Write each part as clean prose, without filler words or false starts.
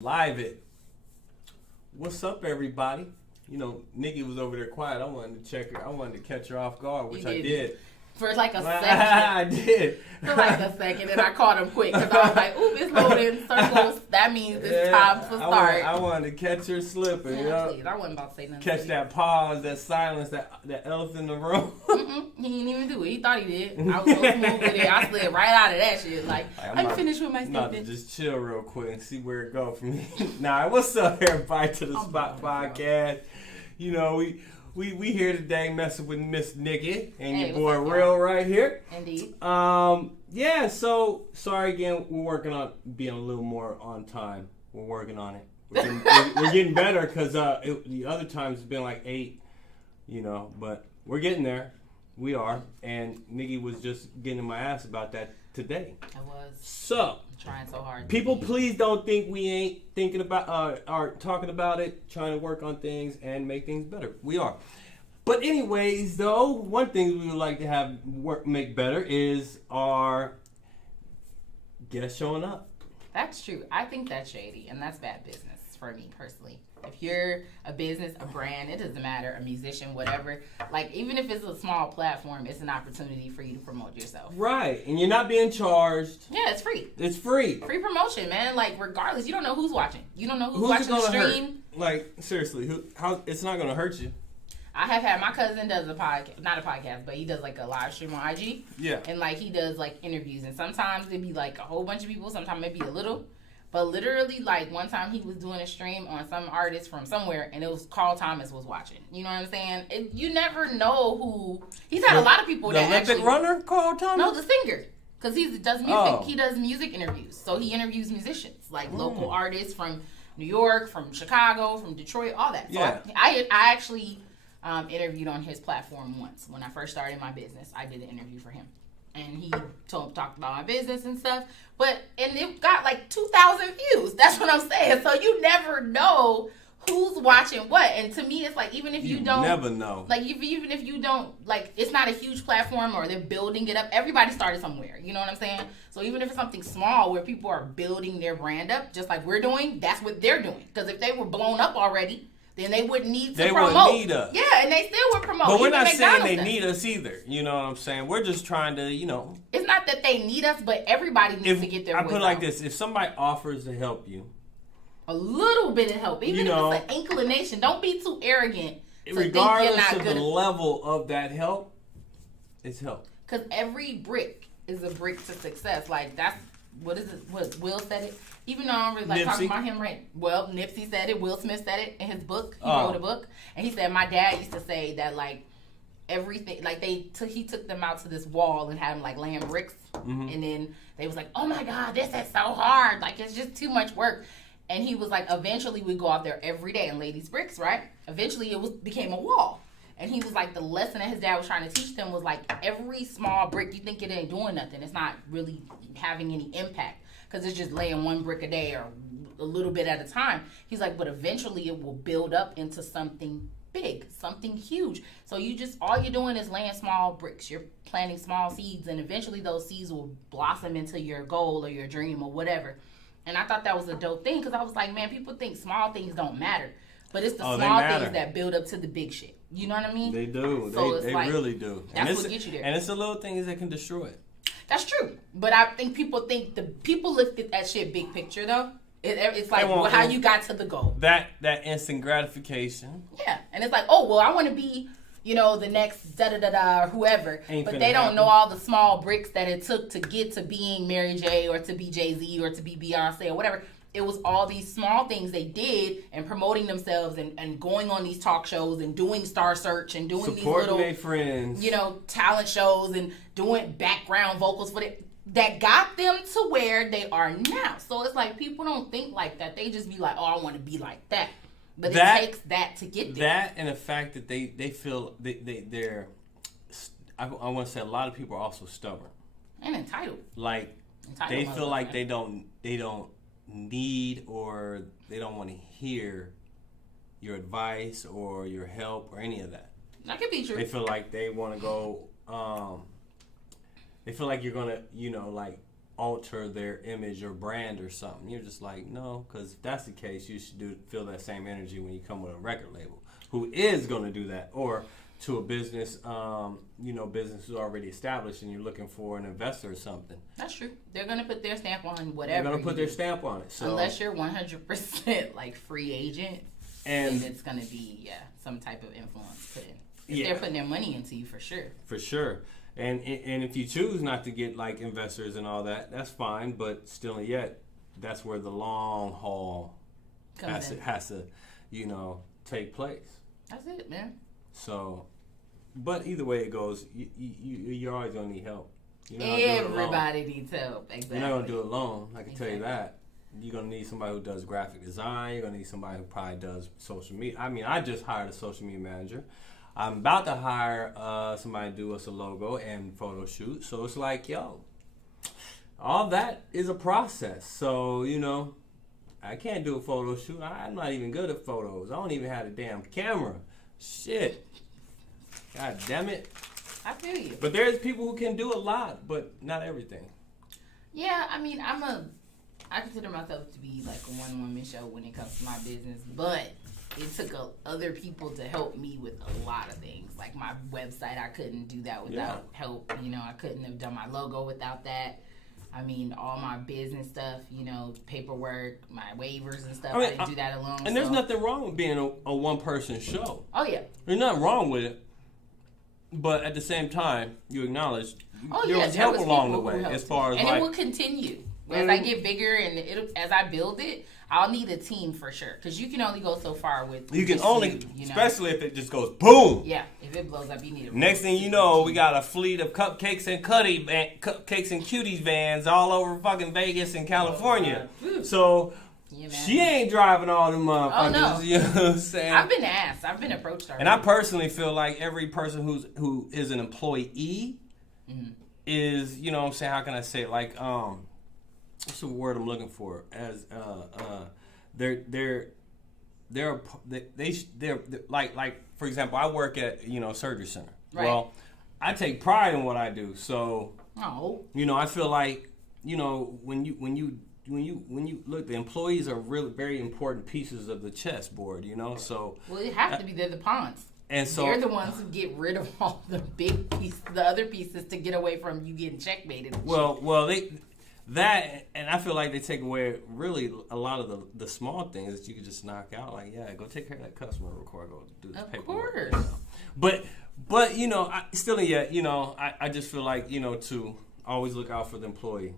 Live it. What's up, everybody? Nikki was over there quiet. I wanted to check her. I wanted to catch her off guard, which I did. For like a second. I did. For like a second, and I caught him quick because I was like, "Ooh, it's loading circles. That means it's time to start." I wanted to catch her slipping. Please. I wasn't about to say nothing. Catch that pause, that silence, that elephant in the room. He didn't even do it. He thought he did. I was so smooth with it. I slid right out of that shit. Like, I'm finished with my statement. I'm about to just chill real quick and see where it goes from here. Nah, what's up, everybody, to the Spot Podcast. We here today messing with Miss Nikki and your boy Real right here. Indeed. So sorry again. We're working on being a little more on time. We're working on it. We're getting better because the other times it's been like 8, but we're getting there. We are. And Nikki was just getting my ass about that today. I was. So. Trying so hard. People, please don't think we ain't thinking about or talking about it, trying to work on things and make things better. We are. But anyways, though, one thing we would like to have make better is our guests showing up. That's true. I think that's shady, and that's bad business for me personally. If you're a business, a brand, it doesn't matter, a musician, whatever. Like, even if it's a small platform, it's an opportunity for you to promote yourself. Right. And you're not being charged. Yeah, it's free. It's free. Free promotion, man. Like, regardless, you don't know who's watching. You don't know who's watching the stream. Hurt? Like, seriously, it's not going to hurt you. I have had, my cousin does a podcast, not a podcast, but he does like a live stream on IG. Yeah. And like, he does like interviews. And sometimes it'd be like a whole bunch of people. Sometimes maybe a little. But literally, like, one time he was doing a stream on some artist from somewhere, and it was Carl Thomas was watching. You know what I'm saying? You never know who. He's had a lot of people that actually. The Olympic runner, Carl Thomas? No, the singer. Because he does music. Oh. He does music interviews. So he interviews musicians, like local artists from New York, from Chicago, from Detroit, all that. So yeah. I actually interviewed on his platform once. When I first started my business, I did an interview for him. And he talked about my business and stuff. And it got like 2,000 views. That's what I'm saying. So you never know who's watching what. And to me, it's like, even if you don't. Never know. Like, even if you don't, like, it's not a huge platform or they're building it up. Everybody started somewhere. You know what I'm saying? So even if it's something small where people are building their brand up, just like we're doing, that's what they're doing. Because if they were blown up already, then they wouldn't need to promote. They wouldn't need us. Yeah, and they still would promote. But we're not saying they need us either. You know what I'm saying? We're just trying to, It's not that they need us, but everybody needs to get their voice out. I put it like this. If somebody offers to help you. A little bit of help. Even if it's an inclination. Don't be too arrogant to regardless think you're not of the level of that help, it's help. Because every brick is a brick to success. Like, that's, what is it? What, Will said it? Even though I don't really like talking about him, right? Well, Nipsey said it. Will Smith said it in his book. He wrote a book. And he said, my dad used to say that, like, everything, like, he took them out to this wall and had them, like, laying bricks. Mm-hmm. And then they was like, oh, my God, this is so hard. Like, it's just too much work. And he was like, eventually we go out there every day and lay these bricks, right? Eventually it became a wall. And he was like, the lesson that his dad was trying to teach them was like, every small brick, you think it ain't doing nothing. It's not really having any impact because it's just laying one brick a day or a little bit at a time. He's like, but eventually it will build up into something big, something huge. So all you're doing is laying small bricks. You're planting small seeds, and eventually those seeds will blossom into your goal or your dream or whatever. And I thought that was a dope thing because I was like, man, people think small things don't matter. But it's the small things that build up to the big shit. You know what I mean? They do. So they like, really do. That's what gets you there. And it's the little things that can destroy it. That's true. But I think people look at that shit big picture, though. It's like how you got to the goal. That instant gratification. Yeah. And it's like, oh, well, I want to be, the next da-da-da-da or whoever. But they don't know all the small bricks that it took to get to being Mary J. or to be Jay-Z or to be Beyonce or whatever. It was all these small things they did and promoting themselves and going on these talk shows and doing Star Search and doing these little, their friends. Talent shows and doing background vocals for it that got them to where they are now. So it's like people don't think like that. They just be like, oh, I want to be like that. But it takes that to get there. That and the fact that they feel they're, I want to say a lot of people are also stubborn. And entitled. Like, they feel like they don't need or they don't want to hear your advice or your help or any of that. That could be true. They feel like they want to go, they feel like you're going to, like, alter their image or brand or something. You're just like, no, because if that's the case, you should feel that same energy when you come with a record label who is going to do that, or to a business, business is already established and you're looking for an investor or something. That's true. They're going to put their stamp on whatever. They're going to put their stamp on it. So unless you're 100% like free agent, and then it's going to be, some type of influence put in. If they're putting their money into you, for sure. For sure. And if you choose not to get like investors and all that, that's fine. But still yet, that's where the long haul has to, take place. That's it, man. So, but either way it goes, you're always gonna need help. Everybody needs help. Exactly. You're not gonna do it alone. I can tell you that. You're gonna need somebody who does graphic design. You're gonna need somebody who probably does social media. I mean, I just hired a social media manager. I'm about to hire somebody to do us a logo and photo shoot. So it's like, all that is a process. So, I can't do a photo shoot. I'm not even good at photos. I don't even have a damn camera. Shit. God damn it. I feel you. But there's people who can do a lot, but not everything. Yeah, I mean, I consider myself to be like a one-woman show when it comes to my business, but it took other people to help me with a lot of things. Like my website, I couldn't do that without help. I couldn't have done my logo without that. I mean, all my business stuff, paperwork, my waivers and stuff, I didn't do that alone. And there's nothing wrong with being a one-person show. Oh, yeah. There's nothing wrong with it. But at the same time, you acknowledge there was help along the way. As far as and it will continue. As I get bigger and as I build it, I'll need a team for sure. Because you can only go so far with you can only, especially if it just goes boom. Yeah, if it blows up, you need a next thing you know, we got a fleet of cupcakes and cuties vans all over fucking Vegas and California. So she ain't driving all them motherfuckers. Oh, no. You know what I'm saying? I've been asked. I've been approached already. And I personally feel like every person who is an employee is, you know what I'm saying, how can I say it? Like, what's the word I'm looking for? As they're like for example, I work at surgery center. Right. Well, I take pride in what I do. So I feel like when you look, the employees are really very important pieces of the chessboard. So it has to be. They're the pawns. And so they're the ones who get rid of all the big pieces, the other pieces, to get away from you getting checkmated. And I feel like they take away really a lot of the small things that you could just knock out. Like, go take care of that customer real quick. Go do this paperwork. Of course. But I just feel like to always look out for the employee.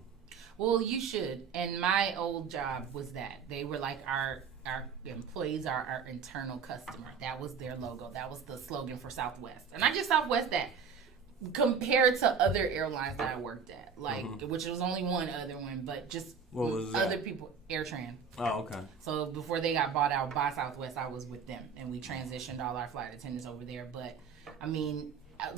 Well, you should. And my old job was that they were like our employees are our internal customer. That was their logo. That was the slogan for Southwest. And not just Southwest, that compared to other airlines that I worked at, which was only one other one, but just other people, AirTran. Oh, okay. So before they got bought out by Southwest, I was with them, and we transitioned all our flight attendants over there. But I mean,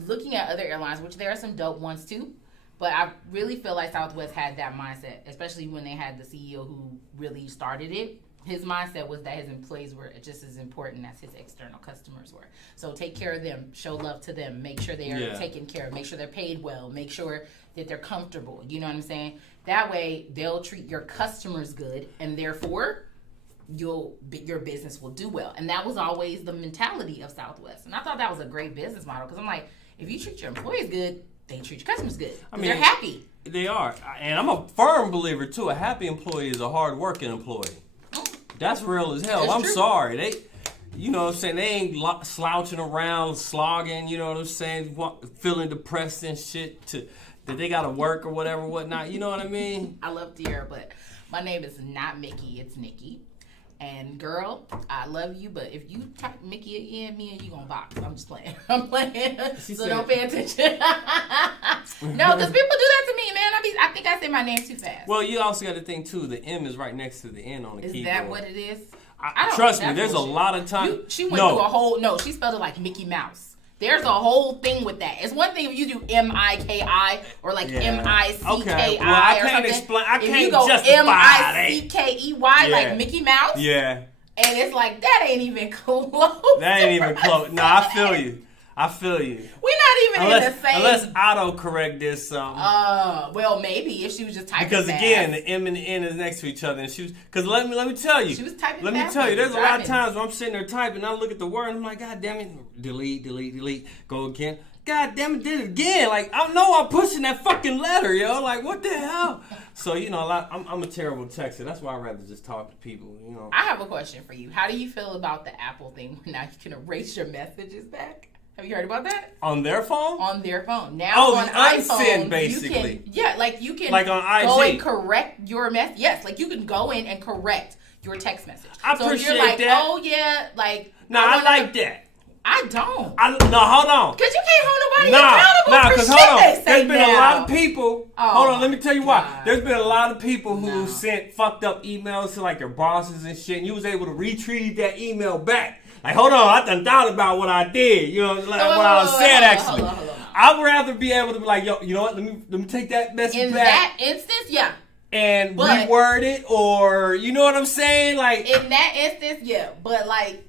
looking at other airlines, which there are some dope ones too, but I really feel like Southwest had that mindset, especially when they had the CEO who really started it. His mindset was that his employees were just as important as his external customers were. So take care of them, show love to them, make sure they are taken care of, make sure they're paid well, make sure that they're comfortable. You know what I'm saying? That way, they'll treat your customers good, and therefore, your business will do well. And that was always the mentality of Southwest. And I thought that was a great business model, because I'm like, if you treat your employees good, they treat your customers good. They're happy. They are. And I'm a firm believer, too. A happy employee is a hard-working employee. That's real as hell. I'm sorry. They, what I'm saying, they ain't slouching around, slogging, you know what I'm saying, feeling depressed and shit that they got to work or whatever, whatnot. You know what I mean? I love Tierra, but my name is not Mickey. It's Nikki. And girl, I love you, but if you type Mickey again, me and you gonna box. I'm just playing. I'm playing. So don't pay attention. No, because people do that to me, man. I think I say my name too fast. Well, you also got to think too. The M is right next to the N on the keyboard. Is that what it is? Trust me. There's a lot of time. She went through a whole. No, she spelled it like Mickey Mouse. There's a whole thing with that. It's one thing if you do M-I-K-I or like M-I-C-K-I okay. Well, I or can't something. explain. I if can't you go justify M-I-C-K-E-Y like Mickey Mouse. Yeah. And it's like, that ain't even close. That ain't even close. No, I feel you. I feel you. We're not even in the same. Unless autocorrect did something. Well, maybe if she was just typing because fast. again, the M and the N is next to each other, and she was. Because let me tell you. She was typing. Let me tell you. There's a lot of times where I'm sitting there typing, and I look at the word, and I'm like, God damn it, delete, go again. God damn it, did it again. Like I know I'm pushing that fucking letter, yo. Like what the hell? So I'm a terrible texter. That's why I'd rather just talk to people. I have a question for you. How do you feel about the Apple thing where now you can erase your messages back? Have you heard about that? On their phone? On their phone. Now on iPhone, basically. you can like on IG. go and correct your message. Yes, like you can go in and correct your text message. I so appreciate if you're like, that. oh yeah, like I like that. I don't. No, hold on. Because you can't hold nobody accountable for shit they say. There's been a lot of people. Hold on, let me tell you why. God. There's been a lot of people who sent fucked up emails to like their bosses and shit, and you was able to retrieve that email back. Like, hold on, I done thought about what I did. What I said actually. Hold on. I'd rather be able to be like, yo, you know what? Let me take that message back. In that instance, yeah. And reword it, or you know what I'm saying? Like in that instance, yeah. But like,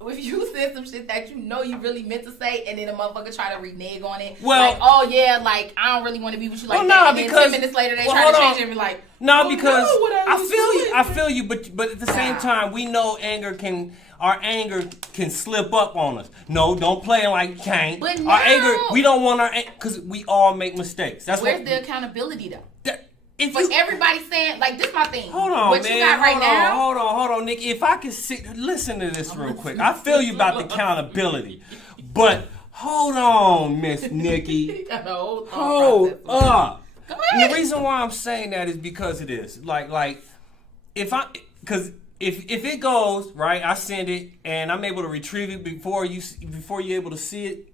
if you said some shit that you really meant to say, and then a motherfucker try to renege on it, like, oh yeah, like I don't really want to be with you like that. And then 10 minutes later they try to change it and be like, because I feel you, but at the same time, we know our anger can slip up on us. No, don't play it like you can't. But our anger, we don't want because we all make mistakes. Where's the accountability though? But everybody's saying, like, this is my thing. Hold on, what man. You got right now? Hold on, Nick. If I could listen to this real quick. I feel you about the accountability. But hold on, Miss Nikki. Hold up. Go ahead. The reason why I'm saying that is because it is. Like, if it goes, right, I send it, and I'm able to retrieve it before you're able to see it.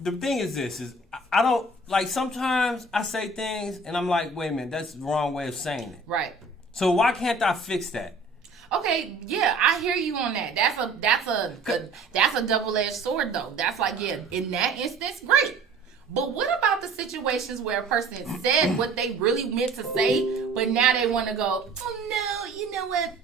The thing is this, I don't, like, sometimes I say things, and I'm like, wait a minute, that's the wrong way of saying it. Right. So why can't I fix that? Okay, yeah, I hear you on that. That's a double-edged sword, though. That's like, yeah, in that instance, great. But what about the situations where a person said what they really meant to say, but now they want to go, oh, no, you know what?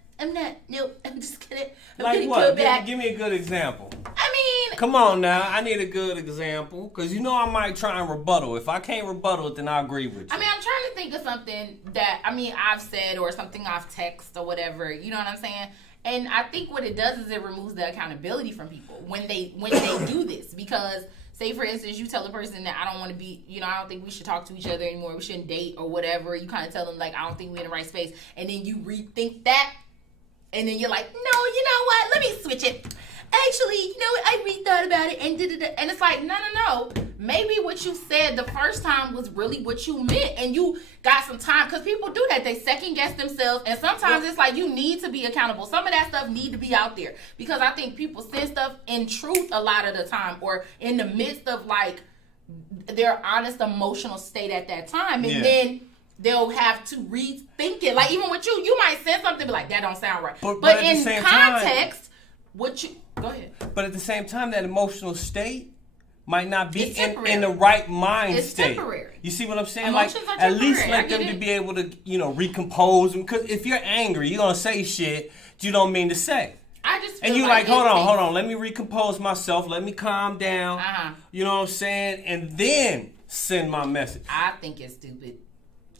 Nope, I'm just kidding. I'm like gonna what? go back. Give me a good example. I mean, come on now. I need a good example because I might try and rebuttal. If I can't rebuttal it, then I agree with you. I mean, I'm trying to think of something that I've said or something I've texted or whatever. You know what I'm saying? And I think what it does is it removes the accountability from people when they do this. Because say for instance, you tell a person that I don't want to be, I don't think we should talk to each other anymore. We shouldn't date or whatever. You kind of tell them like, I don't think we're in the right space, and then you rethink that. And then you're like, no, you know what? Let me switch it. Actually, you know what? I rethought about it and da-da-da. And it's like, no. Maybe what you said the first time was really what you meant. And you got some time. Because people do that. They second guess themselves. And sometimes it's like you need to be accountable. Some of that stuff need to be out there. Because I think people send stuff in truth a lot of the time. Or in the midst of like their honest emotional state at that time. And then they'll have to rethink it. Like, even with you might say something and be like, that don't sound right. But in context, go ahead. But at the same time, that emotional state might not be in the right mind state. Temporary. You see what I'm saying? Emotions like, are at least let them to be able to, recompose them. Because if you're angry, you're going to say shit you don't mean to say. I just feel and you like, hold on, let me recompose myself, let me calm down. You know what I'm saying? And then send my message. I think it's stupid.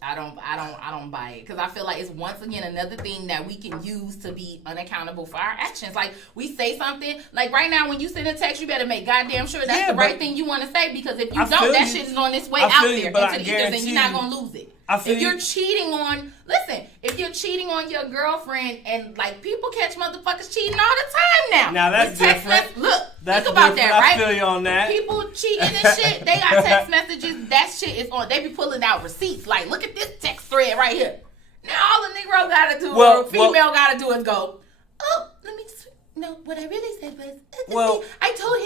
I don't buy it because I feel like it's once again another thing that we can use to be unaccountable for our actions. Like we say something, like right now when you send a text, you better make goddamn sure that's the right thing you want to say because if you don't, that shit is on its way out there into the ethers and you're not gonna lose it. If you're cheating on your girlfriend and like people catch motherfuckers cheating all the time now. Now that's different. Think about that, right? I feel you on that. People cheating and shit, they got text messages. That shit is on. They be pulling out receipts. Like, look at this text thread right here. Now all the Negro gotta do or female gotta do is go, oh, let me just, no, what I really said was, I told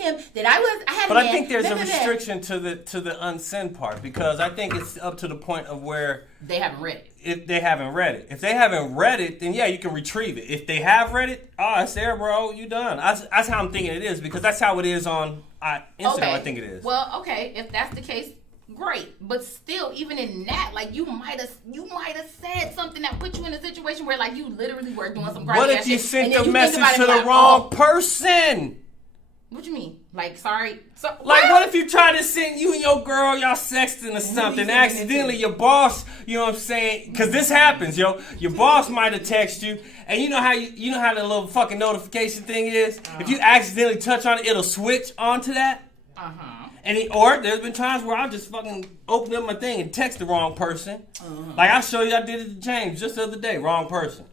him that I had. But I think there's a restriction to the unsend part because I think it's up to the point of where they haven't read it. If they haven't read it. If they haven't read it, then yeah, you can retrieve it. If they have read it, it's there, bro. You done. That's how I'm thinking it is because that's how it is on Instagram. Okay. I think it is. Well, okay, if that's the case, great. But still, even in that, like you might have said something that put you in a situation where like you literally were doing some crazy shit. What if you sent the message to the wrong person? What you mean? Like, sorry? So, what if you try to send you and your girl, y'all sexting or something, accidentally your boss, you know what I'm saying? Because this happens, yo. Your boss might have texted you, and you know how the little fucking notification thing is? If you accidentally touch on it, it'll switch onto that. Or there's been times where I'll just fucking open up my thing and text the wrong person. Like I'll show you, I did it to James just the other day, wrong person.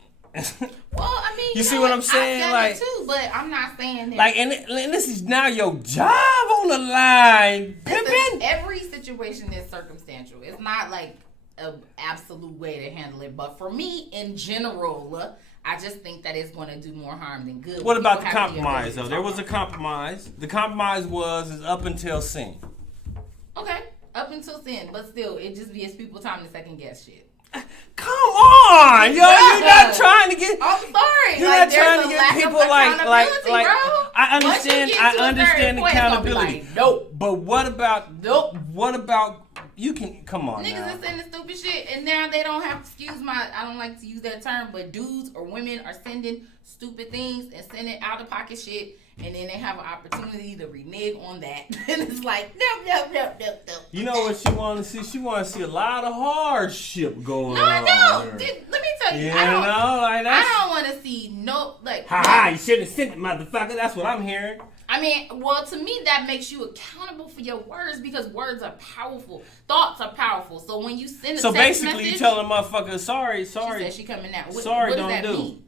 Well, I mean, you see what I'm saying? I like, it too, but I'm not saying that. Like, and this is now your job on the line, Pippin. Every situation is circumstantial. It's not like an absolute way to handle it. But for me, in general, I just think that it's going to do more harm than good. What about the compromise, though? There was a compromise. The compromise is up until sin. Okay, up until sin, but still, it just gives people time to second guess shit. Come on, yo! You're not trying to get. I'm sorry. You're not trying to get people like. Bro. I understand accountability. Like, nope. But what about? Nope. What about? You can come on. Niggas is sending stupid shit, and now they don't have. I don't like to use that term, but dudes or women are sending stupid things and sending out of pocket shit. And then they have an opportunity to renege on that. And it's like, no. You know what she want to see? She want to see a lot of hardship going on. No, I don't. Let me tell you. I don't want to see you shouldn't have sent it, motherfucker. That's what I'm hearing. I mean, well, to me, that makes you accountable for your words because words are powerful. Thoughts are powerful. So when you send a text basically, message, you telling a motherfucker, sorry. She said she coming now. What don't does that do. mean?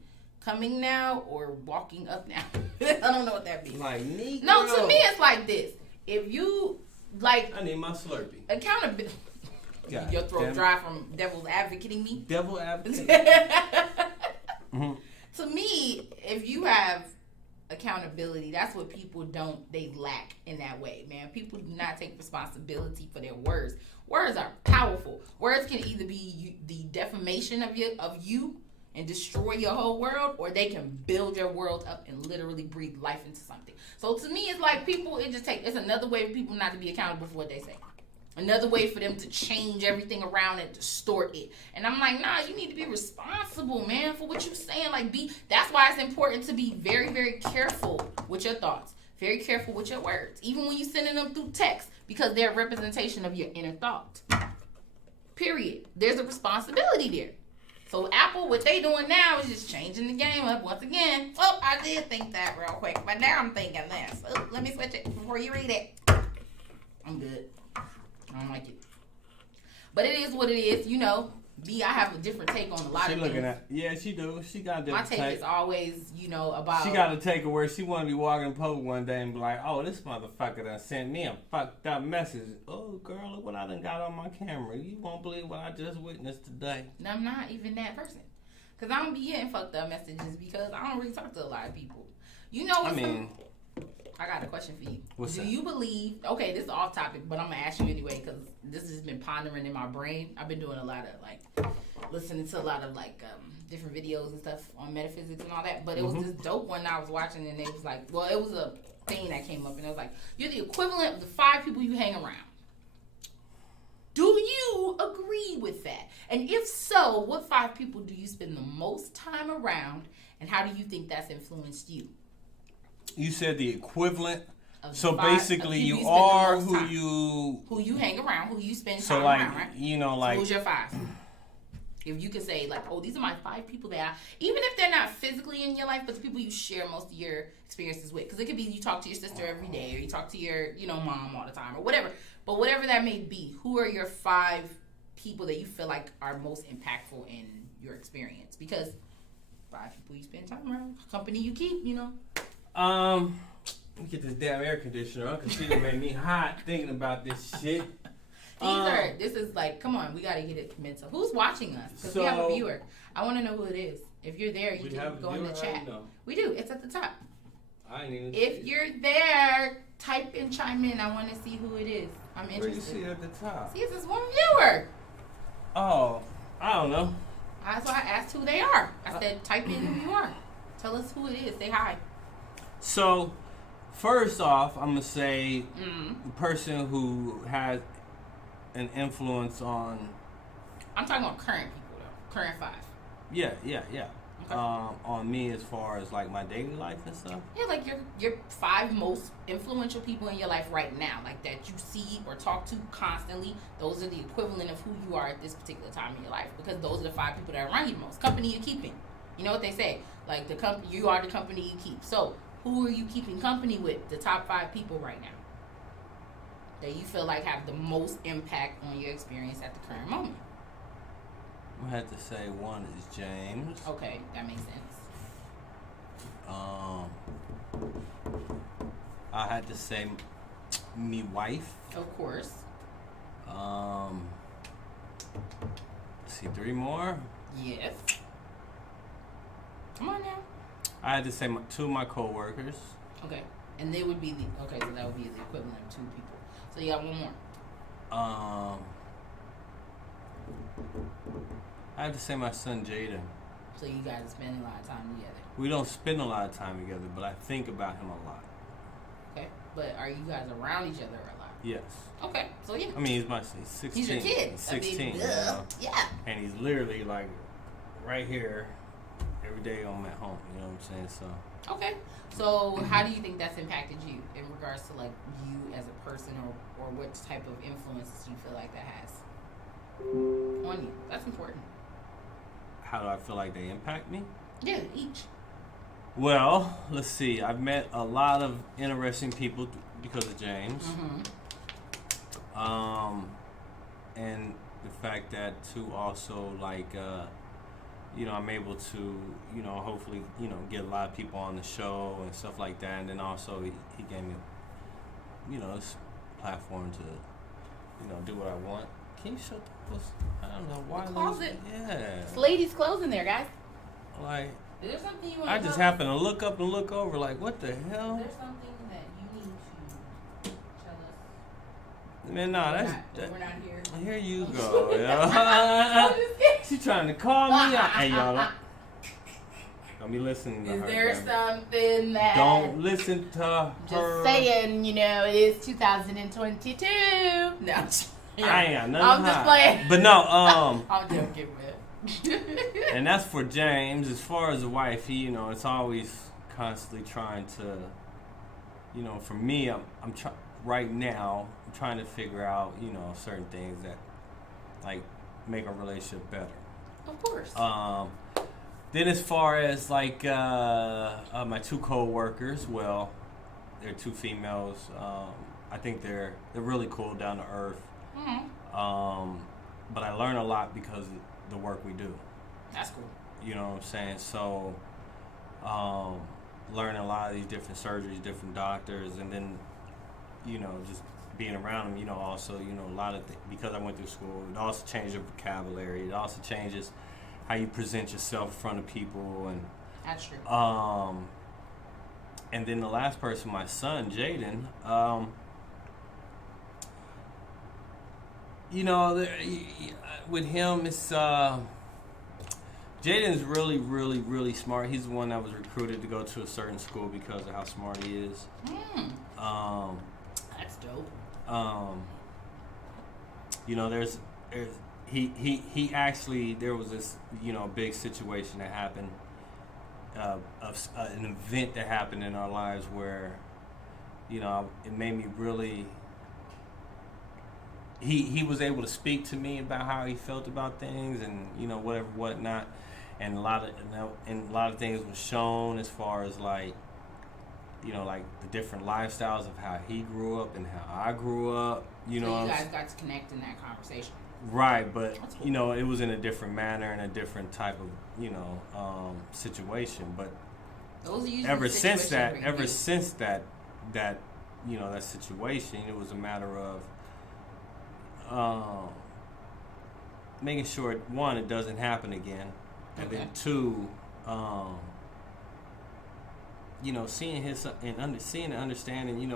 Coming now or walking up now? I don't know what that means. Like, Negro. No, to me, it's like this. If you, like... I need my Slurpee. Accountability. Your throat dry from devil's advocating me? Devil advocate. To me, if you have accountability, that's what people they lack in that way, man. People do not take responsibility for their words. Words are powerful. Words can either be the defamation of you and destroy your whole world, or they can build your world up and literally breathe life into something. So to me, it's like it's another way for people not to be accountable for what they say. Another way for them to change everything around and distort it. And I'm like, nah, you need to be responsible, man, for what you're saying. That's why it's important to be very, very careful with your thoughts. Very careful with your words. Even when you're sending them through text, because they're a representation of your inner thought. Period. There's a responsibility there. So Apple, what they doing now is just changing the game up once again. Oh, I did think that real quick, but now I'm thinking this. Oh, let me switch it before you read it. I'm good. I don't like it. But it is what it is, you know. I have a different take on a lot of things. Yeah, she do. She got a different take. My take is always, about... She got a take of where she want to be walking in public one day and be like, oh, this motherfucker done sent me a fucked up message. Oh, girl, look what I done got on my camera. You won't believe what I just witnessed today. No, I'm not even that person. Because I don't be getting fucked up messages because I don't really talk to a lot of people. You know what's I got a question for you. Do you believe... Okay, this is off topic, but I'm going to ask you anyway because this has been pondering in my brain. I've been doing a lot of, listening to a lot of, different videos and stuff on metaphysics and all that. But it was this dope one I was watching, and it was it was a thing that came up, and it was like, you're the equivalent of the 5 people you hang around. Do you agree with that? And if so, what 5 people do you spend the most time around, and how do you think that's influenced you? You said the equivalent. So basically, you are who you hang around, who you spend time around, right? So who's your 5? If you could say these are my 5 people that even if they're not physically in your life, but the people you share most of your experiences with, because it could be you talk to your sister every day, or you talk to your mom all the time, or whatever. But whatever that may be, who are your 5 people that you feel like are most impactful in your experience? Because 5 people you spend time around, company you keep, Let me get this damn air conditioner on because it made me hot thinking about this shit. This is come on, we got to get it commenced up. Who's watching us? Because we have a viewer. I want to know who it is. If you're there, you can go in the chat. We do. It's at the top. I ain't even If you're there, type and chime in. I want to see who it is. I'm interested. Where you see it at the top? See, it's this one viewer. Oh, I don't know. So I asked who they are. I said, type in who you are. Tell us who it is. Say hi. So, first off, I'm going to say the person who has an influence on... I'm talking about current people, though. Current 5. Yeah. Okay. On me as far as like my daily life and stuff. Yeah, like your 5 most influential people in your life right now, like that you see or talk to constantly. Those are the equivalent of who you are at this particular time in your life, because those are the 5 people that are around you the most. Company you're keeping. You know what they say? Like you are the company you keep. So who are you keeping company with? The top 5 people right now that you feel like have the most impact on your experience at the current moment. I had to say one is James. Okay, that makes sense. I had to say me wife. Of course. See, 3 more. Yes. Come on now. I had to say 2 of my coworkers. Okay, and they would be so that would be the equivalent of 2 people. So you got 1 more. I have to say my son Jaden. So you guys are spending a lot of time together. We don't spend a lot of time together, but I think about him a lot. Okay, but are you guys around each other a lot? Yes. Okay, so yeah. I mean, he's 16. He's your kid. He's 16. I mean, you know? Yeah. And he's literally like right here every day I'm at home. You know what I'm saying? So. Okay. So how do you think that's impacted you in regards to like you as a person, or what type of influences do you feel like that has on you? That's important. How do I feel like they impact me? Yeah, each. Well, let's see. I've met a lot of interesting people because of James. Mm-hmm. And the fact that too also like I'm able to hopefully get a lot of people on the show and stuff like that, and then also he gave me this platform to do what I want. Can you shut those? I don't know why. The closet. Yeah. It's ladies' clothes in there, guys. Like. Is there something you want? I just happen to look up and look over, like, what the hell? Is there something that you need to tell us? Man, nah, we're not here. Here you go, yo. She trying to call me out. Hey, y'all, don't be listening to her. Is there something that... Don't listen to her. Just saying, it is 2022. No. I ain't got nothing. I'm just playing. But no, I'm joking, man. And that's for James. As far as the wife, he, it's always constantly trying to, for me, I'm right now, I'm trying to figure out, certain things that, like, make our relationship better. Of course. Then as far as, like, my 2 co-workers, well, they're 2 females. I think they're really cool, down to earth. Mm-hmm. But I learn a lot because of the work we do. That's cool. You know what I'm saying? So, learning a lot of these different surgeries, different doctors, and then, just being around them, also, a lot of because I went through school, it also changes your vocabulary. It also changes how you present yourself in front of people. And that's true. And then the last person, my son, Jaden, with him, it's Jaden's really, really, really smart. He's the one that was recruited to go to a certain school because of how smart he is. That's dope. There's he actually, there was this big situation that happened, of an event that happened in our lives where it made me really. He was able to speak to me about how he felt about things and whatnot, and a lot of things was shown as far as like like the different lifestyles of how he grew up and how I grew up. So you guys got to connect in that conversation. Right, but cool. It was in a different manner and a different type of situation. But those are usually ever since that that situation, it was a matter of making sure, 1, it doesn't happen again, and then 2, seeing his and seeing and understanding,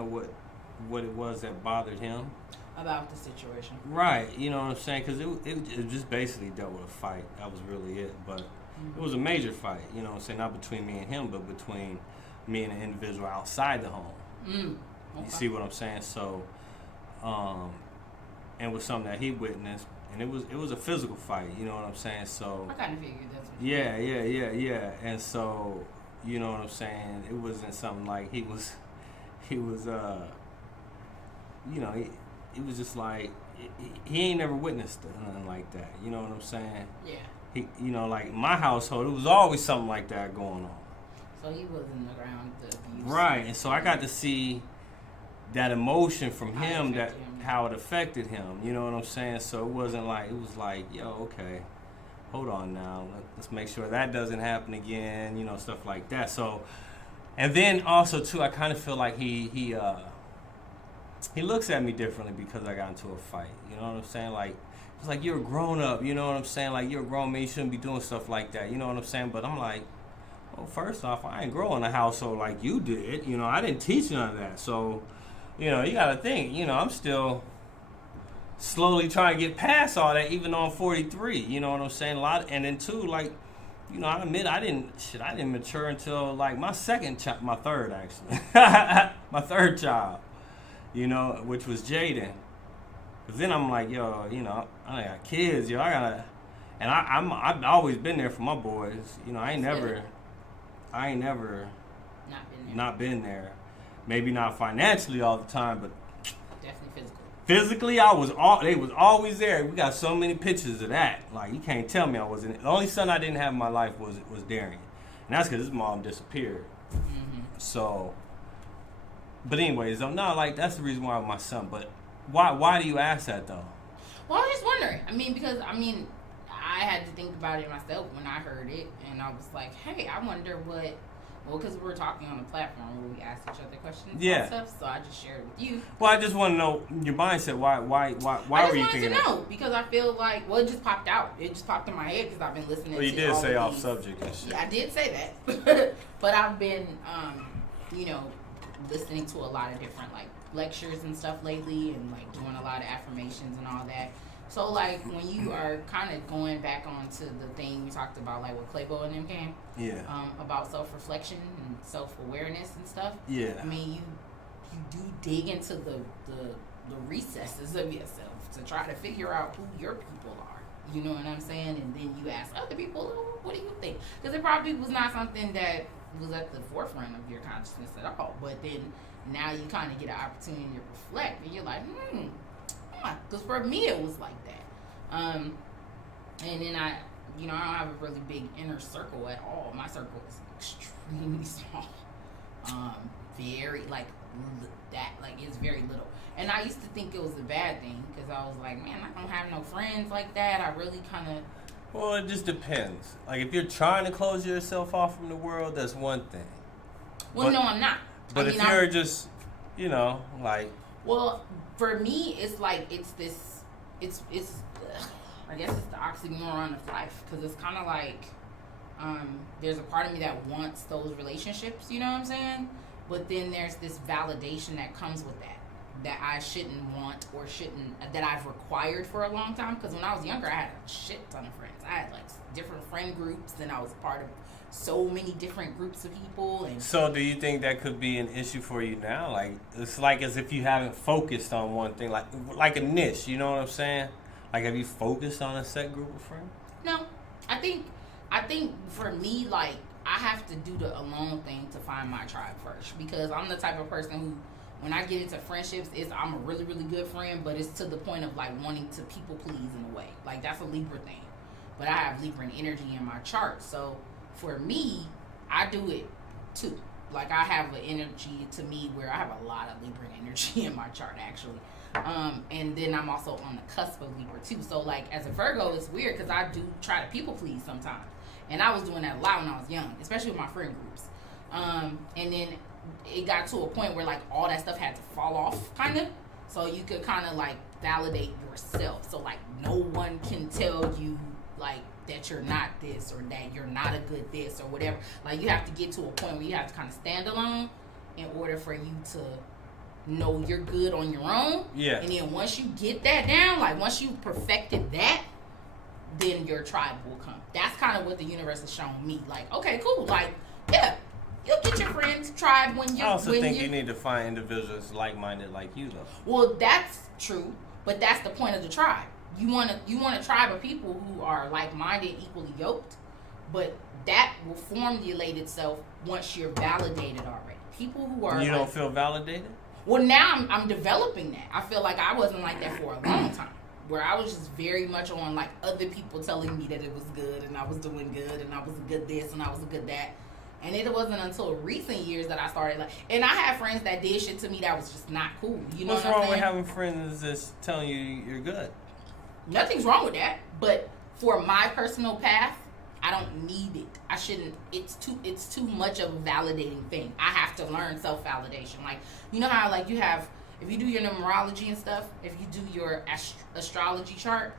what it was that bothered him about the situation. Right, you know what I'm saying? Because it just basically dealt with a fight. That was really it. But it was a major fight. You know what I'm saying? Not between me and him, but between me and an individual outside the home. Okay. You see what I'm saying? So. And was something that he witnessed, and it was a physical fight. You know what I'm saying? So I kind of figured that's what. Yeah. And so, you know what I'm saying? It wasn't something like he was, you know, he was just like he ain't never witnessed nothing like that. You know what I'm saying? Yeah. He, you know, like my household, it was always something like that going on. So he wasn't around the abuse. Right, and so I got to see that emotion from him, how it affected him. You know what I'm saying? So it was like, yo, okay, hold on now, let's make sure that doesn't happen again. You know, stuff like that. So, and then also too, I kind of feel like he looks at me differently because I got into a fight. You know what I'm saying? Like, it's like, you're a grown up. You know what I'm saying? Like, you're a grown man. You shouldn't be doing stuff like that. You know what I'm saying? But I'm like, well, first off, I ain't grow in a household like you did. You know, I didn't teach none of that. So, you know, you got to think, you know, I'm still slowly trying to get past all that, even though I'm 43. You know what I'm saying? And then too, like, you know, I admit I didn't mature until like my third actually, my third child. You know, which was Jaden. Cause then I'm like, yo, you know, I got kids, yo, and I've always been there for my boys. You know, I ain't never not been there. Maybe not financially all the time, but definitely physically, they was always there. We got so many pictures of that. Like, you can't tell me I wasn't. The only son I didn't have in my life was Darian, and that's because his mom disappeared. Mm-hmm. So, but anyways, no, like that's the reason why my son. But why do you ask that though? Well, I was just wondering. I had to think about it myself when I heard it, and I was like, hey, I wonder what. Well, because we were talking on the platform where we asked each other questions and stuff, so I just shared it with you. Well, I just want to know your mindset. Why were you thinking that? I just wanted to know, because I feel like, well, it just popped out. It just popped in my head because I've been listening to Well, you did say off subject and shit. Yeah, I did say that. But I've been, you know, listening to a lot of different, like, lectures and stuff lately, and, like, doing a lot of affirmations and all that. So, like, when you are kind of going back onto the thing we talked about, like, with P.O.L.O and them came, about self-reflection and self-awareness and stuff. Yeah. I mean, you do dig into the recesses of yourself to try to figure out who your people are. You know what I'm saying? And then you ask other people, oh, what do you think? Because it probably was not something that was at the forefront of your consciousness at all. But then now you kind of get an opportunity to reflect, and you're like, because for me it was like that. And then I don't have a really big inner circle at all. My circle is extremely small. Very it's very little. And I used to think it was a bad thing because I was like, man, I don't have no friends like that. I really kind of. Well, it just depends. Like, if you're trying to close yourself off from the world, that's one thing. Well, no, I'm not. But if you're just, you know, like. Well, for me, it's like I guess it's the oxymoron of life, because it's kind of like there's a part of me that wants those relationships, you know what I'm saying? But then there's this validation that comes with that I shouldn't want or that I've required for a long time. Because when I was younger, I had a shit ton of friends. I had like different friend groups, and I was part of so many different groups of people. And so do you think that could be an issue for you now? Like, it's like as if you haven't focused on one thing, like a niche, you know what I'm saying? Like, have you focused on a set group of friends? No. I think for me, like, I have to do the alone thing to find my tribe first, because I'm the type of person who, when I get into friendships, I'm a really, really good friend, but it's to the point of like wanting to people please in a way. Like, that's a Libra thing. But I have Libra energy in my chart, so for me, I do it too. Like, I have an energy to me where I have a lot of Libra energy in my chart, actually. And then I'm also on the cusp of Libra too. So, like, as a Virgo, it's weird because I do try to people please sometimes. And I was doing that a lot when I was young, especially with my friend groups. And then it got to a point where, like, all that stuff had to fall off, kind of. So you could kind of, like, validate yourself. So, like, no one can tell you, like, that you're not this or that you're not a good this or whatever. Like, you have to get to a point where you have to kind of stand alone in order for you to know you're good on your own. Yeah. And then once you get that down, like, once you perfected that, then your tribe will come. That's kind of what the universe has shown me. Like, okay, cool. Like, yeah, you'll get your friends, tribe when you. I also think you need to find individuals like-minded like you, though. Well, that's true, but that's the point of the tribe. You want a tribe of people who are like-minded, equally yoked, but that will formulate itself once you're validated already. People who are... You don't feel validated? Well, now I'm developing that. I feel like I wasn't like that for a long time, where I was just very much on like other people telling me that it was good and I was doing good and I was a good this and I was a good that. And it wasn't until recent years that I started like, and I had friends that did shit to me that was just not cool. You know What's what I'm wrong saying? with having friends that's telling you you're good? Nothing's wrong with that, but for my personal path, I don't need it. I shouldn't. It's too much of a validating thing. I have to learn self-validation. Like, you know how like you have, if you do your numerology and stuff, if you do your astrology chart,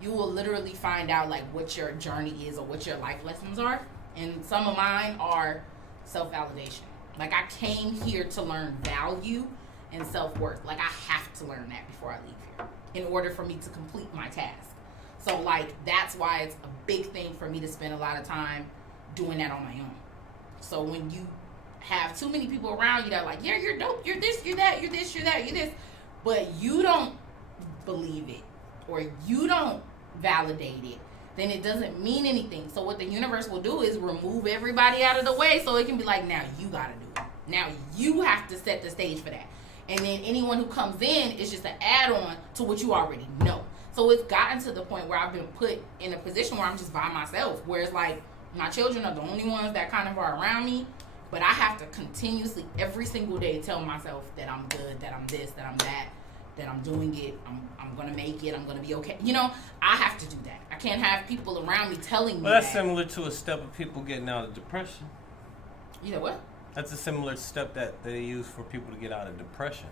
you will literally find out like what your journey is or what your life lessons are. And some of mine are self-validation. Like, I came here to learn value and self-worth. Like, I have to learn that before I leave here in order for me to complete my task. So, like, that's why it's a big thing for me to spend a lot of time doing that on my own. So when you have too many people around you that are like, yeah, you're dope, you're this, you're that, you're this, you're that, you're this, but you don't believe it or you don't validate it, then it doesn't mean anything. So what the universe will do is remove everybody out of the way so it can be like, now you gotta do it. Now you have to set the stage for that. And then anyone who comes in is just an add-on to what you already know. So it's gotten to the point where I've been put in a position where I'm just by myself, where it's like my children are the only ones that kind of are around me, but I have to continuously every single day tell myself that I'm good, that I'm this, that I'm that I'm doing it, I'm going to make it, I'm going to be okay. You know, I have to do that. I can't have people around me telling me Well, that's that. similar to a step of people getting out of depression. You know what? That's a similar step that they use for people to get out of depression.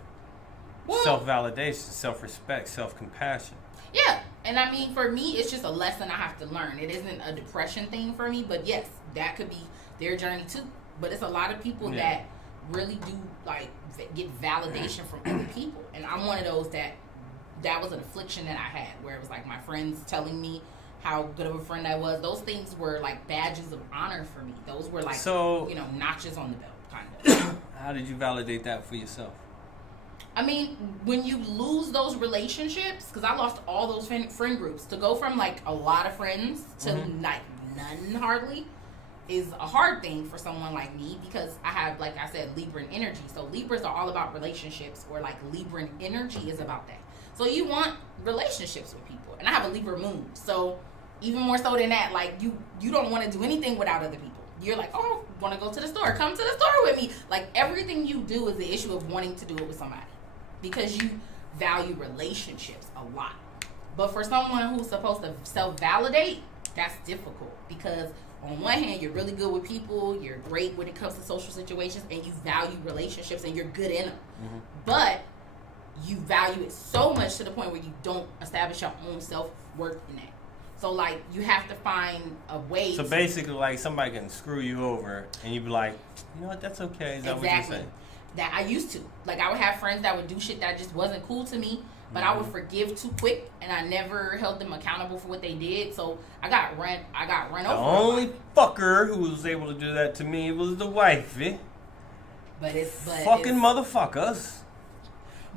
Well, Self-validation, self-respect, self-compassion. Yeah, and I mean, for me, it's just a lesson I have to learn. It isn't a depression thing for me, but yes, that could be their journey too. But it's a lot of people that really do like get validation from other people, and I'm one of those that was an affliction that I had, where it was like my friends telling me how good of a friend I was. Those things were like badges of honor for me. Those were like, notches on the belt, kind of. How did you validate that for yourself? I mean, when you lose those relationships, because I lost all those friend groups, to go from like a lot of friends to like none hardly is a hard thing for someone like me, because I have, like I said, Libran energy. So Libras are all about relationships, or like Libran energy is about that. So you want relationships with people, and I have a Libra moon, so even more so than that, like you don't want to do anything without other people. You're like, oh, want to go to the store? Come to the store with me. Like, everything you do is the issue of wanting to do it with somebody, because you value relationships a lot. But for someone who's supposed to self-validate, that's difficult, because on one hand, you're really good with people, you're great when it comes to social situations, and you value relationships, and you're good in them. Mm-hmm. But you value it so much to the point where you don't establish your own self-worth in that. So, like, you have to find a way. So basically, like, somebody can screw you over, and you'd be like, you know what, that's okay. Is that what you're saying? That I used to. Like, I would have friends that would do shit that just wasn't cool to me, but I would forgive too quick, and I never held them accountable for what they did. So I got run over. The only fucker who was able to do that to me was the wifey. But motherfuckers.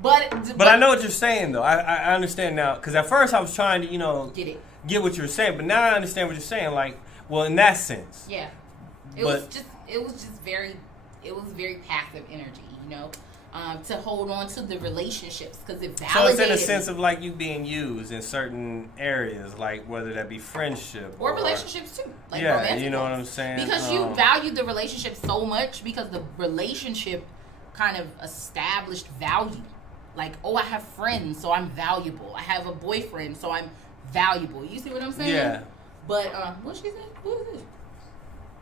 But I know what you're saying, though. I understand now, because at first I was trying to, get what you were saying, but now I understand what you're saying. Like, well, in that sense. Yeah. It was very passive energy, to hold on to the relationships, because it validated. So it's in a sense of like you being used in certain areas, like whether that be friendship or relationships too. Like you know what I'm saying? Because you value the relationship so much, because the relationship kind of established value. Like, oh, I have friends, so I'm valuable. I have a boyfriend, so I'm valuable. You see what I'm saying? Yeah. But what she said? Who is this?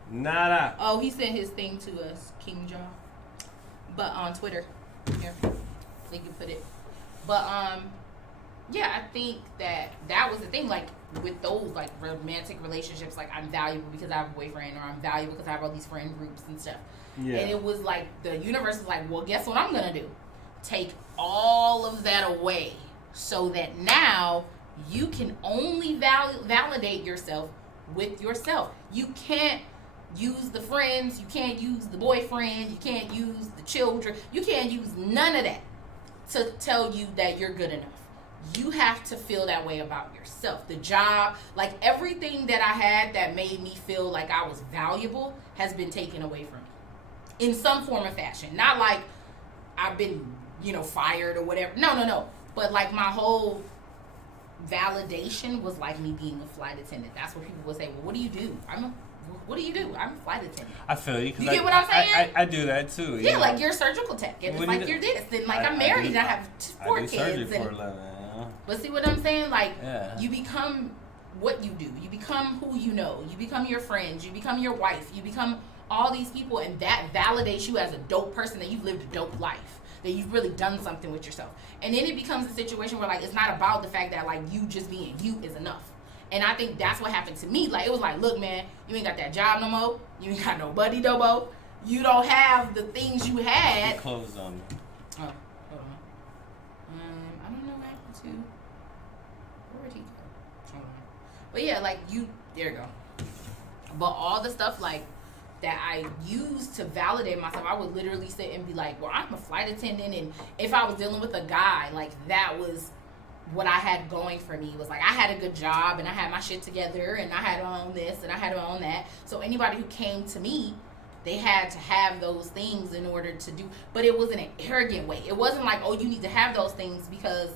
Nada. Oh, he sent his thing to us, King John. But on Twitter. Here. So you can put it. But yeah, I think that was the thing, like with those like romantic relationships, like I'm valuable because I have a boyfriend, or I'm valuable because I have all these friend groups and stuff. Yeah. And it was like the universe was like, well, guess what I'm gonna do? Take all of that away, so that now you can only validate yourself with yourself. You can't use the friends, you can't use the boyfriend, you can't use the children, you can't use none of that to tell you that you're good enough. you have to feel that way about yourself. The job, like everything that I had that made me feel like I was valuable has been taken away from me in some form or fashion. Not like I've been, fired or whatever. No. But like my whole validation was like me being a flight attendant. That's what people would say. Well, what do you do? What do you do? I'm a flight attendant. I feel you. You get what I'm saying? I do that too. Yeah, like you're a surgical tech. It's like you're this. And like I'm married and I have 4 kids. Surgery for a living. But see what I'm saying? Like, you become what you do. You become who you know. You become your friends. You become your wife. You become all these people, and that validates you as a dope person, that you've lived a dope life, that you've really done something with yourself. And then it becomes a situation where, like, it's not about the fact that, like, you just being you is enough. And I think that's what happened to me. Like, it was like, look, man, you ain't got that job no more. You ain't got nobody no more. You don't have the things you had. Your clothes on me. Oh, hold on. I don't know what happened to. Where'd he go? Hold on. But yeah, like there you go. But all the stuff like that I used to validate myself, I would literally sit and be like, well, I'm a flight attendant, and if I was dealing with a guy, like that was what I had going for me. Was like I had a good job and I had my shit together and I had to own this and I had to own that. So anybody who came to me, they had to have those things in order to do, but it was in an arrogant way. It wasn't like, oh, you need to have those things, because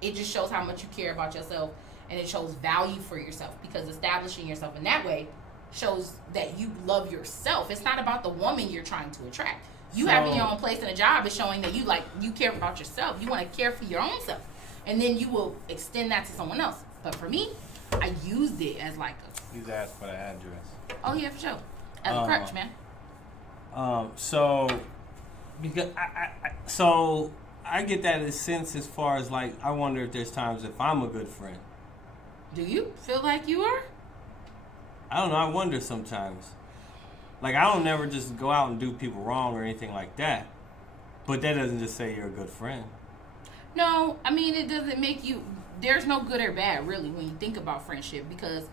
it just shows how much you care about yourself, and it shows value for yourself, because establishing yourself in that way shows that you love yourself. It's not about the woman you're trying to attract. You having your own place in a job is showing that you care about yourself. You want to care for your own self, and then you will extend that to someone else. But for me, I used it as like a... You asked for the address. Oh yeah, for sure. As a crutch, man. So because I get that sense as far as like, I wonder if there's times if I'm a good friend. Do you feel like you are? I don't know. I wonder sometimes. Like, I don't never just go out and do people wrong or anything like that. But that doesn't just say you're a good friend. No, I mean, it doesn't make you... There's no good or bad, really, when you think about friendship. Because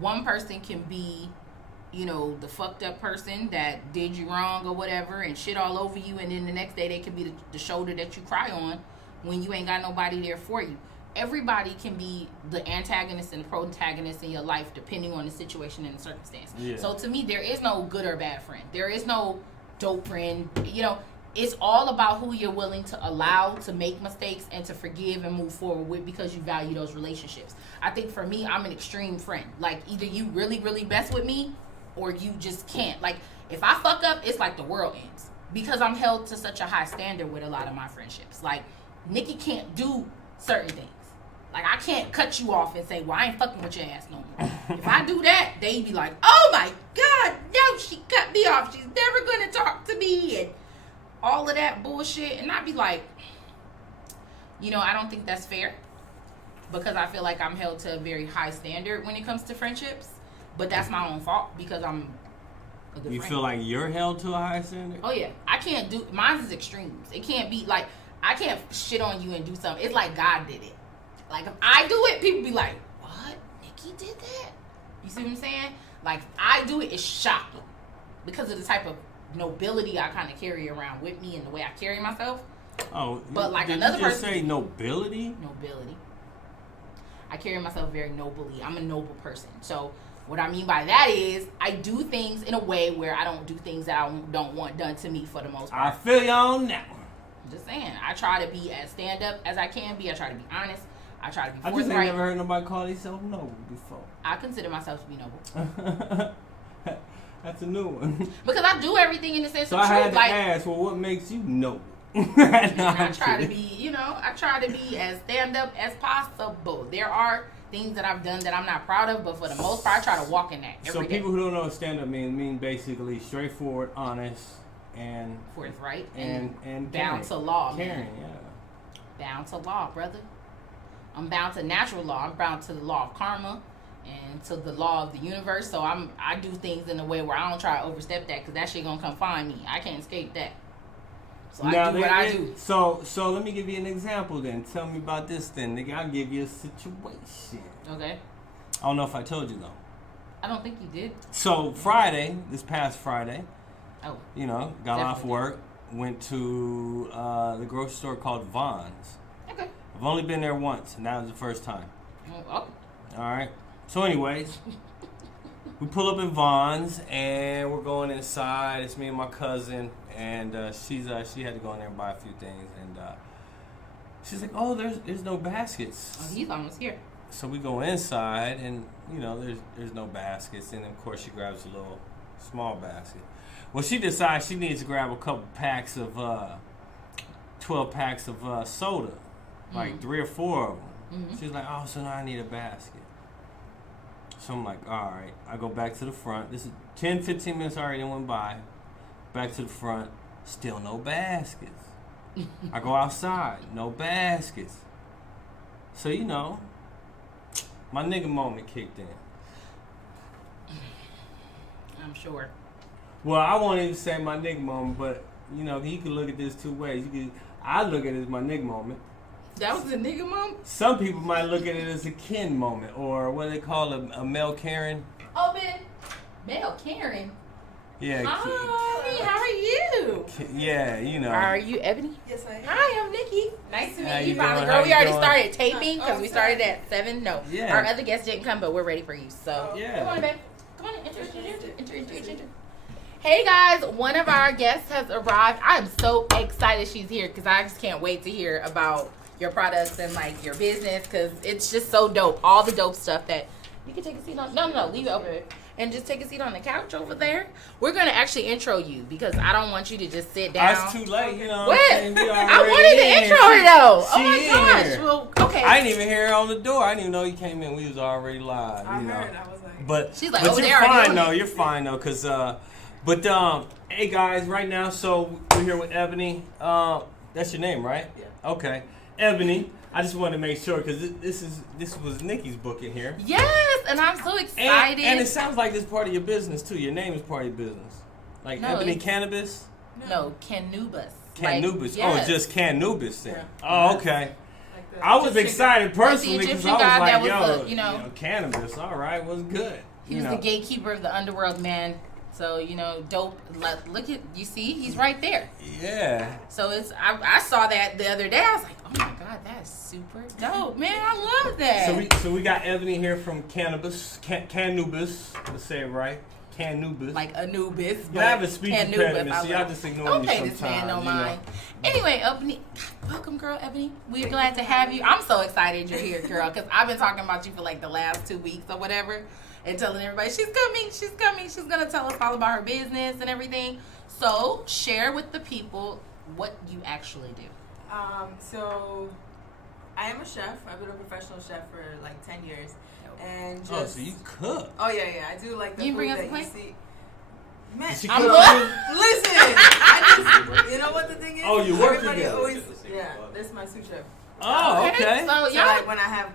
one person can be, the fucked up person that did you wrong or whatever and shit all over you. And then the next day, they can be the shoulder that you cry on when you ain't got nobody there for you. Everybody can be the antagonist and the protagonist in your life depending on the situation and the circumstance. Yeah. So to me, there is no good or bad friend. There is no dope friend. It's all about who you're willing to allow to make mistakes and to forgive and move forward with, because you value those relationships. I think for me, I'm an extreme friend. Like, either you really, really mess with me or you just can't. Like, if I fuck up, it's like the world ends, because I'm held to such a high standard with a lot of my friendships. Like, Nikki can't do certain things. Like, I can't cut you off and say, well, I ain't fucking with your ass no more. If I do that, they be like, oh my God, no, she cut me off. She's never going to talk to me, and all of that bullshit. And I'd be like, I don't think that's fair, because I feel like I'm held to a very high standard when it comes to friendships. But that's my own fault, because I'm a good friend. You feel like you're held to a high standard? Oh, yeah. I can't do... Mine is extremes. It can't be like... I can't shit on you and do something. It's like God did it. Like, if I do it, people be like, what? Nikki did that? You see what I'm saying? Like, if I do it, it's shocking, because of the type of nobility I kind of carry around with me and the way I carry myself. Oh, but like did another you just person... say nobility? Nobility. I carry myself very nobly. I'm a noble person. So what I mean by that is I do things in a way where I don't do things that I don't want done to me for the most part. I feel you on that one. Just saying. I try to be as stand-up as I can be. I try to be honest. I try to be forthright. I just ain't never heard nobody call themselves noble before. I consider myself to be noble. That's a new one. Because I do everything in the sense of truth. So I had to ask, well, what makes you noble? I try to be, I try to be as stand-up as possible. There are things that I've done that I'm not proud of, but for the most part, I try to walk in that every day. People who don't know what stand-up mean basically straightforward, honest, and... forthright. And bound to law. Caring, yeah. Bound to law, brother. I'm bound to natural law. I'm bound to the law of karma and to the law of the universe. So I do things in a way where I don't try to overstep that, because that shit gonna come find me. I can't escape that. So I do what I do. So let me give you an example then. Tell me about this then, nigga. I'll give you a situation. Okay. I don't know if I told you though. I don't think you did. So this past Friday, got off work, went to the grocery store called Vons. Okay. I've only been there once, and that was the first time. Oh. All right. So, anyways, we pull up in Vaughn's, and we're going inside. It's me and my cousin, and she had to go in there and buy a few things, and she's like, "Oh, there's no baskets." Oh, he's almost here. So we go inside, and there's no baskets, and of course she grabs a little small basket. Well, she decides she needs to grab a couple packs of 12 packs of soda, like 3 or 4 of them. Mm-hmm. She's like, "Oh, so now I need a basket." So I'm like, "All right." I go back to the front. This is 10, 15 minutes already went by. Back to the front, still no baskets. I go outside, no baskets. So my nigga moment kicked in. I'm sure. Well, I won't even say my nigga moment, but he could look at this 2 ways. I look at it as my nigga moment. That was a nigga moment? Some people might look at it as a kin moment, or what they call a Mel Karen. Oh, man. Mel Karen? Yeah. Hi, how are you? Yeah, Are you Ebony? Yes, I am. Hi, I'm Nikki. Nice to How meet you you. Finally, doing? girl, How we you already doing? started taping because we started at 7. No, Yeah. our other guests didn't come, but we're ready for you. So, Yeah. Come on, babe. Come on, enter. Hey, guys, one of our guests has arrived. I'm so excited she's here because I just can't wait to hear about your products and, like, your business because it's just so dope. All the dope stuff that you can take a seat on. No, leave it over there. And just take a seat on the couch over there. We're going to actually intro you because I don't want you to just sit down. That's too late, What? I wanted to intro her, though. Oh, my gosh. Here. Well, okay. I didn't even hear her on the door. I didn't even know you came in. We was already live. I heard. I was like... But, she's like, but oh, you're fine, though. You're fine, though, because... hey, guys, right now, so we're here with Ebony. That's your name, right? Yeah. Okay. Ebony. I just wanted to make sure because this was Nikki's book in here. Yes, and I'm so excited. And it sounds like it's part of your business too. Your name is part of your business, like no, Ebony Cannabis. No, Canubis. Cannubis. Like, yes. Oh, just Cannubis then. Yeah. Oh, okay. Like I was excited personally like because the I was Egyptian like, god that yo, was cannabis. All right, was good. He was the gatekeeper of the underworld, man. So, dope. Look at, you see, he's right there. Yeah. So I saw that the other day. I was like, oh my God, that's super dope, man. I love that. So we got Ebony here from Cannubis. Cannubis. Let's say it right. Cannubis. Like Anubis. You have a speech impediment, so y'all just ignore me sometimes. Don't pay this man no mind. Anyway, Ebony, welcome, girl, Ebony. We're glad to have you. I'm so excited you're here, girl, because I've been talking about you for like the last 2 weeks or whatever. And telling everybody, she's coming. She's going to tell us all about her business and everything. So, share with the people what you actually do. So, I am a chef. I've been a professional chef for like 10 years. And just... Oh, so you cook. Oh, yeah. I do like the food that you see. Man, listen, I just, you know what the thing is? Oh, you work Everybody together. always, yeah, this is my sous chef. Oh, okay. So, So like when I have,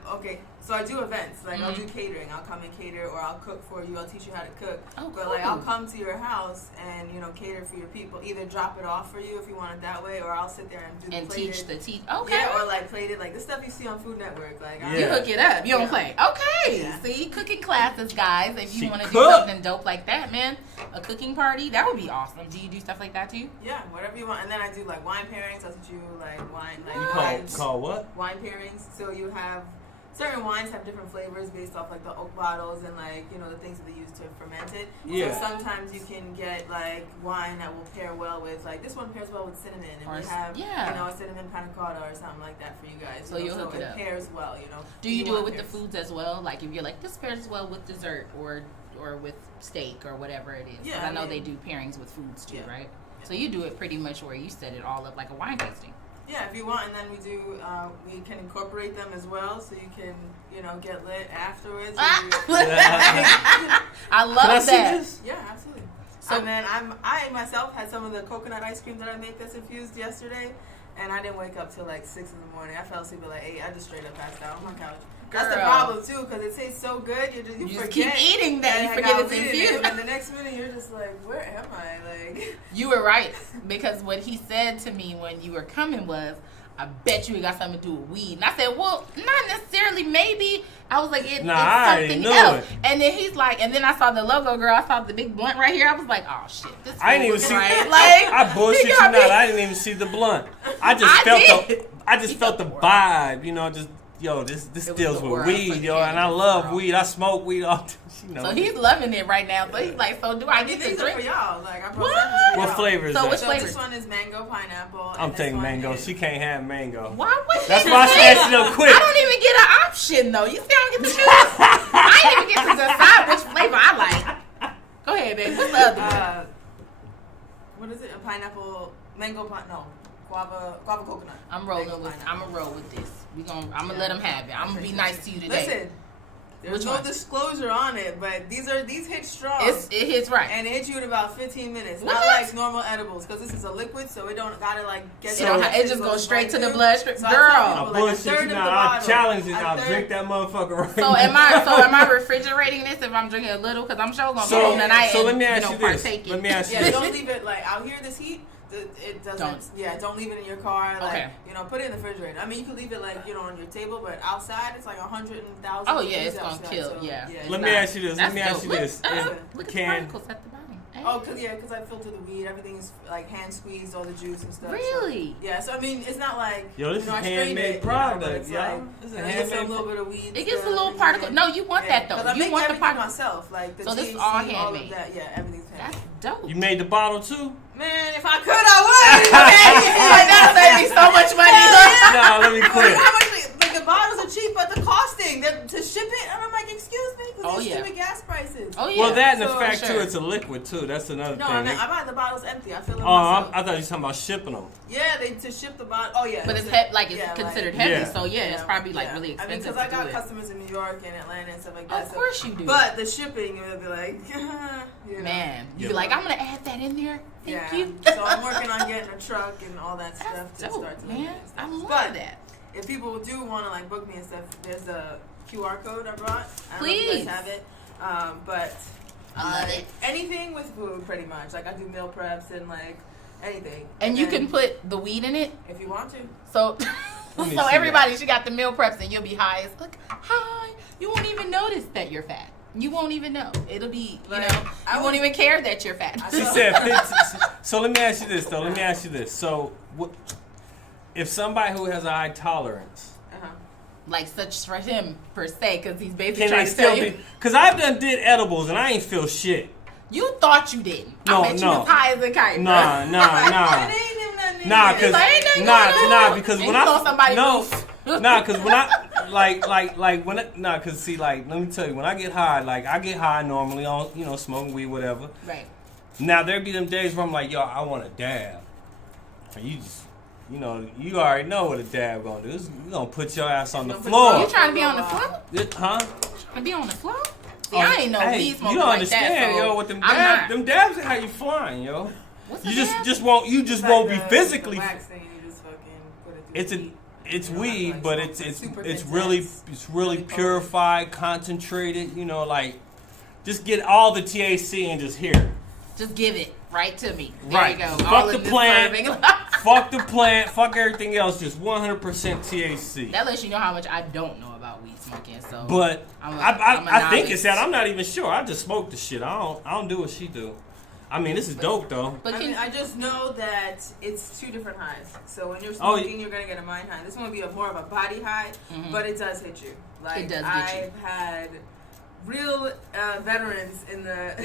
so I do events, like I'll do catering. I'll come and cater, or I'll cook for you. I'll teach you how to cook. Oh, but like I'll come to your house and cater for your people. Either drop it off for you if you want it that way, or I'll sit there and do and the teach plated. Okay. Yeah, or like plate it, like the stuff you see on Food Network. Like you hook it up. You don't play. Okay. Yeah. See, cooking classes, guys. If you want to do cook. something dope like that, man, a cooking party, that would be awesome. Do you do stuff like that too? Yeah, whatever you want. And then I do like wine pairings. I'll teach you like wine, like You call what? wine pairings. So you have certain wines have different flavors based off like the oak bottles and like the things that they use to ferment it. Yeah. So sometimes you can get like wine that will pair well with like this one pairs well with cinnamon, and we have a cinnamon panna cotta or something like that for you guys. So you'll hook it up. Pairs well, Do you do it with the foods as well? Like if you're like this pairs well with dessert or with steak or whatever it is. Yeah, I know they do pairings with foods too, right? Yeah. So you do it pretty much where you set it all up like a wine tasting. Yeah, if you want, and then we can incorporate them as well, so you can, get lit afterwards. I love that. See this? Yeah, absolutely. So, and then I myself had some of the coconut ice cream that I make that's infused yesterday, and I didn't wake up till like 6 in the morning. I fell asleep at like 8. I just straight up passed out on my couch. Girl. That's the problem too, because it tastes so good. You just forget keep eating that. You forget it's infused. And then the next minute you're just like, where am I? Like you were right, because what he said to me when you were coming was, I bet you it got something to do with weed. And I said, well, not necessarily, maybe. I was like, it's something else. And then he's like, and then I saw the logo, girl. I saw the big blunt right here. I was like, oh, shit. This I didn't even see right. I bullshit you not. I didn't even see the blunt. I I just felt the vibe, you know, just. Yo, this deals with weed, yo, and I love weed. I smoke weed all you know. So he's loving it right now. So he's like, so do I get to drink? For y'all. Like, I what flavor is that? So which flavor? This one is mango, pineapple. I'm taking mango. She can't have mango. Why would That's why I snatched it up quick. I don't even get an option, though. You see, I don't get to choose. I didn't even get to decide which flavor I like. Go ahead, babe. What's the other one? What is it? A pineapple, mango, no. Guava coconut. I'm gonna roll with this. I'm gonna let them have it. I'm gonna be nice to you today. Listen, there's no disclosure on it, but these hit strong. It hits right, and it hits you in about 15 minutes. What? Not like normal edibles, because this is a liquid, so it don't gotta like get. It just goes straight to the bloodstream. So Girl, bullshit. You know, I challenge it. I'll drink that motherfucker right now. Am I refrigerating this if I'm drinking a little? Because I'm sure gonna go home tonight. So let me ask you this. Let me ask you this. Don't leave it like out here. This heat. It doesn't. Don't leave it in your car. Like, put it in the refrigerator. I mean, you can leave it like on your table, but outside it's like 100,000. Oh yeah, it's gonna kill. So, Let me ask you this. Look at the particles at the bottom. Oh, because I filter the weed. Everything is like hand squeezed, all the juice and stuff. Really? So, yeah. So I mean, it's not like this is handmade product, y'all. This is handmade. A little bit of weed. It gets a little particle. No, you want that though. You want the particle myself. Like the so this THC, is all handmade. Everything's handmade. That's dope. You made the bottle too? Man, if I could, I would. That'll save me so much money. No, let me quit. Like the bottles are cheap, but the costing to ship it, and I'm like, excuse me, because they're stupid gas prices. Oh yeah. Well, that and the fact too, it's a liquid too. That's another thing. No, I buy the bottles empty. I fill them myself. I thought you were talking about shipping them. Yeah, to ship the bottle. Oh yeah. But it's considered heavy, so it's probably like really expensive. I mean, because I got customers in New York and Atlanta and stuff like that. Of course you do. But the shipping, it would be like, man, you'd be like, I'm gonna add that in there. Thank you. So I'm working on getting a truck and all that stuff to start to man. I love that. If people do want to like book me and stuff, there's a QR code I brought. Please. I don't know if you guys have it. But I love it. Anything with food, pretty much. Like I do meal preps and like anything. And you can put the weed in it if you want to. So everybody, she got the meal preps, and you'll be high as look high. You won't even notice that you're fat. You won't even know. It'll be, you won't even care that you're fat. She said, so let me ask you this, though. Let me ask you this. So, if somebody who has a high tolerance, like such for him per se, because he's basically can trying they to tell still you. Because I've did edibles and I ain't feel shit. You thought you didn't. No, I bet you was high as a kite. Nah. Because when let me tell you, when I get high, like I get high normally on smoking weed, whatever. Right. Now there be them days where I'm like, yo, I want a dab, and you just. You already know what a dab gonna do. It's gonna put your ass on the floor. You trying to be on the floor? Huh? Trying to be on the floor? See, I ain't no weed smoker. You don't like understand, that, so yo. With them dabs are how you flying, yo. What's you dab? just won't be physically. It's it's weed, but it's really purified, concentrated. Like just get all the THC and just here. Just give it right to me. There right. you go. Fuck the plant. Fuck the plant. Fuck everything else. Just 100% THC. That lets you know how much I don't know about weed smoking. So, but I think it's that. I'm not even sure. I just smoke the shit. I don't do what she do. I mean, this is dope though. But I just know that it's two different highs. So when you're smoking, you're gonna get a mind high. This one will be more of a body high, but it does hit you. Like it does get you. I've had real veterans in the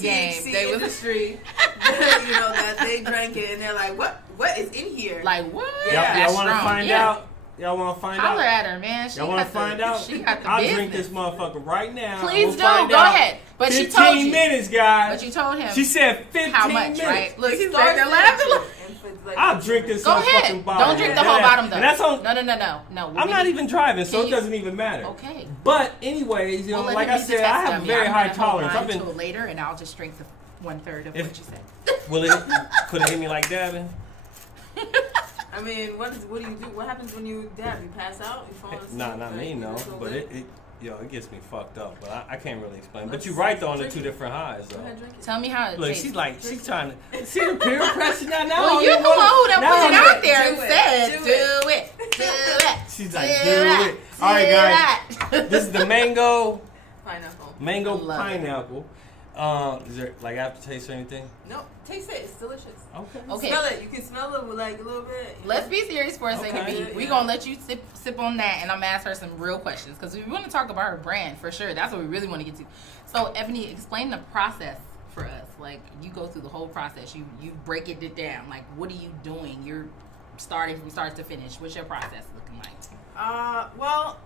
game industry, that they drank it and they're like, what is in here? Like what? Yeah. Y'all want to find out? Y'all want to find out? Holler at her, man. Y'all want to find out? She got the I'll business. drink this motherfucker right now. Please do. Go ahead. But 15 she told you. 15 minutes, guys. But you told him. She said 15 how much, minutes. Right? Look, he's right there laughing. I'll drink this Go fucking ahead. bottle. Don't drink the whole bottom, though. And that's on, no. I'm not even driving, so it doesn't even matter. Okay. But anyways, like I said, I have a very high tolerance. I've been until later, and I'll just drink the 1/3 of what you said. Could it hit me like dabbing? I mean, what do you do? What happens when you dab? You pass out? You fall asleep? Nah, not me, no. But it gets me fucked up. But I can't really explain. But you're right, though, on the two different highs, though. Tell me how it tastes. She's trying to see the peer pressure now. Well, you're the one who put it out there and said, do it. She's like, do it. All right, guys. This is the mango pineapple. Is there like aftertaste or anything? Nope. Taste it. It's delicious. Okay. Smell it. You can smell it with like a little bit. Let's be serious for a second, Okay. B. We're going to let you sip on that, and I'm going to ask her some real questions. Because we want to talk about her brand, for sure. That's what we really want to get to. So, Ebony, explain the process for us. Like, you go through the whole process. You break it down. Like, what are you doing? You're starting from start to finish. What's your process looking like? Well,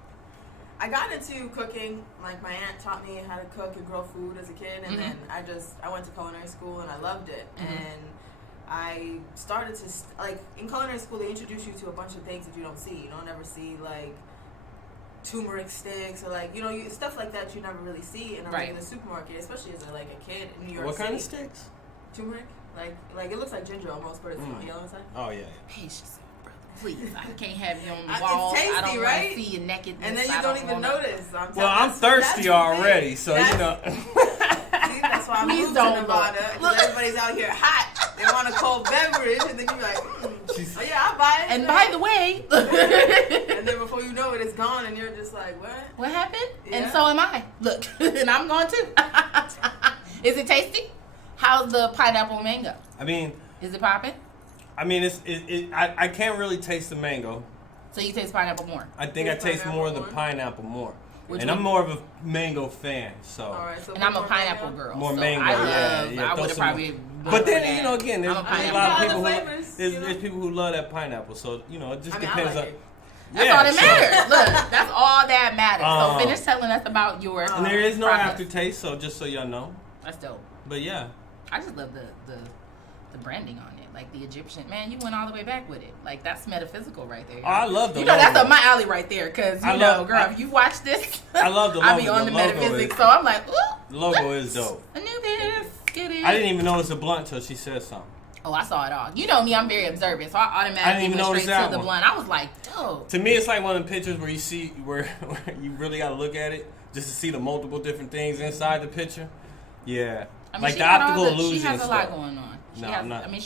I got into cooking. Like, my aunt taught me how to cook and grow food as a kid, and then I went to culinary school and I loved it. And I started to like in culinary school they introduce you to a bunch of things that you don't see. You don't ever see like turmeric sticks or like stuff like that you never really see in a regular supermarket, especially as a kid in New York City. What kind of sticks? Turmeric, like it looks like ginger almost, but it's yellow inside. Oh yeah. Patience, brother. Please, I can't have you on the It's wall. tasty, I don't right? want to see your nakedness. And then you don't even notice. I'm thirsty already, so you know. See, that's why I moved to Nevada. Everybody's out here hot. They want a cold beverage, and then you're like, oh yeah, I'll buy it. And by the way, and then before you know it, it's gone, and you're just like, what? What happened? Yeah. And so am I. Look, and I'm going too. Is it tasty? How's the pineapple mango? I mean, is it popping? I mean, I can't really taste the mango. So you taste pineapple more? I think I taste more of the pineapple more. And I'm more of a mango fan, so. Right, so and I'm a pineapple girl. More so mango, I would have probably. But then again, there's a lot of people there's people who love that pineapple. So it just depends on. That's all that matters. Look, that's all that matters. So finish telling us about your. And there is no process. aftertaste, so just so y'all know. That's dope. But yeah. I just love the branding on it, like the Egyptian. Man, you went all the way back with it. Like that's metaphysical right there. Oh, I love the. That's up my alley right there, because girl, if you watch this, I love the logo. I be on the metaphysics, so I'm like, ooh. The logo is dope. Anubis, get it. I didn't even know it's a blunt till she said something. Oh, I saw it all. You know me, I'm very observant, so I automatically went straight to the blunt. I was like, dope. To me, it's like one of the pictures where you see where you really got to look at it just to see the multiple different things inside the picture. Yeah. I mean, like the optical illusion. She has a lot going on. She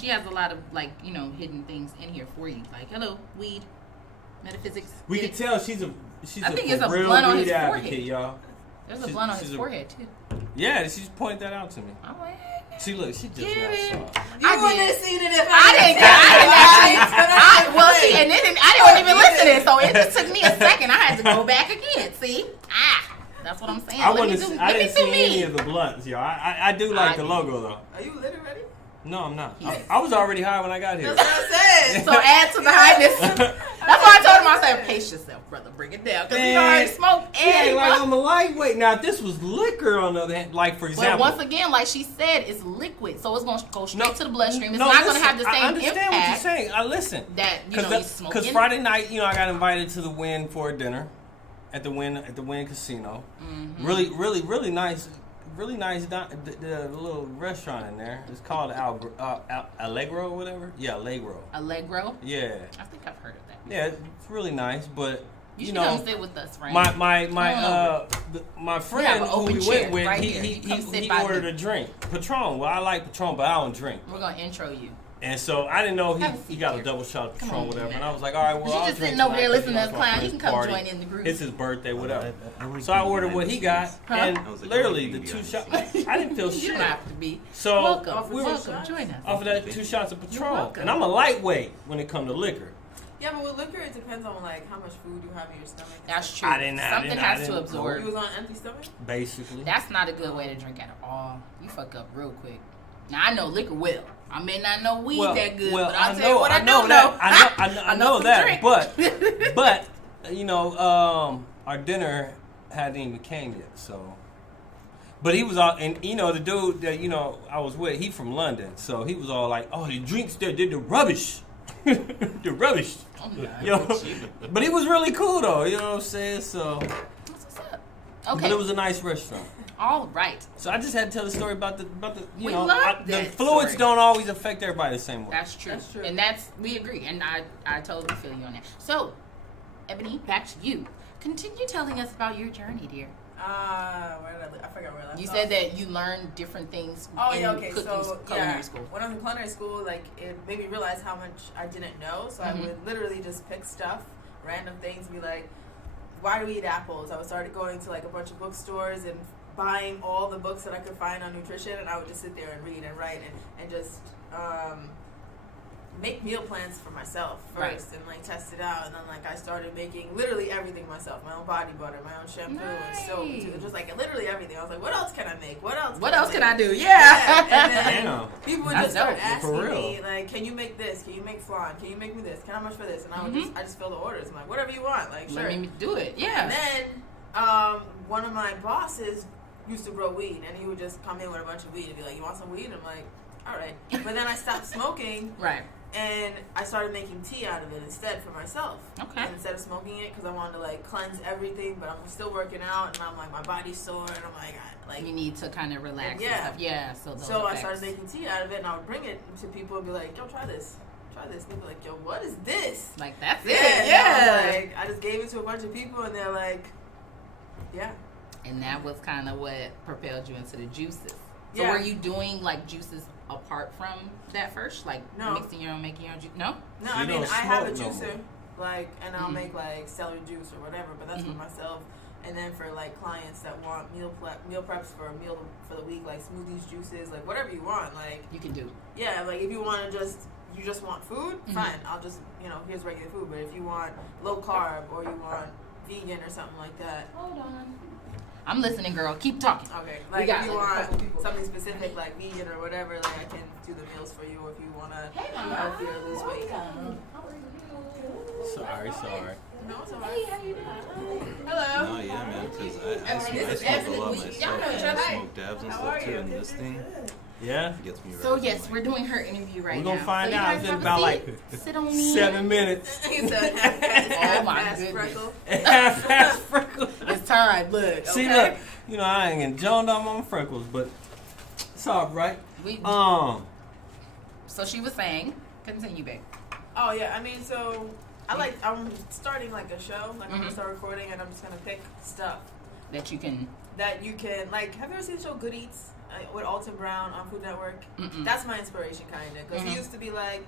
has a lot of hidden things in here for you. Like, hello, weed, metaphysics. We can tell she's a real weed advocate, y'all. There's a blunt on his forehead too. Yeah, she just pointed that out to me. I'm like, she just got saw. You wouldn't have seen it if I didn't actually. I didn't even listen to it, so it just took me a second. I had to go back again. See, that's what I'm saying. I didn't see any of the blunts, y'all. I do like the logo though. Are you lit already? No, I'm not. I was already high when I got here. That's what I said. So add to the highness. That's why I told him, I said, pace yourself, brother. Bring it down. Because you already smoked. Yeah, like I'm a lightweight. Now, if this was liquor on the other hand, like for example. But once again, like she said, it's liquid. So it's going to go straight to the bloodstream. It's not going to have the same impact. I understand what you're saying. Listen. That, you smoking. Because Friday night, I got invited to the Wynn for a dinner at the Wynn Casino. Mm-hmm. Really nice. Really nice, the little restaurant in there. It's called Allegro or whatever. Yeah, Allegro. Allegro? Yeah. I think I've heard of that. Yeah, it's really nice, but you should come sit with us, right? My friend who we went with, right he ordered a drink, Patron. Well, I like Patron, but I don't drink. We're gonna intro you. And so I didn't know he got a double shot of Patron, whatever. And I was like, all right, well, I'll just sitting over there listening to us clown. He can come join in the group. It's his birthday, whatever. So I ordered what he got, and literally the 2 shots. I didn't feel shit. You don't have to be. So welcome, join us. Off of that 2 shots of Patron, and I'm a lightweight when it comes to liquor. Yeah, but with liquor, it depends on like how much food you have in your stomach. That's true. Something has to absorb. You was on empty stomach. Basically. That's not a good way to drink at all. You fuck up real quick. Now I know liquor well. I may not know weed that good, but I'll tell you what I don't know. I know that, but our dinner hadn't even came yet, so. But he was all, and the dude that I was with, he from London, so he was all like, "Oh, the drinks there did the rubbish, the rubbish." But he was really cool though, you know what I'm saying? So. That's what's up. Okay. But it was a nice restaurant. All right. So I just had to tell the story about the the fluids don't always affect everybody the same way. That's true. And we agree. And I totally feel you on that. So, Ebony, back to you. Continue telling us about your journey, dear. Where did I forgot where I left You off. said that you learned different things culinary school. When I was in culinary school, like it made me realize how much I didn't know. So I would literally just pick stuff, random things, and be like, why do we eat apples? I started going to like a bunch of bookstores and buying all the books that I could find on nutrition, and I would just sit there and read and write and just make meal plans for myself first, and like test it out, and then like I started making literally everything myself, my own body butter, my own shampoo and soap, just like literally everything. I was like, what else can I make? What else can I do? Yeah. And then people would just start asking me like, can you make this? Can you make flan? Can you make me this? How much for this? And I would I just fill the orders. I'm like, whatever you want, like sure. Let me do it. Yeah. And then one of my bosses used to grow weed, and he would just come in with a bunch of weed and be like, you want some weed? And I'm like, all right. But then I stopped smoking. Right. And I started making tea out of it instead for myself. Okay. And instead of smoking it, because I wanted to like cleanse everything, but I'm still working out, and I'm like, my body's sore, and I'm like you need to kind of relax. Yeah. And stuff. Yeah. So I started making tea out of it, and I would bring it to people and be like, yo, try this. And they'd be like, yo, what is this? Like, that's it. Yeah. I just gave it to a bunch of people, and they're like, yeah. And that was kind of what propelled you into the juices. So yeah. Were you doing like juices apart from that first, like mixing your own, making your own juice? No. No, I mean I have a juicer, like, and I'll make like celery juice or whatever, but that's for myself. And then for like clients that want meal preps for a meal for the week, like smoothies, juices, like whatever you want, like you can do. Yeah, like if you want to you just want food, fine. I'll just here's regular food. But if you want low carb or you want vegan or something like that, hold on. I'm listening, girl. Keep talking. Okay. Like if you want something specific like vegan or whatever, like I can do the meals for you. Or if you want to healthier or lose weight. Sorry. No, it's alright. Hey, how you doing? Hello. No, yeah, man, because I smoke a lot myself. I smoke dabs and stuff too, and this thing. Yeah. Gets me right. So yes, we're doing her interview right now. We're gonna find out in about like 7 minutes. Oh my goodness. Half-ass freckles. It's time. Look. See, look. I ain't getting joned on my freckles, but it's all right. So she was saying, continue, babe. Oh yeah, I mean, so I'm starting like a show. Like I'm gonna start recording, and I'm just gonna pick stuff that you can like. Have you ever seen the show Good Eats? With Alton Brown on Food Network. That's my inspiration, kind of, because he used to be like,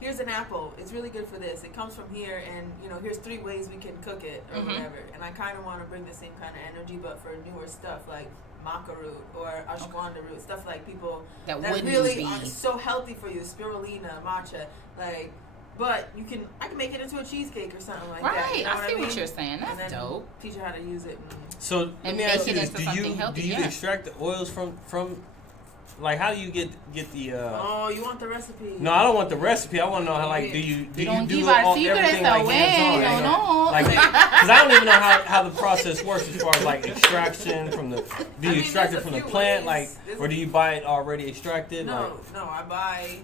here's an apple, it's really good for this, it comes from here, and here's 3 ways we can cook it or whatever. And I kind of want to bring the same kind of energy, but for newer stuff like maca root or ashwagandha root, stuff like people that really are so healthy for you, spirulina, matcha, like. But I can make it into a cheesecake or something like that. Right, I see what you're saying. That's dope. Teach you how to use it. So let me ask you this: Do you extract the oils from? Like, how do you get the? Oh, you want the recipe? No, I don't want the recipe. I want to know how. Like, do you do everything like hands-on? Like, because I don't even know how the process works as far as like extraction from the. Do you extract it from the plant, like, or do you buy it already extracted? No, I buy.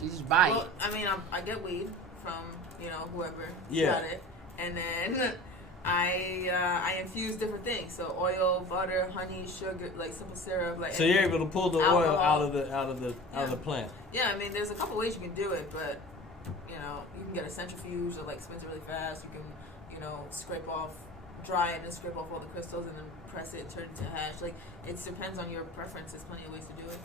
She just buy it. I mean, I get weed from whoever got it, and then I infuse different things. So oil, butter, honey, sugar, like simple syrup, like. So you're able to pull the oil out of the plant. Yeah, I mean, there's a couple ways you can do it, but you can get a centrifuge that like spins it really fast. You can dry it and scrape off all the crystals and then press it and turn it into hash. Like it depends on your preference. There's plenty of ways to do it.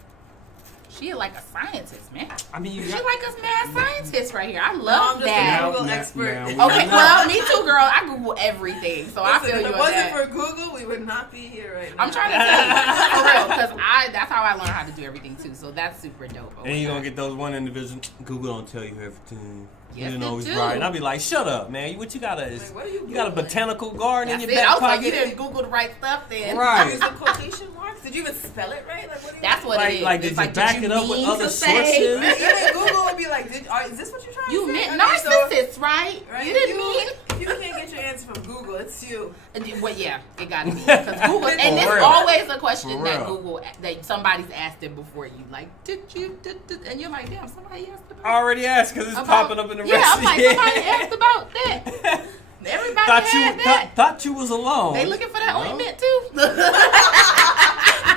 She like a scientist, man. I mean, she like us mad scientists right here. I love that. I'm just a Google expert. Okay, well, me too, girl. I Google everything, so I feel you on that. If it wasn't for Google, we would not be here right now. I'm trying to tell you, for real, because that's how I learned how to do everything too. So that's super dope. And you're gonna get those one individual. Google don't tell you everything. Yes, you know he's right. And I'll be like, shut up, man. What you got is you got a botanical garden in your back pocket. I was like, you didn't Google the right stuff then. Right. Use the quotation marks. Did you even spell it right? Like, what that's what it is. Like, did you back it up with other sources? Even Google would be like, is this what you're trying to say? You meant narcissist, right? You didn't mean. If you can't get your answer from Google, it's you. Well, yeah, it got to be. Because Google, and it's always a question that somebody's asked it before you. Like, did you? And you're like, damn, somebody asked about I already asked because it's popping up in the recipe. Yeah, I'm like, somebody asked about that. Everybody thought you was alone. They looking for that ointment too.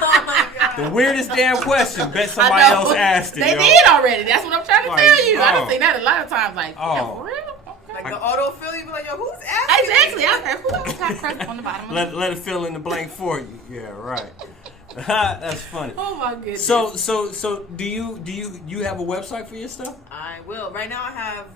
Oh my God. The weirdest damn question. Bet somebody else asked it. They did already. That's what I'm trying to tell you. I don't think that a lot of times. Like, for real. Like the autofill, you be like, yo, who's asking? Exactly. I heard who else got crust on the bottom. Let it fill in the blank for you. Yeah, right. That's funny. Oh my goodness. So do you have a website for your stuff? I will. Right now I have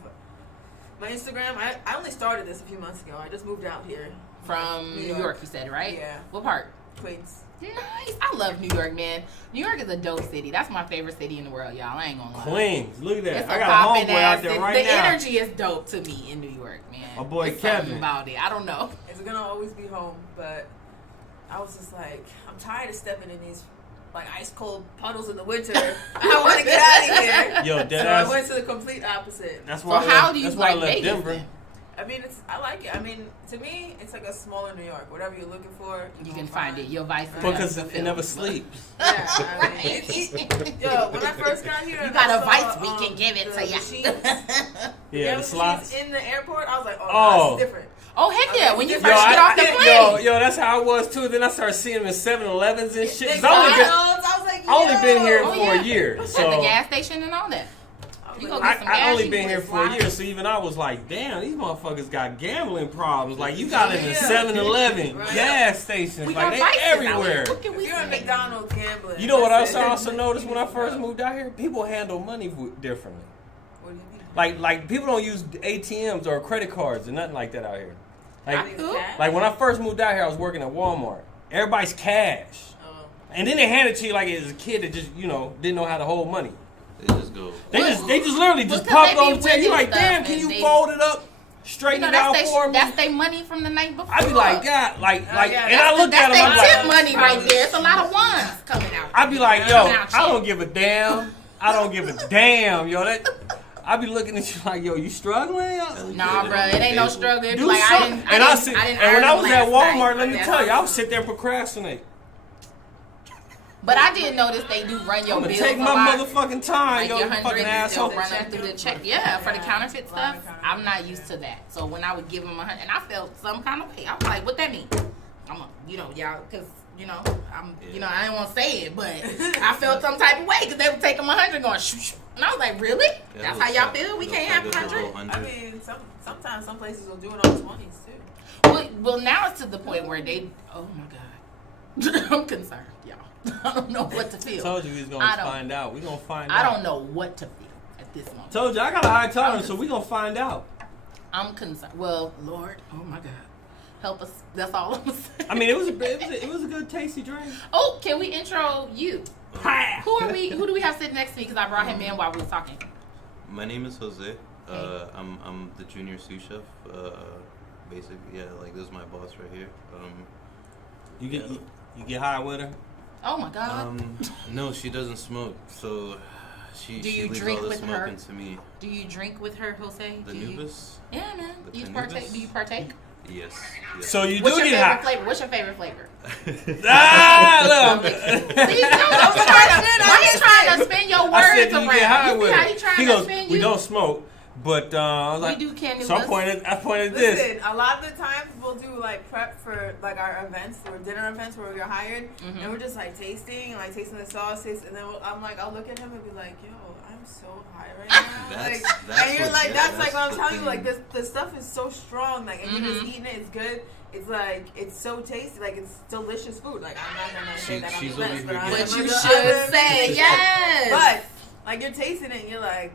my Instagram. I only started this a few months ago. I just moved out here from New York. You said, right? Yeah. What part? Queens. Nice. I love New York, man. New York is a dope city. That's my favorite city in the world, y'all. I ain't gonna lie. Queens. Look at that. It's I got a homeboy out there city. right now. The energy is dope to me in New York, man. My boy It's Kevin. something about it. I don't know. It's gonna always be home, but I was just like, I'm tired of stepping in these like ice cold puddles in the winter. I want to get out of here. Yo, So I went to the complete opposite. That's So why. how do you that's why I like left Vegas Denver. then? I mean, I like it. I mean, to me, it's like a smaller New York. Whatever you're looking for, You can find it. Your vice. Because it never sleeps. Yeah, I mean, yo, when I first got here, You got I a vice, saw, we can give it the to you. machines- Yeah, the slots. in the airport. I was like, Oh. that's different. Oh heck yeah! When you Yo, first get off the plane. Yo, that's how I was too. Then I started seeing them in 7-Elevens and shit. 'Cause I was like, I only been here Oh, for yeah. a year, At so the gas station and all that. You go get some I gas, only you been can here just for a fly. year. So even I was like, damn, these motherfuckers got gambling problems. Like you got in the Yeah. 7-Eleven Right. gas stations, We like got they vices out here. everywhere. What can If we you're at say? McDonald's gambling, You know what else that's I it. also noticed when I first moved out here? People handle money differently. What do you mean? Like people don't use ATMs or credit cards or nothing like that out here. Like Who? like when I first moved out here, I was working at Walmart. Everybody's cash, Oh. and then they hand it to you like it was a kid that just didn't know how to hold money. They just go. They just literally just Because pop it they on be the table. You winning like, stuff damn, can and you they- fold it up, You straighten know, it out for me? that's their money from the night before. I be like, God, like, yeah, and I look at That's them, I'm their tip like, money right there. It's a lot of ones coming out. I be like, yo, Coming out I cheap. don't give a damn. I don't give a damn, yo. I be looking at you like, yo, you struggling? Nah, bro, it ain't no struggle. It be Do like, something. And I sit, and when I was at Walmart, let me That's tell you, I awesome. would sit there and procrastinate. But I did notice they do run your I'm gonna bills take a my lot. motherfucking time, Like yo, your you fucking hundreds, asshole. they'll run them through the check. Yeah, for the Yeah. counterfeit A lot stuff. of counterfeit. I'm not used to that. So when I would give them 100, and I felt some kind of way. I was like, what that mean? Y'all, because, I didn't want to say it, but I felt some type of way because they would take them 100 going, shoo, shoo. And I was like, really? Yeah, That's it how looks y'all like- feel? We it can't looks have like 100? it's a whole I 100. mean, sometimes some places will do it on 20s too. Well, now it's to the point where they, oh my God. I'm concerned, y'all. I don't know what to feel. Told you we was I gonna don't- find out. We gonna find out. I don't know what to feel at this moment. Told you I got a high tolerance, so we gonna find out. I'm concerned. Well, Lord, oh my God. Help us. That's all I'm saying. I mean, it was a good tasty drink. Oh, can we intro you? Ha! Who do we have sitting next to me? Because I brought him in while we were talking. My name is Jose. I'm the junior sous chef. Basically, yeah, like this is my boss right here. You get high with her? Oh my God. No, she doesn't smoke, so she Do you leaves drink all the with her? smoking to me. Do you drink with her, Jose? The Do you- Nubis? Yeah, man. The Do you Canubis? partake? Do you partake? Yes. So you What's do your get favorite high. flavor? What's your favorite flavor? Ah, look. See, why you trying to spin your words I said, do around? you get high You with see how her? he trying He to goes, spin we you? don't smoke, but I was like, We do cannabis. so I pointed this. Listen, a lot of the times we'll do like prep for like our events or dinner events where we're hired, and we're just like tasting the sauces, and then I'll look at him and be like, yo, I'm so high right now. That's and you're what- like, yeah, that's like that's what I'm the telling you, thing. like the stuff is so strong, like, and you're just eating it, it's good. It's like, it's so tasty, like it's delicious food. Like I'm not gonna say that on she's the over list, here but I But getting- am you on the should other- say yes. But like you're tasting it, and you're like,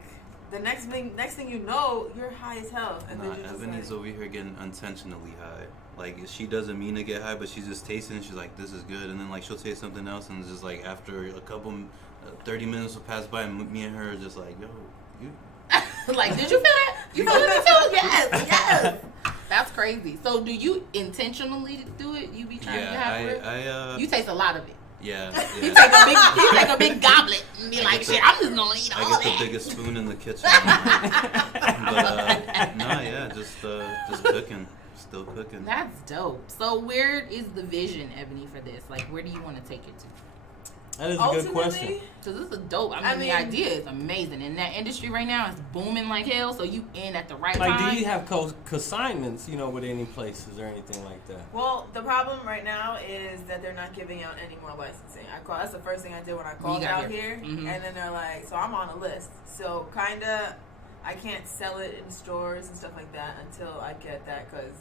the next thing you know, you're high as hell. And Nah, then you're just Ebony's like, over here getting intentionally high. Like she doesn't mean to get high, but she's just tasting it. She's like, "This is good," and then like she'll say something else, and it's just like after a couple, 30 minutes will pass by, and me and her are just like, "Yo, you." Like, did you feel that? You feel it too? Yes. That's crazy. So, do you intentionally do it? You be trying to get high for it? I You taste a lot of it. yeah. You yeah. take a big goblet and be like, shit, I'm just gonna eat all I get that. the biggest spoon in the kitchen. But nah, yeah, just cooking, still cooking. That's dope. So, where is the vision, Ebony, for this? Like, where do you want to take it to? That is a good question. ultimately, Because this is dope. I mean, the idea is amazing. And that industry right now is booming like hell, so you in at the right Like, time. do you have consignments, with any places or anything like that? well, the problem right now is that they're not giving out any more licensing. That's the first thing I did when I called got out here. here, Mhm. and then they're like, so I'm on a list. So kinda, I can't sell it in stores and stuff like that until I get that, because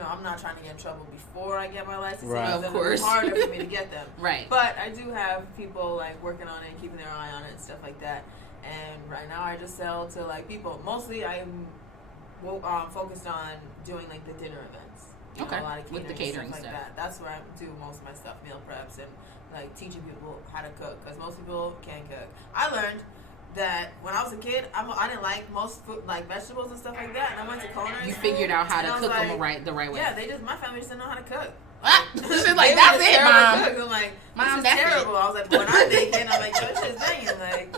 I'm not trying to get in trouble before I get my licensing. Right. because Of then course. it's harder for me to get them. Right. But I do have people like working on it and keeping their eye on it and stuff like that. And right now I just sell to like people. Mostly I'm focused on doing like the dinner events. You know, a lot of with the catering stuff like that. That's where I do most of my stuff, meal preps and like teaching people how to cook, because most people can't cook. I learned that when I was a kid, I didn't like most food, like vegetables and stuff like that, and I went to culinary You school, figured out how to cook like, them the right way. Yeah, my family just didn't know how to cook. She's like, that's it, Mom. I'm like, Mom, this is that's terrible. it. I was like, when I make it, I'm like, yo, this shit's banging. Like,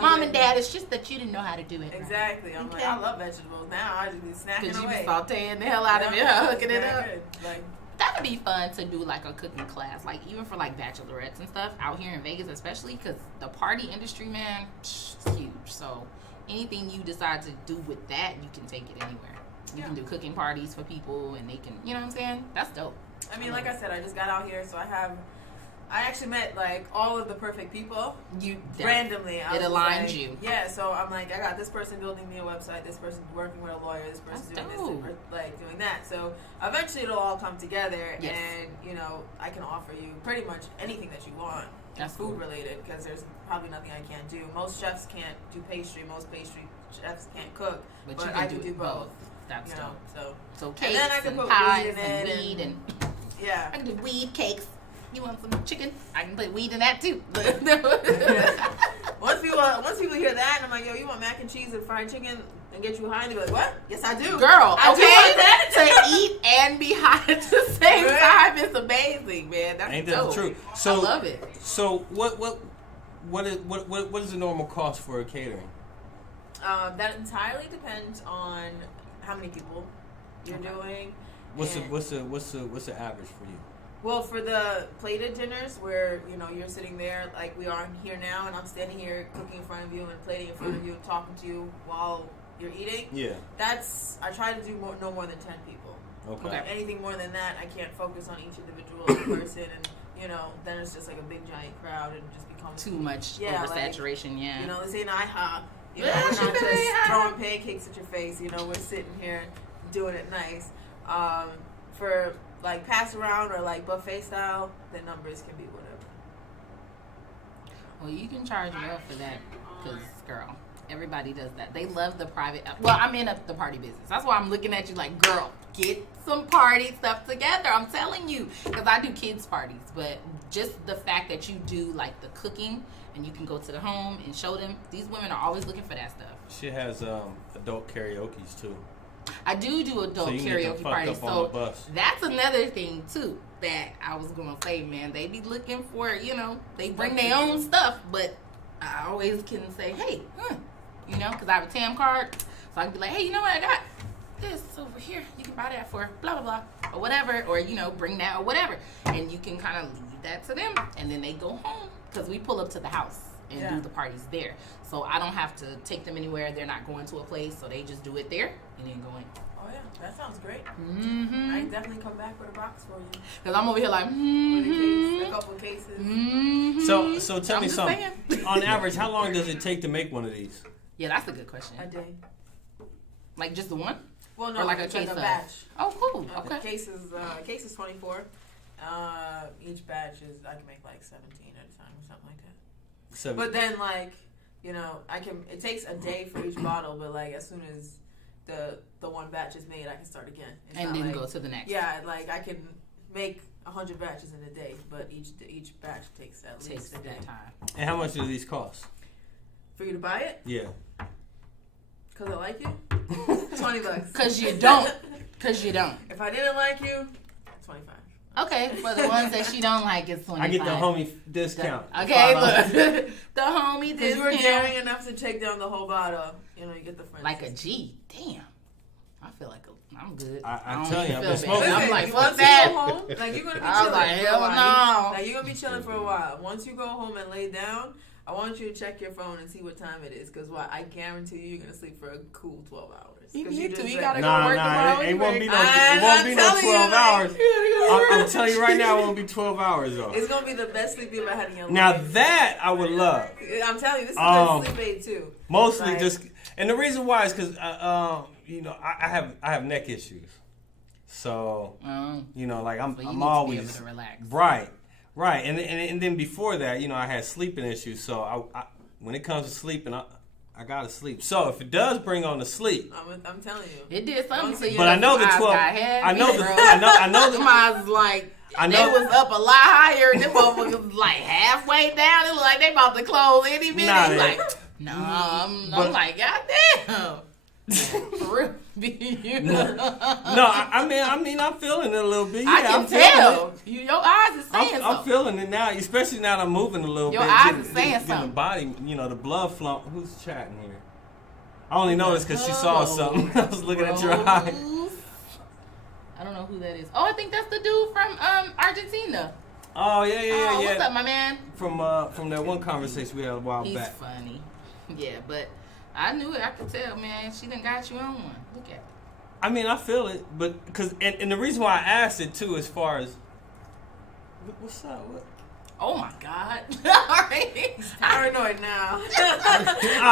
Mom and Dad, it's just that you didn't know how to do it. Exactly. I'm like, I love vegetables. Now I just be snacking Because you away. be sauteing the hell out of it, hooking it up. Like, that would be fun to do like a cooking class, like even for like bachelorettes and stuff out here in Vegas, especially because the party industry, man, it's huge. So anything you decide to do with that, you can take it anywhere. You can do cooking parties for people, and they can, you know what I'm saying? That's dope. I mean, like I said, I just got out here, so I actually met like all of the perfect people. Randomly. It aligned you. Yeah, so I'm like, I got this person building me a website, this person working with a lawyer, this person doing this, like doing that. So eventually it'll all come together, and you know, I can offer you pretty much anything that you want. That's food related, because there's probably nothing I can't do. Most chefs can't do pastry. Most pastry chefs can't cook, but I can do both. That's dope. So cakes and then I can put pies weed in and it weed and yeah. I can do weed cakes. You want some chicken? I can put weed in that too. Once people hear that, and I'm like, yo, you want mac and cheese and fried chicken and get you high? And they be like, what? Yes, I do. Girl, I do want that. To eat and be high at the same time is amazing, man. That's Ain't that the truth? So, I love it. So what is the normal cost for a catering? That entirely depends on how many people you're doing. What's the average for you? Well, for the plated dinners where, you know, you're sitting there like we are here now, and I'm standing here cooking in front of you and plating in front of you and talking to you while you're eating. Yeah. I try to do no more than 10 people. Okay. Anything more than that, I can't focus on each individual person, and you know, then it's just like a big giant crowd and it just becomes too much oversaturation. Like, yeah. You know, this ain't IHOP. You know, we're not just throwing pancakes at your face. You know, we're sitting here doing it nice. For like pass around or like buffet style, the numbers can be whatever. Well, you can charge well for that, because girl, everybody does that. They love the private. Well, I'm in the party business. That's why I'm looking at you like, girl, get some party stuff together. I'm telling you, because I do kids parties, but just the fact that you do like the cooking and you can go to the home and show them. These women are always looking for that stuff. She has adult karaoke's too. I do adult karaoke parties, so that's another thing too that I was gonna say, man. They be looking for, you know, they bring their own stuff, but I always can say, hey, you know, because I have a TAM card, so I can be like, hey, you know what, I got this over here. You can buy that for blah blah blah or whatever, or you know, bring that or whatever, and you can kind of leave that to them, and then they go home because we pull up to the house and do the parties there. So I don't have to take them anywhere. They're not going to a place, so they just do it there and then go in. Oh yeah, that sounds great. Mm-hmm. I can definitely come back with a box for you. Because I'm over here like, with a couple of cases. Mm-hmm. So tell me something. On average, how long does it take to make one of these? Yeah, that's a good question. A day. Like just the one? Well, no, or like a case a of batch. Oh, cool. Okay. Case is 24. Each batch is I can make like 17 at a time or something like that. But then like, you know, it takes a day for each bottle, but like as soon as the one batch is made, I can start again. And then go to the next. Yeah, like I can make 100 batches in a day, but each batch takes at least a day. That time. And how much do these cost? For you to buy it? Yeah. Because I like you? $20. Because you don't. Because you don't. If I didn't like you, 25. Okay, for the ones that she don't like, it's 25. I get the homie discount. Okay, look. The homie discount. Because you were daring enough to take down the whole bottle. You know, you get the friend. Like a G. Damn. I feel like I'm good. I'm telling you, I've been smoking. Listen, I'm like, you fuck to that. go home, like, you're going to be I chilling was like, for a hell while. no. Like, you're going to be chilling for a while. Once you go home and lay down, I want you to check your phone and see what time it is. Because I guarantee you, you're going to sleep for a cool 12 hours. You need to. You like, got to go work tomorrow. It won't be no, I'm 12 hours. I'm telling you right now, it won't be 12 hours, though. It's going to be the best sleep you ever had in your life. Now, that I would love. I'm telling you, this is a sleep aid, too. Mostly just... And the reason why is because, you know, I have neck issues. So, you know, like I'm always... To be able to relax. Right. And then before that, you know, I had sleeping issues. So, I when it comes to sleeping, I I gotta sleep. So if it does bring on the sleep, I'm telling you, it did something to you. But I know the 12. I know the Them eyes like. I know. They was up a lot higher. Them motherfuckers was like halfway down. It looked like they about to close any minute. Nah, like, I'm like, goddamn. For real. No, I mean, I'm feeling it a little bit. Yeah, I can tell. Your eyes is saying something. I'm feeling it now, especially now that I'm moving a little bit. Your eyes is saying something. The body, the blood flow. Who's chatting here? I only know this because she saw something. I was looking at your eyes. I don't know who that is. Oh, I think that's the dude from Argentina. Oh yeah. What's up, my man? From that one conversation we had a while back. He's funny. Yeah, but I knew it. I could tell, man. She done got you on one. Look at it. I mean, I feel it, but and the reason why I asked it too, as far as what's up? What? Oh my God! All right, paranoid now. Now I'm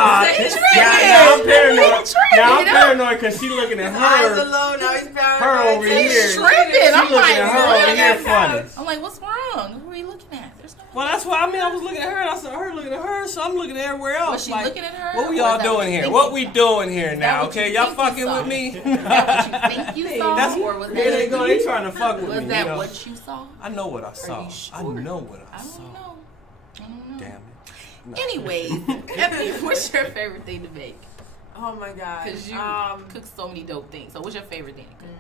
paranoid. Now I'm paranoid because she looking at her. Eyes alone. Now he's paranoid. Her over here. He's tripping. I'm looking like, at her over here funny. I'm like, what's wrong? Who are you looking at? There's no. Well, that's why I was looking at her, and I saw her looking at her, so I'm looking at everywhere else. Was she looking at her? What we all doing here? What we doing here now? Okay, y'all fucking with me. Is that what you think you saw? Or was here that they go. They trying to fuck with me. Was that what you saw? I know what I saw. Are you sure? I know what I saw. I don't know. Damn it. No. Anyways, Ebony, what's your favorite thing to make? Oh my God. Because you cook so many dope things. So what's your favorite thing to cook?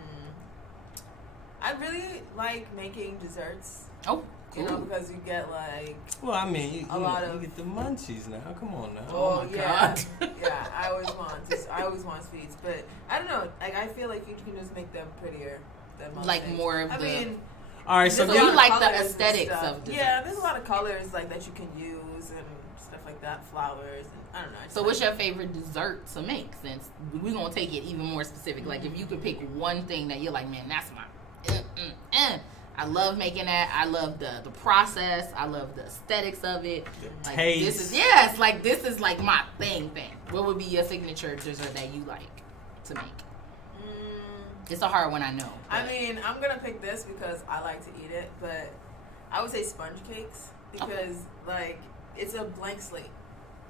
I really like making desserts. Oh, cool. Because you get like. Well, I mean, you of get the munchies now. Come on now. Oh my yeah. God. Yeah, I always want sweets, but I don't know. Like I feel like you can just make them prettier than most like things. more of I mean, all right, so you like the colors and aesthetics stuff. of desserts. Yeah, there's a lot of colors like that you can use and stuff like that. Flowers and I don't know. So what's your favorite dessert to make? Since we're gonna take it even more specific. Like if you could pick one thing that you're like, man, that's my. I love making that. I love the process. I love the aesthetics of it. The like, taste. This is like my thing. What would be your signature dessert that you like to make? It's a hard one, I know. I mean, I'm gonna pick this because I like to eat it, but I would say sponge cakes because like it's a blank slate.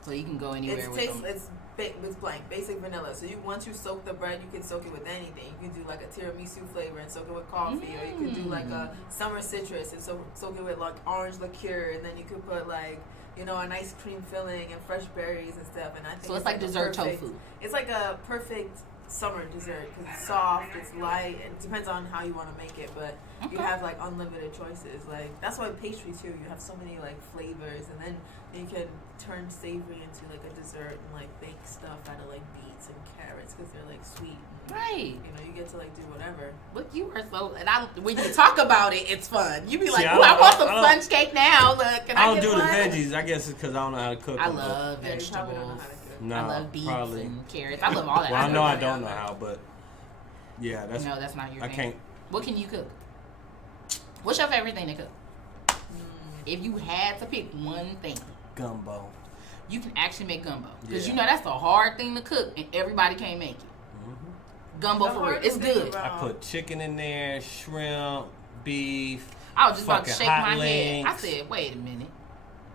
So you can go anywhere with them. It's blank, basic vanilla. So once you soak the bread, you can soak it with anything. You can do like a tiramisu flavor and soak it with coffee, or you could do like a summer citrus and soak it with like orange liqueur, and then you could put like an ice cream filling and fresh berries and stuff. And I think so it's like dessert tofu. It's like a perfect summer dessert because it's soft, it's light, and it depends on how you want to make it. But you have like unlimited choices. Like that's why pastry too. You have so many like flavors, and then you can turn savory into like a dessert and like bake stuff out of like beets and carrots because they're like sweet. Right. You get to like do whatever. But you are so, and when you talk about it, it's fun. You be like, See, I want some sponge cake now. Look, I don't do the veggies. I guess it's because I don't know how to cook. I love vegetables. No, I love beets probably. and carrots. I love all that. Well, I know I don't know how, but yeah, that's not your thing. I can't. What can you cook? What's your favorite thing to cook? If you had to pick one thing. Gumbo. You can actually make gumbo. Because that's a hard thing to cook and everybody can't make it. Gumbo for real. It's good. I put chicken in there, shrimp, beef. I was just about to shake my links. head. I said, wait a minute.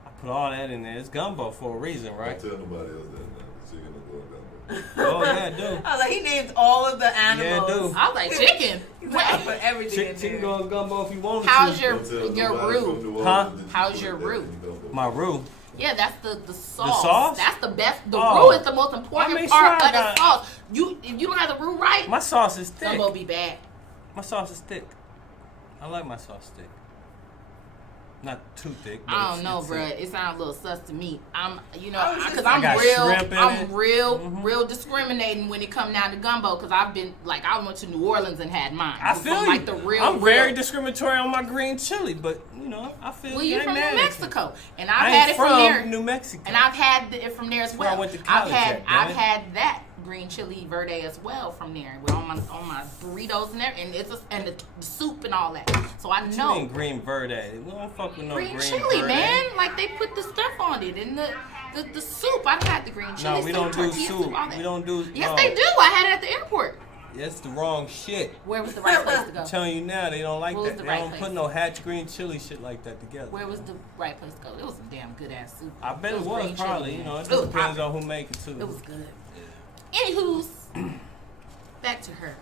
I put all that in there. It's gumbo for a reason, right? Don't tell nobody else that. The chicken will go gumbo. Oh, yeah, I do. I was like, he named all of the animals. Yeah, I do. I was like, chicken. I put everything in there. Chicken go in gumbo if you want How's to. your roux? Huh? How's your roux? My roux. Yeah, that's the sauce. The sauce? That's the best. The roux is the most important part of the sauce. If you don't have the roux right, my sauce is thick. gumbo be bad. My sauce is thick. I like my sauce thick. Not too thick. But I don't know, bro. It sounds a little sus to me. Because I'm real discriminating when it come down to gumbo. Because I went to New Orleans and had mine. I feel you. Like the real. I'm very discriminatory on my green chili, but I feel. Well, you're from New Mexico, and I've I had ain't it from there. New Mexico, and I've had it from there as well. I went to college I've had that green chili verde as well from there with on my burritos and there, and the soup and all that. So I what know. You mean green verde? We don't fuck with no green chili, verde. man. Like they put the stuff on it and the soup. I've had the green chili. No, we don't do soup. All that. We don't do. Yes, they do. I had it at the airport. That's the wrong shit. Where was the right place to go? I'm telling you now, they don't like What was that. the They right don't place? put no hatch green chili shit like that together. Where was the right place to go? It was a damn good ass soup. I bet it was green probably. chili, You know, man. it was just depends poppin'. on who make it too. It was good. Anywho's, back to her.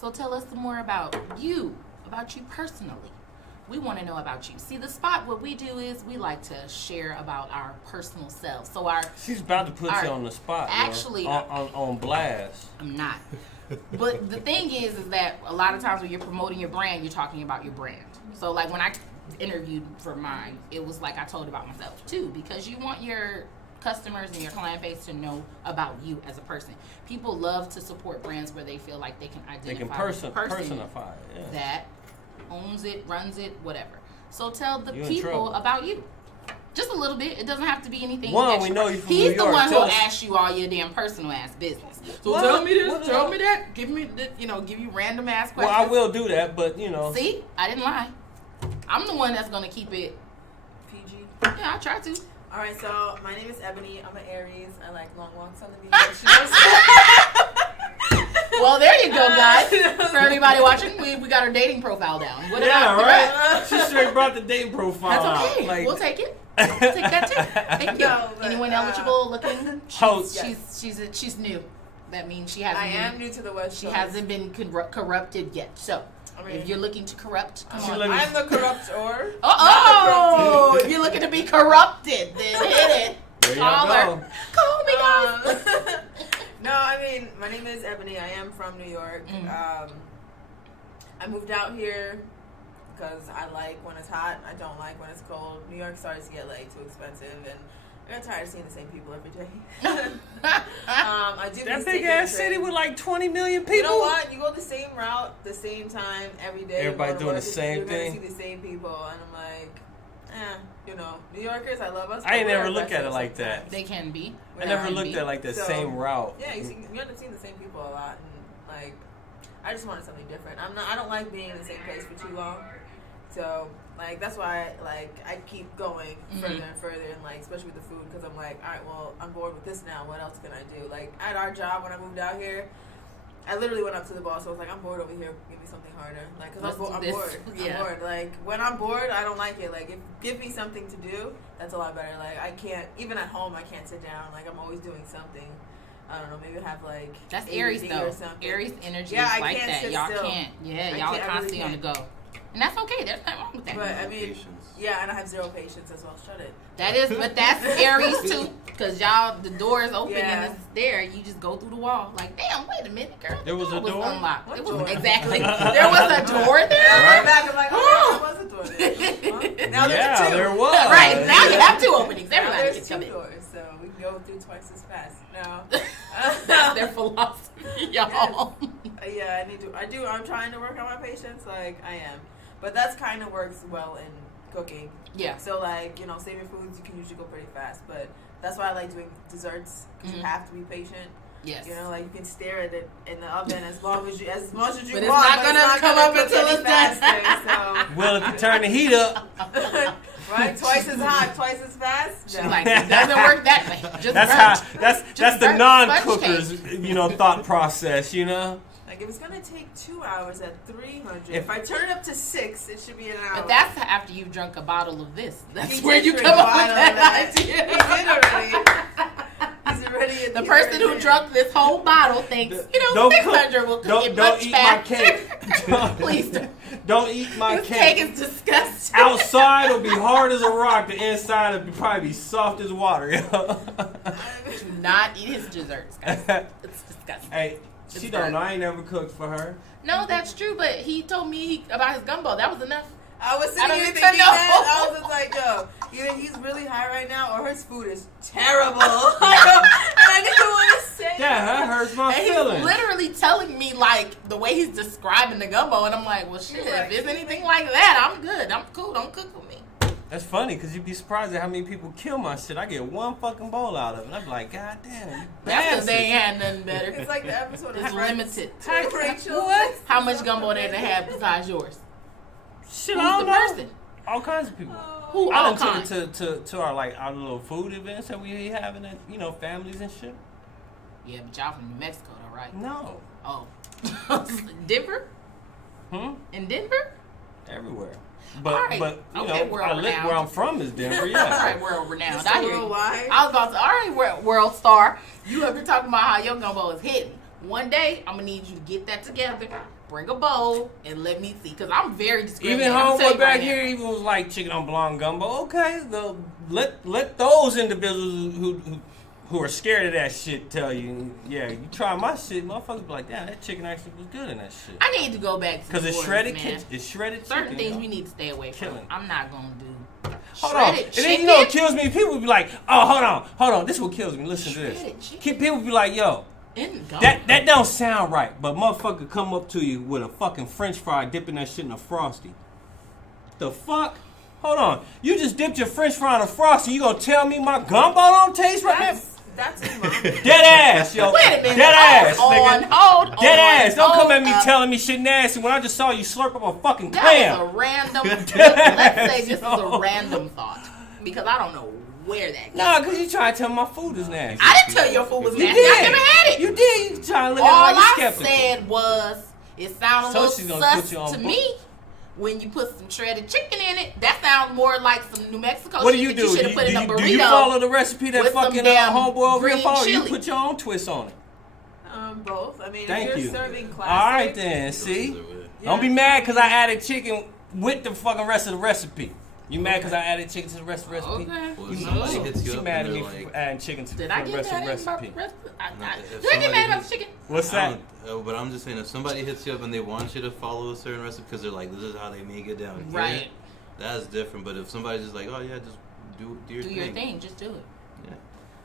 So tell us some more about you personally. We want to know about you. See, the spot, what we do is we like to share about our personal selves. So She's about to put you on the spot. Actually, on blast. I'm not. But the thing is that a lot of times when you're promoting your brand, you're talking about your brand. So like when I interviewed for mine, it was like I told about myself too, because you want your customers and your client base to know about you as a person. People love to support brands where they feel like they can identify They can the person personify it. Yeah. that owns it, runs it, whatever. So tell the You in people trouble. about you. Just a little bit. It doesn't have to be anything. One, extra. we know you from He's New the York. one Tell who us- asks you all your damn personal ass business. So What? tell me this, What? tell me that. Give me, give you random ass Well, questions. I will do that, but you know. See, I didn't lie. I'm the one that's gonna keep it. PG. Yeah, I try to. All right, so my name is Ebony. I'm an Aries. I like long walks on the beach. You know Well, there you go, guys. For everybody watching, we got our dating profile down. What Yeah, about right. She straight brought the dating profile That's okay. out. Like, We'll take it. We'll take that too. Thank you. No, but, Anyone eligible looking? Host. She's new. That means she hasn't. I am new to the West She Coast. hasn't been corrupted yet. So, I mean, if you're looking to corrupt, come She on. looking- I'm the corruptor. Oh, if you're looking to be corrupted, then hit it. There you Call go. her. Call me, guys. No, I mean, my name is Ebony. I am from New York. I moved out here because I like when it's hot. I don't like when it's cold. New York starts to get like too expensive, and I got tired of seeing the same people every day. I do That miss big taking ass the city train. with like 20 million people. You know what? You go the same route, the same time every day. Everybody You go to doing work, the same you're thing. Gonna see the same people, and I'm like, you know, New Yorkers, I love us. I ain't but we're never look at aggressive it like that. sometimes. They can be. I never looked at like that So, same route. Yeah, you end up seeing the same people a lot, and like, I just wanted something different. I don't like being in the same place for too long. So like that's why I keep going further and further, and like especially with the food, because I'm like, all right, well, I'm bored with this now. What else can I do? Like at our job when I moved out here, I literally went up to the boss. I was like, I'm bored over here. Give me something harder. Like, cause I'm bored. Yeah. I'm bored. Like when I'm bored, I don't like it. Like give me something to do. That's a lot better. Like I can't even at home. I can't sit down. Like I'm always doing something. I don't know. Maybe have like That's ADD Aries or though. something. Aries energy Yeah, is I like can't that. sit Y'all still. can't. Yeah, I y'all are can't- I constantly really on the go. And that's okay. There's nothing wrong with that. But I No mean, patience. yeah, and I have zero patience as well. Shut it. That is, but that's Aries too, because y'all the door is open Yeah. and it's there. You just go through the wall. Like, damn, wait a minute, girl. There was a door? unlocked. What It was door? exactly. There was a door And there. I Right. went back. I'm like, oh, there was a door there. Huh? Now Yeah, there's two. there was. Right now you have two openings. Now Everybody there's can two come in. doors, so we can go through twice as fast. No. That's their philosophy, y'all. Yeah, I'm trying to work on my patience. Like I am, but that's kind of works well in cooking. Yeah. So like savory foods you can usually go pretty fast, but that's why I like doing desserts because you have to be patient. Yes. Like you can stare at it in the oven as much as you But want. it's not gonna come up cook until any it's done. faster, Well, if you turn the heat up, so right, twice as hot, twice as fast. She's like, it doesn't work that way. Just that's burnt. how that's the burnt non-cookers thought process. Like if it's gonna take 2 hours at 300, if I turn it up to 6, it should be an hour. But that's after you've drunk a bottle of this. That's He where did you drink come a up with bottle of that that. idea. He did already. He's already The person who drunk this whole bottle thinks, Don't 600 will cook it much eat faster. my cake. Please don't. Don't eat my This cake cake. is disgusting. Outside it'll be hard as a rock. The inside it'll probably be soft as water. Do not eat his desserts, guys. It's disgusting. Hey, she don't know. I ain't never cooked for her. No, that's true, but he told me about his gumbo. That was enough. I was I sitting don't here even thinking know. that. I was just like, yo, either he's really high right now or his food is terrible. And I didn't want to say Yeah, that hurts my And feelings. he's literally telling me, like, the way he's describing the gumbo, and I'm like, well, shit, You're like- if it's anything like that, I'm good. I'm cool. Don't cook with me. That's funny because you'd be surprised at how many people kill my shit. I get one fucking bowl out of it. And I'm like, God damn, you That's because they ain't bastard. had nothing better. It's like the episode of It's Friends. limited. Rachel. What? How much gumbo they done had besides yours? Shit, Who's I the don't know. person? All kinds of people. Who I all done took kinds? it to our little food events that we having at families and shit. Yeah, but y'all from New Mexico, though, right? No. Oh. Denver? In Denver? Everywhere. But, All right. but you Okay, know, world-renowned. where I'm from is Denver, yeah. All right, world renowned. Just I hear you. worldwide. I was about to. All right, world star. You up here talking about how your gumbo is hitting. One day, I'm gonna need you to get that together. Bring a bowl and let me see, because I'm very discriminating. Even I'm gonna tell homeboy you back right here now. even was like chicken on blonde gumbo. Okay, let those individuals who are scared of that shit tell you, yeah, you try my shit, motherfuckers be like, damn, that chicken actually was good in that shit. I need to go back to Because New it's Orleans, shredded man. chicken. It's shredded Certain chicken. things yo. we need to stay away from. Killing. I'm not gonna do. Hold on. Shredded And chicken. then you know what kills me? People be like, oh, hold on. This is what kills me. Listen to Shredded this. chicken? People be like, yo, In gumbo. that don't sound right. But motherfucker come up to you with a fucking French fry, dipping that shit in a Frosty. The fuck? Hold on. You just dipped your French fry in a Frosty. You gonna tell me my gumbo don't taste right? That's umami. Dead ass, yo. Wait a minute. Dead ass, Hold nigga. on. Dead ass. Don't come hold at me up. telling me shit nasty when I just saw you slurp up a fucking That clam. is a random. Dead Let's say ass, this is yo. a random thought because I don't know where that came. Nah, because you try to tell me my food is nasty. I didn't tell your food was You nasty. I did. never had it. You did. You try to look All at me like I you skeptical. said was it sounded a So little she's gonna sus put you on to book. me when you put some shredded chicken in it. That sounds more like some New Mexico What do shit you that do? you should have put in a burrito. Do you follow the recipe that with some fucking damn homeboy over here green follow? You chili. put your own twist on it. Both. I mean, Thank if you're you. serving classic. All right then. See, Either way. don't be mad because I added chicken with the fucking rest of the recipe. You mad because I added chicken to the rest of the recipe? Okay. Well, You if somebody know, hits you she up mad and at they're me for like, adding chicken to Did the I get rest of mad the at recipe. him about if Did I get somebody mad about hits- the chicken? What's I that? don't- but I'm just saying, if somebody hits you up and they want you to follow a certain recipe because they're like, this is how they make it down here, Right. that's different. But if somebody's just like, oh yeah, just do your Do thing. your thing. Just do it. Yeah.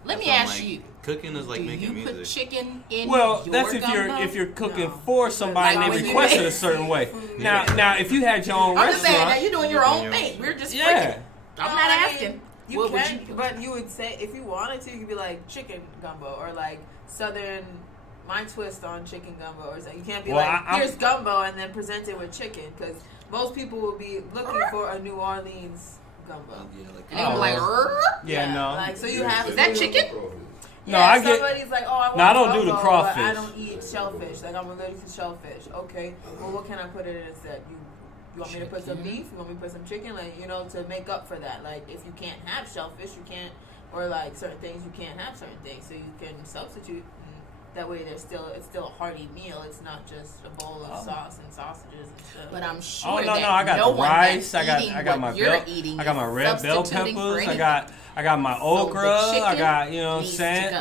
Let me So I'm ask like, you. cooking is like Do making you music. put chicken in Well, your that's gumbo? if you're cooking No. for somebody Like and when they you request it make a certain way. food. Now if you had your own I'm just saying restaurant, that you're doing your You're own doing your thing. own We're just yeah. freaking. I'm No, not I mean, asking. You What would can, you do? but you would say if you wanted to, you could be like chicken gumbo or like southern. My twist on chicken gumbo or something. You can't be Well, like, I'm- here's gumbo and then present it with chicken because most people will be looking for a New Orleans gumbo. Yeah, like And they were like, Oh. "Rrr." yeah, no. Like so you have Is that chicken? No, I get- somebody's like, oh, I want No, I don't do the gumbo, crawfish. But I don't eat shellfish. Like I'm allergic to shellfish. Okay, well, what can I put in it instead? You want me to put some Chicken. beef? You want me to put some chicken? Like to make up for that. Like if you can't have shellfish, you can't, or like certain things you can't have certain things, so you can substitute. And that way, it's still a hearty meal. It's not just a bowl of sauce and sausages and stuff. But I'm sure Oh no, that no! I got no the one rice. that's I eating got what my you're bell. eating I got is my red bell substituting for peppers. anything. I got my So the okra. I chicken got you know what I'm needs to saying.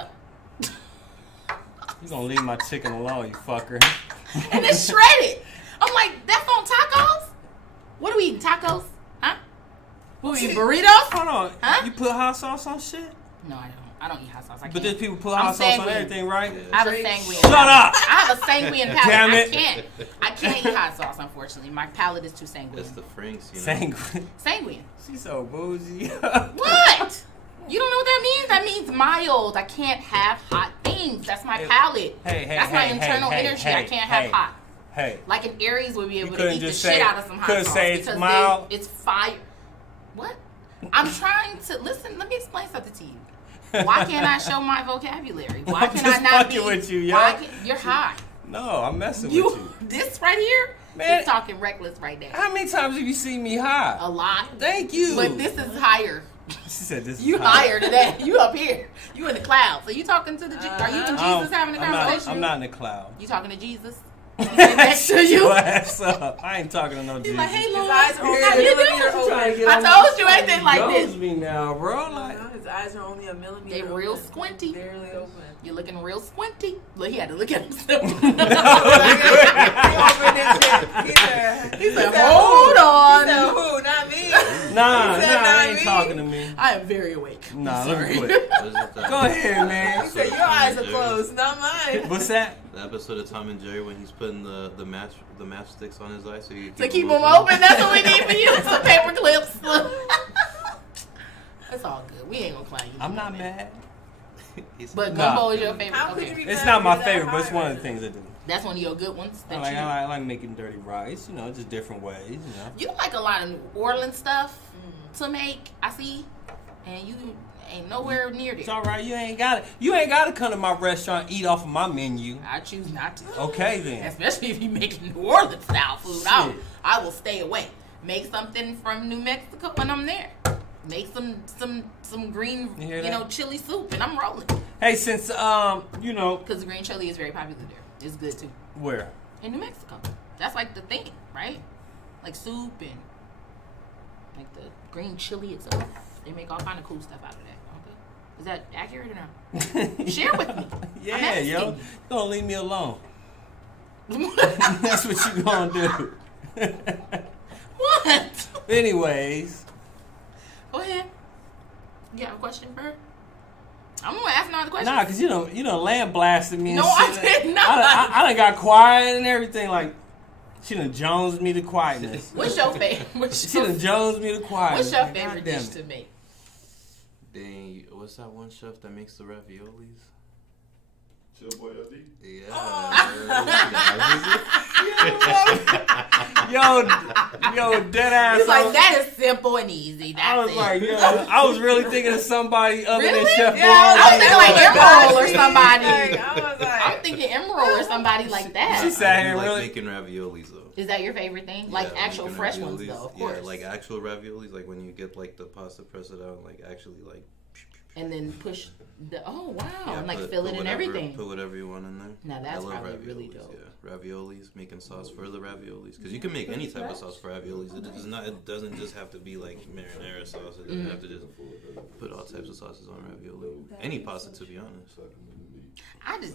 go. You gonna leave my chicken alone, you fucker? And it's shredded. I'm like, that's on tacos? What are we eating? Tacos? Huh? What we eating? Burritos? Hold on. Huh? You put hot sauce on shit? No, I don't. I don't eat hot sauce. I But can't. there's people put I'm hot sauce on sanguine. everything, right? I have a sanguine. Shut up! I have a sanguine palate. Damn it. I can't eat hot sauce, unfortunately. My palate is too sanguine. That's the Franks, you know. Sanguine. Sanguine. She's so bougie. What? You don't know what that means? That means mild. I can't have hot things. That's my palate. Hey, That's my internal energy. I can't have hot. Hey. Like an Aries would be able to couldn't eat the just shit say- out of some hot couldn't sauce say it's because mild? then it's fire. What? I'm trying to listen. Let me explain something to you. Why can't I show my vocabulary? Why I'm can just I not fucking be? with you, yo. Why can, you're high. No, I'm messing You with you. this right here Man. is talking reckless right now. How many times have you seen me high? A lot. Thank you. But this is higher. She said this You is high. higher today. You up here. You in the clouds. So you talking to the? Are you and Jesus having a conversation? I'm not in the cloud. You talking to Jesus? Next to you. Your ass up. I ain't talking to no He's Jesus. like, hey, His Lord, eyes are how only you a millimeter doing? open. Trying to get I on told you my anything like nose this. me now, bro. Like, His eyes are only a millimeter. They open. real squinty. Barely open. You're looking real squinty. Look, he had to look at himself. He said, hold on. He said, who? Not me. nah, He said, I not ain't me. talking to me. I am very awake. Nah, I'm let me sorry. quit. What is it, Go ahead, man. He said, your eyes are closed, not mine. What's that? The episode of Tom and Jerry when he's putting the matchsticks on his eyes so you To keep them open, that's what we need for you. Some paper clips. That's all good. We ain't gonna clown you. I'm not mad. But Nah. gumbo is your favorite. How could you Okay. be It's mad not if my you're that favorite, but it's high one of right the things I do. That's one of your good ones. That I like making dirty rice. You know, just different ways. You know. You like a lot of New Orleans stuff to make. I see, and you. Ain't nowhere near there. It's all right. You ain't got to come to my restaurant and eat off of my menu. I choose not to. Okay then. Especially if you making New Orleans style food. I will stay away. Make something from New Mexico when I'm there. Make some green, chili soup, and I'm rolling. Hey, since because green chili is very popular there. It's good too. Where? In New Mexico. That's like the thing, right? Like soup and like the green chili itself. They make all kind of cool stuff out of that. Okay, is that accurate or not? Share with me. Yeah, yo, you don't leave me alone. That's what you gonna do. What? Anyways. Go ahead. You got a question for her? I'm gonna ask another question. Nah, cause you know, land blasted me. No, and shit. I did not. I done got quiet and everything. Like, she done Jones me to quietness. What's your favorite? She done Jones me to quietness. What's your favorite dish to make? Dang, what's that one chef that makes the raviolis? Chill boy LD? Yeah. Yo, dead ass. It's like, that is simple and easy. That's I was like, yo, I was really thinking of somebody other than Chef Boy. I was thinking like Emerald or somebody. I was like, I'm thinking Emerald or somebody like that. She sat here like really making raviolis though. Is that your favorite thing? Like actual fresh ones raviolis, though, of course. Yeah, like actual raviolis, like when you get like the pasta, press it out, like actually like. And then push the Yeah, and like put fill it in whatever, everything. Put whatever you want in there. Now that's I love probably raviolis, really dope. Yeah, raviolis, making sauce for the raviolis, because you can make any type of sauce for raviolis. It doesn't just have to be like marinara sauce. It doesn't have to just put all types of sauces on ravioli. Any pasta, to be honest.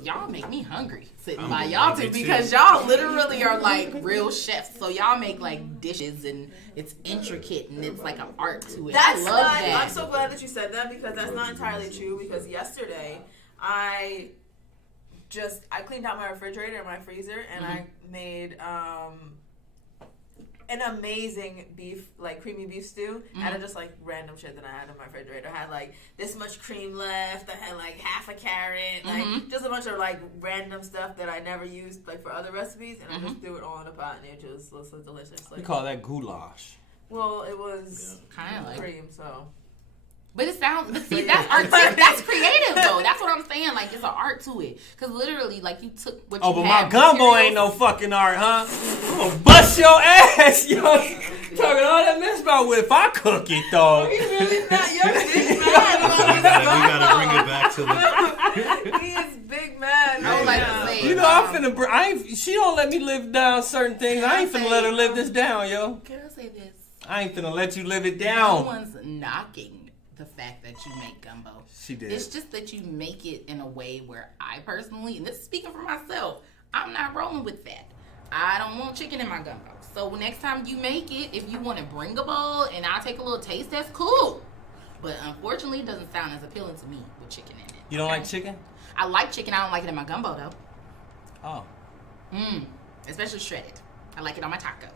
Y'all make me hungry sitting I'm by y'all two hungry, because too. y'all literally are like real chefs. So y'all make like dishes and it's intricate and it's like an art to it. That's I love not, that. I'm so glad that you said that because that's not entirely true. Because yesterday I cleaned out my refrigerator and my freezer and I made an amazing creamy beef stew out of just like random shit that I had in my refrigerator. I had like this much cream left. I had like half a carrot, like just a bunch of like random stuff that I never used like for other recipes, and I just threw it all in a pot and it just looks so delicious. Like, We call that goulash. well, it was Kind of like. cream, so. But it sounds, but see, that's artistic. That's creative, though. That's what I'm saying. Like, it's an art to it. Because literally, like, you took what you but had. my gumbo ain't no fucking art, huh? I'm gonna bust your ass, yo. Talking all that mess about if I cook it, though. He's really not young. He's We gotta bring it back to the. He is big man. I would like to say, You know, she don't let me live down certain things. I ain't finna let her live this down, yo. Can I say this? I ain't finna let you live it No down. one's knocking the fact that you make gumbo. She did. It's just that you make it in a way where I personally, and this is speaking for myself, I'm not rolling with that. I don't want chicken in my gumbo. So next time you make it, if you want to bring a bowl and I'll take a little taste, that's cool. But unfortunately, it doesn't sound as appealing to me with chicken in it. You don't like chicken? I like chicken. I don't like it in my gumbo, though. Oh. Especially shredded. I like it on my tacos.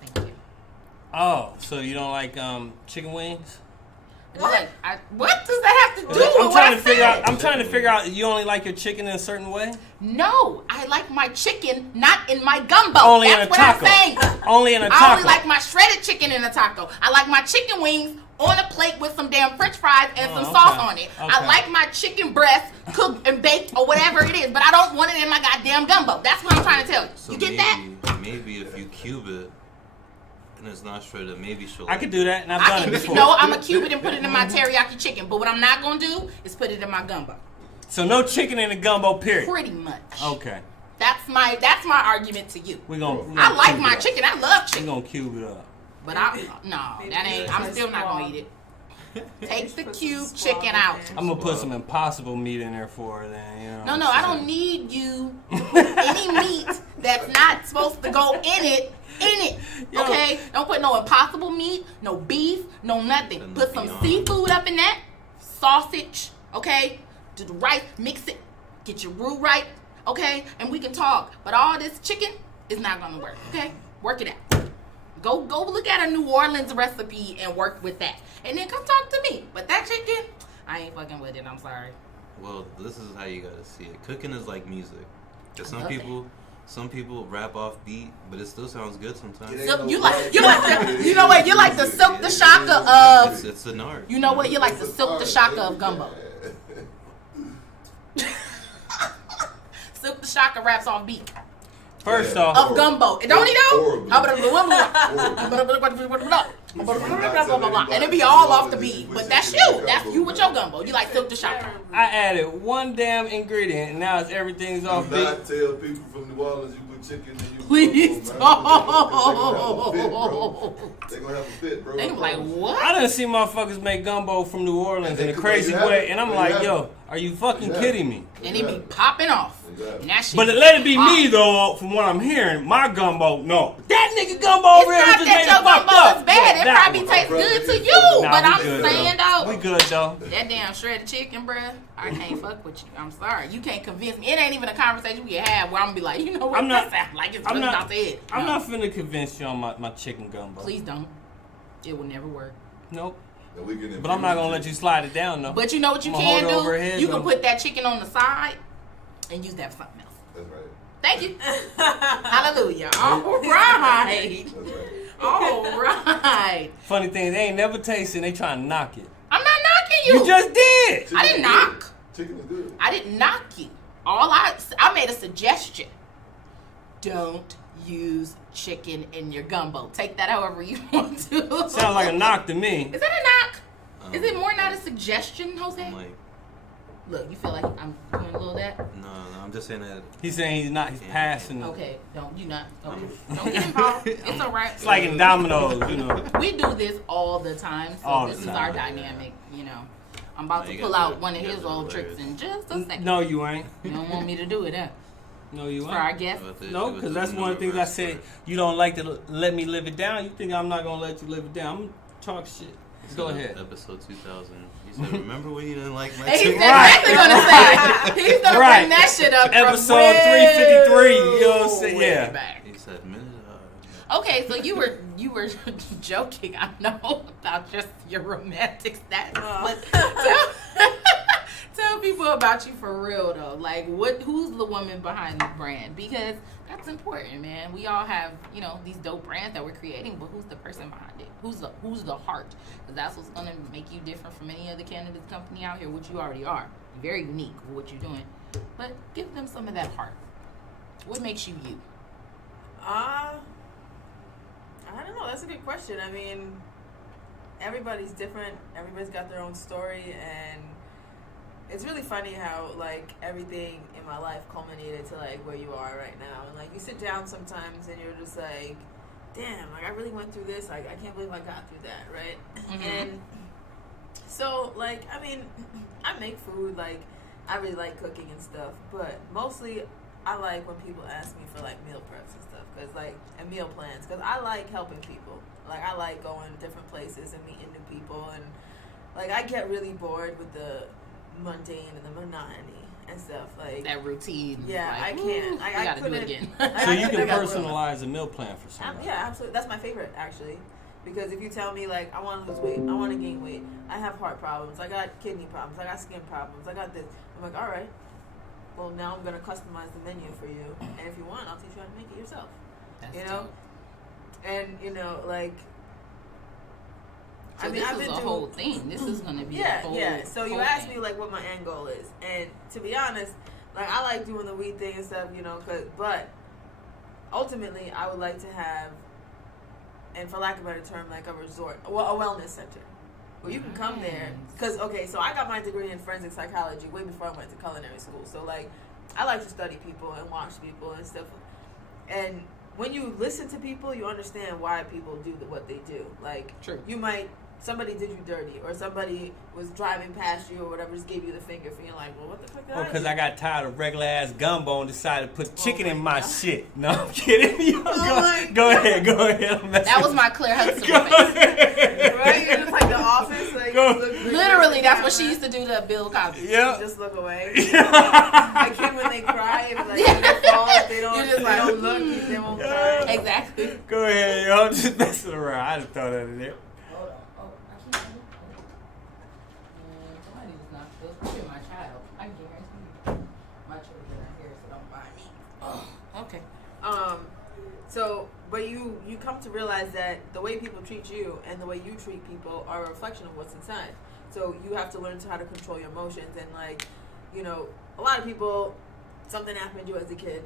Thank you. Oh, so you don't like chicken wings? What? What does that have to do with I'm what trying I to figure said? out. I'm trying to figure out. You only like your chicken in a certain way? No, I like my chicken not in my gumbo. Only That's in a what taco. I'm saying. Only in a I taco. only like my shredded chicken in a taco. I like my chicken wings on a plate with some damn French fries and some sauce on it. I Okay. like my chicken breast cooked and baked or whatever it is, but I don't want it in my goddamn gumbo. That's what I'm trying to tell you. So You get that? Maybe if you cube it and it's not shredded, maybe she'll. I could do that, and I've done it before. No, I'm a cube it and put it in my teriyaki chicken. But what I'm not gonna do is put it in my gumbo. So no chicken in the gumbo, period. Pretty much. Okay. That's my argument to you. We gonna I like cube my it up. chicken. I love We chicken. gonna cube it up. But that ain't. I'm still not gonna eat it. Take the cubed chicken out. I'm gonna put some impossible meat in there for her. Then you know. No, I don't need you to put any meat that's not supposed to go in it. Yo. Okay? Don't put no impossible meat, no beef, no nothing. And Put some beyond. seafood up in that. Sausage, okay? Do the rice, mix it, get your roux right, okay? And we can talk. But all this chicken is not gonna work, okay? Work it out. Go look at a New Orleans recipe and work with that. And then come talk to me. But that chicken, I ain't fucking with it. I'm sorry. Well, this is how you gotta see it. Cooking is like music. Cause I love some people rap off beat, but it still sounds good sometimes. So you like you know what? You like the Silk the Shocker of. It's an art. You know what? You like the Silk the Shocker of gumbo. Silk the Shocker raps off beat. First off, Of gumbo. Don't he know? And it be all off the beat. But that's you. That's you with your gumbo. You like Silk the Shocker. I added one damn ingredient, and now it's everything's off Do beat. not tell people from New Orleans you put chicken and you Please don't. don't. They're gonna have a fit, bro. They be like, what? I done seen motherfuckers make gumbo from New Orleans in a crazy There you have way, it. and I'm There you like, have yo, it. are you fucking There you have kidding me? And it be popping off. Exactly. And that shit But be let it be pop. me though, from what I'm hearing, my gumbo, no. That nigga gumbo over here It's not just that made your it fucked gumbo up. is bad. Yeah, It that probably one. tastes good to you. Nah, But we I'm good, saying though. though. We good though. That damn shredded chicken, bruh. I can't fuck with you. I'm sorry. You can't convince me. It ain't even a conversation we can have where I'm gonna be like, you know what? I'm not- That sound like it's I'm really not- out the head. I'm No. not finna convince you on my chicken gumbo. Please don't. It will never work. Nope. And we can But I'm not gonna let you slide it down though. But you know what you I'ma can hold it over her do? head, You can though. put that chicken on the side and use that for something else. That's right. Thank you. Hallelujah. All right. That's right. All right. Funny thing, they ain't never tasted. They trying to knock it. I'm not knocking you. You just did. I didn't knock. Chicken is good. I didn't knock you. I made a suggestion. Don't use chicken in your gumbo. Take that however you want to. Sounds like a knock to me. Is that a knock? Is it more not a suggestion, Jose? I'm like, Look, you feel like I'm doing a little that? no, I'm just saying that. He's saying he's not. He's passing. Okay, don't you not? Okay. Don't get involved. It's all right. It's like in dominoes, you know. We do this all the time, so All the this is time, our yeah. dynamic. You know, I'm about No, to you pull guys out are- one of you his guys are old tricks hilarious. in just a second. No, you ain't. You don't want me to do it, huh? No, you For our ain't. guests. No, because that's one of the things I said. You don't like to let me live it down. You think I'm not gonna let you live it down? I'm gonna talk shit. Go ahead. Episode 2000. He said, "Remember when you didn't like my And he's chicken?" exactly gonna say. He's gonna Right. bring that shit up. from Episode way, 353, you know what I'm saying? way Yeah. back. He said, "Minute." Okay, so you were joking, I know, about just your romantic status. But tell people about you for real though. Like, who's the woman behind the brand? Because that's important, man. We all have, these dope brands that we're creating, but who's the person behind it? Who's the heart? Because that's what's gonna make you different from any other cannabis company out here, which you already are. You're very unique with what you're doing. But give them some of that heart. What makes you you? I don't know. That's a good question. I mean, everybody's different. Everybody's got their own story, and it's really funny how like everything in my life culminated to like where you are right now. And like you sit down sometimes, and you're just like, damn, like I really went through this. Like I can't believe I got through that, right? Mm-hmm. And so like, I mean, I make food. Like I really like cooking and stuff, but mostly I like when people ask me for like meal preps and stuff, and meal plans, because I like helping people. Like I like going different places and meeting new people, and like I get really bored with the mundane and the monotony and stuff. Like That routine. yeah, like, I can't. "Ooh, I we gotta do couldn't- it again." So you can I got- personalize a meal plan for somebody. yeah, absolutely. That's my favorite, actually. Because if you tell me, like, I want to lose weight, I want to gain weight, I have heart problems, I got kidney problems, I got skin problems, I got this. I'm like, all right. Well, now I'm going to customize the menu for you. And if you want, I'll teach you how to make it yourself. That's You know? dope. And, like... So this is a whole thing. This is gonna be a whole. Yeah. So you whole asked thing. me like what my end goal is, and to be honest, like I like doing the weed thing and stuff, but ultimately I would like to have, and for lack of a better term, like a resort, a wellness center where you can come there. Because so I got my degree in forensic psychology way before I went to culinary school. So like I like to study people and watch people and stuff, and when you listen to people, you understand why people do what they do. Like, True. Somebody did you dirty, or somebody was driving past you, or whatever, just gave you the finger, and you're like, well, what the fuck did Or I because do? I got tired of regular ass gumbo and decided to put chicken my in my God. shit. No, I'm kidding. Yo, my go ahead. I'm messing That was with my Claire Hudson you. Go face. ahead. Right? You're just like the office. Like, Go. you look Literally, that's what she used to do to Bill Cosby. Yeah. Just look away. Like him when they cry, it's like when they fall, if they don't, You're just they like, don't look, they won't cry. Exactly. Go ahead, yo. I'm just messing around. I just throw that in there. Hold on. Oh, I can't. Somebody just knocked this. Look at my child. I guarantee you. My children are here, so don't mind me. Oh, okay. But you come to realize that the way people treat you and the way you treat people are a reflection of what's inside. So you have to learn how to control your emotions. And like, a lot of people, something happened to you as a kid,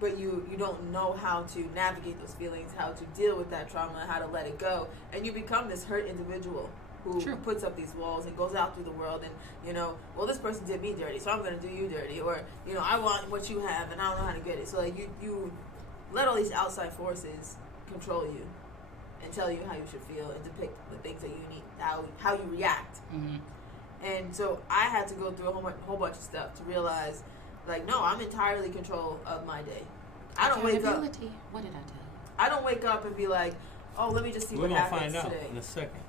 but you don't know how to navigate those feelings, how to deal with that trauma, how to let it go. And you become this hurt individual who puts up these walls and goes out through the world and, well, this person did me dirty, so I'm going to do you dirty. Or, I want what you have and I don't know how to get it. So like you let all these outside forces control you and tell you how you should feel and depict the things that you need, how you react. Mm-hmm. And so I had to go through a whole bunch of stuff to realize, like, no, I'm entirely in control of my day. I don't wake up. What did I tell you? I don't wake up and be like, oh, let me just see what happens today. We're going to find out in a second.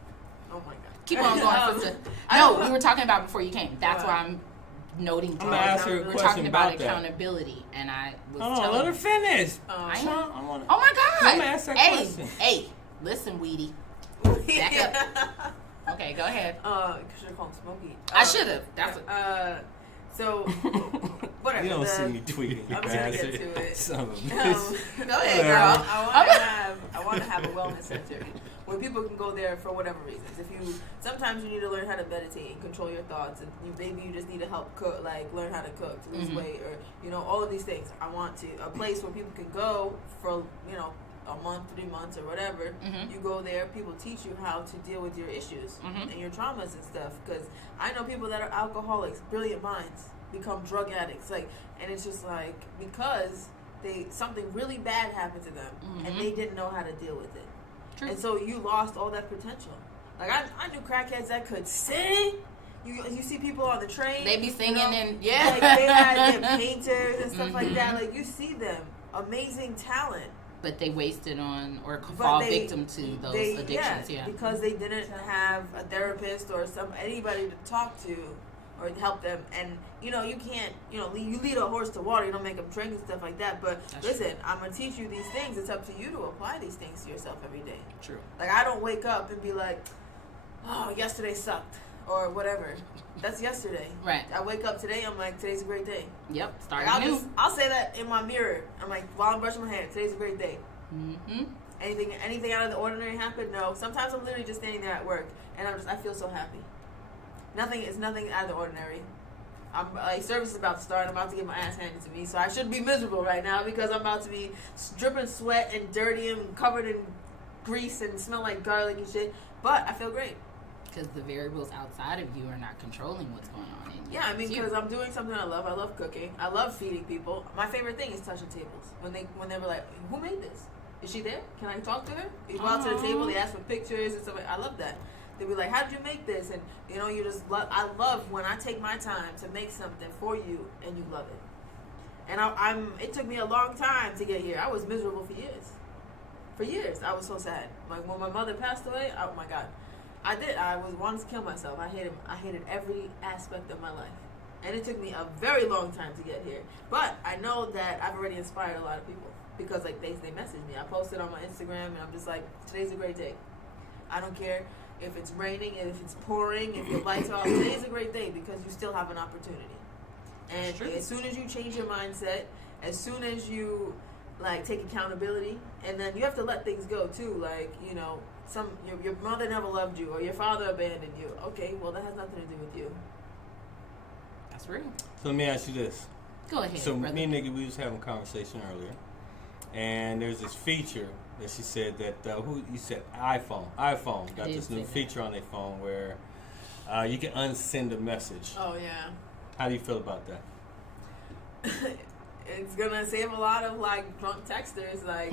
Oh, my God. Keep on going, sister. No, we were talking about before you came. That's why I'm noting down. I'm going to ask her a question. We're talking about that. accountability, and I was Hold on, let her finish. Oh my God. Let me ask that question. Hey, listen, Weedy. Back up. Okay, go ahead. Should have called him Smokey. I should have. That's so, whatever. You don't see me tweeting. I'm just gonna get to it. Son of a bitch. Go ahead, girl. I want to have a wellness center where people can go there for whatever reasons. Sometimes you need to learn how to meditate and control your thoughts, and maybe you just need to help cook, like learn how to cook, to lose weight, or all of these things. I want a place where people can go for a month, 3 months, or whatever. You go there, people teach you how to deal with your issues and your traumas and stuff. Because I know people that are alcoholics, brilliant minds, become drug addicts, and it's just like because something really bad happened to them and they didn't know how to deal with it. True. And so you lost all that potential. Like I knew crackheads that could sing. You see people on the train. They be singing and like they had painters and stuff like that. Like you see them, amazing talent. But they wasted on or fall victim to those addictions. Yeah, because they didn't have a therapist or anybody to talk to or help them. And you can't you lead a horse to water. You don't make them drink and stuff like that. But listen, I'm gonna teach you these things. It's up to you to apply these things to yourself every day. True. Like I don't wake up and be like, oh, yesterday sucked or whatever. That's yesterday. Right. I wake up today, I'm like, today's a great day. Yep. I'll say that in my mirror. I'm like, while I'm brushing my hair, today's a great day. Mm-hmm. Anything out of the ordinary happened? No. Sometimes I'm literally just standing there at work and I feel so happy. Nothing out of the ordinary. Service is about to start. I'm about to get my ass handed to me, so I should be miserable right now because I'm about to be dripping sweat and dirty and covered in grease and smell like garlic and shit. But I feel great. Because the variables outside of you are not controlling what's going on in you. Yeah, I mean, because I'm doing something I love. I love cooking. I love feeding people. My favorite thing is touching tables. When they were like, who made this? Is she there? Can I talk to her? You go out to the table, they ask for pictures and stuff. I love that. They'll be like, how did you make this? And, you just love. I love when I take my time to make something for you and you love it. And it took me a long time to get here. I was miserable for years. For years, I was so sad. Like when my mother passed away, oh my God. I did. I wanted to kill myself. I hated every aspect of my life. And it took me a very long time to get here. But I know that I've already inspired a lot of people because they message me. I posted on my Instagram and I'm just like, today's a great day. I don't care if it's raining, if it's pouring, if your lights are off. Today's a great day because you still have an opportunity. And as soon as you change your mindset, as soon as you take accountability, and then you have to let things go too. Your mother never loved you or your father abandoned you. Okay, well that has nothing to do with you. That's real. So let me ask you this. Go ahead. So brother. me and Nikki, we was having a conversation earlier, and there's this feature that she said that you said iPhone got this new feature on their phone where you can unsend a message. Oh yeah. How do you feel about that? It's gonna save a lot of drunk texters. That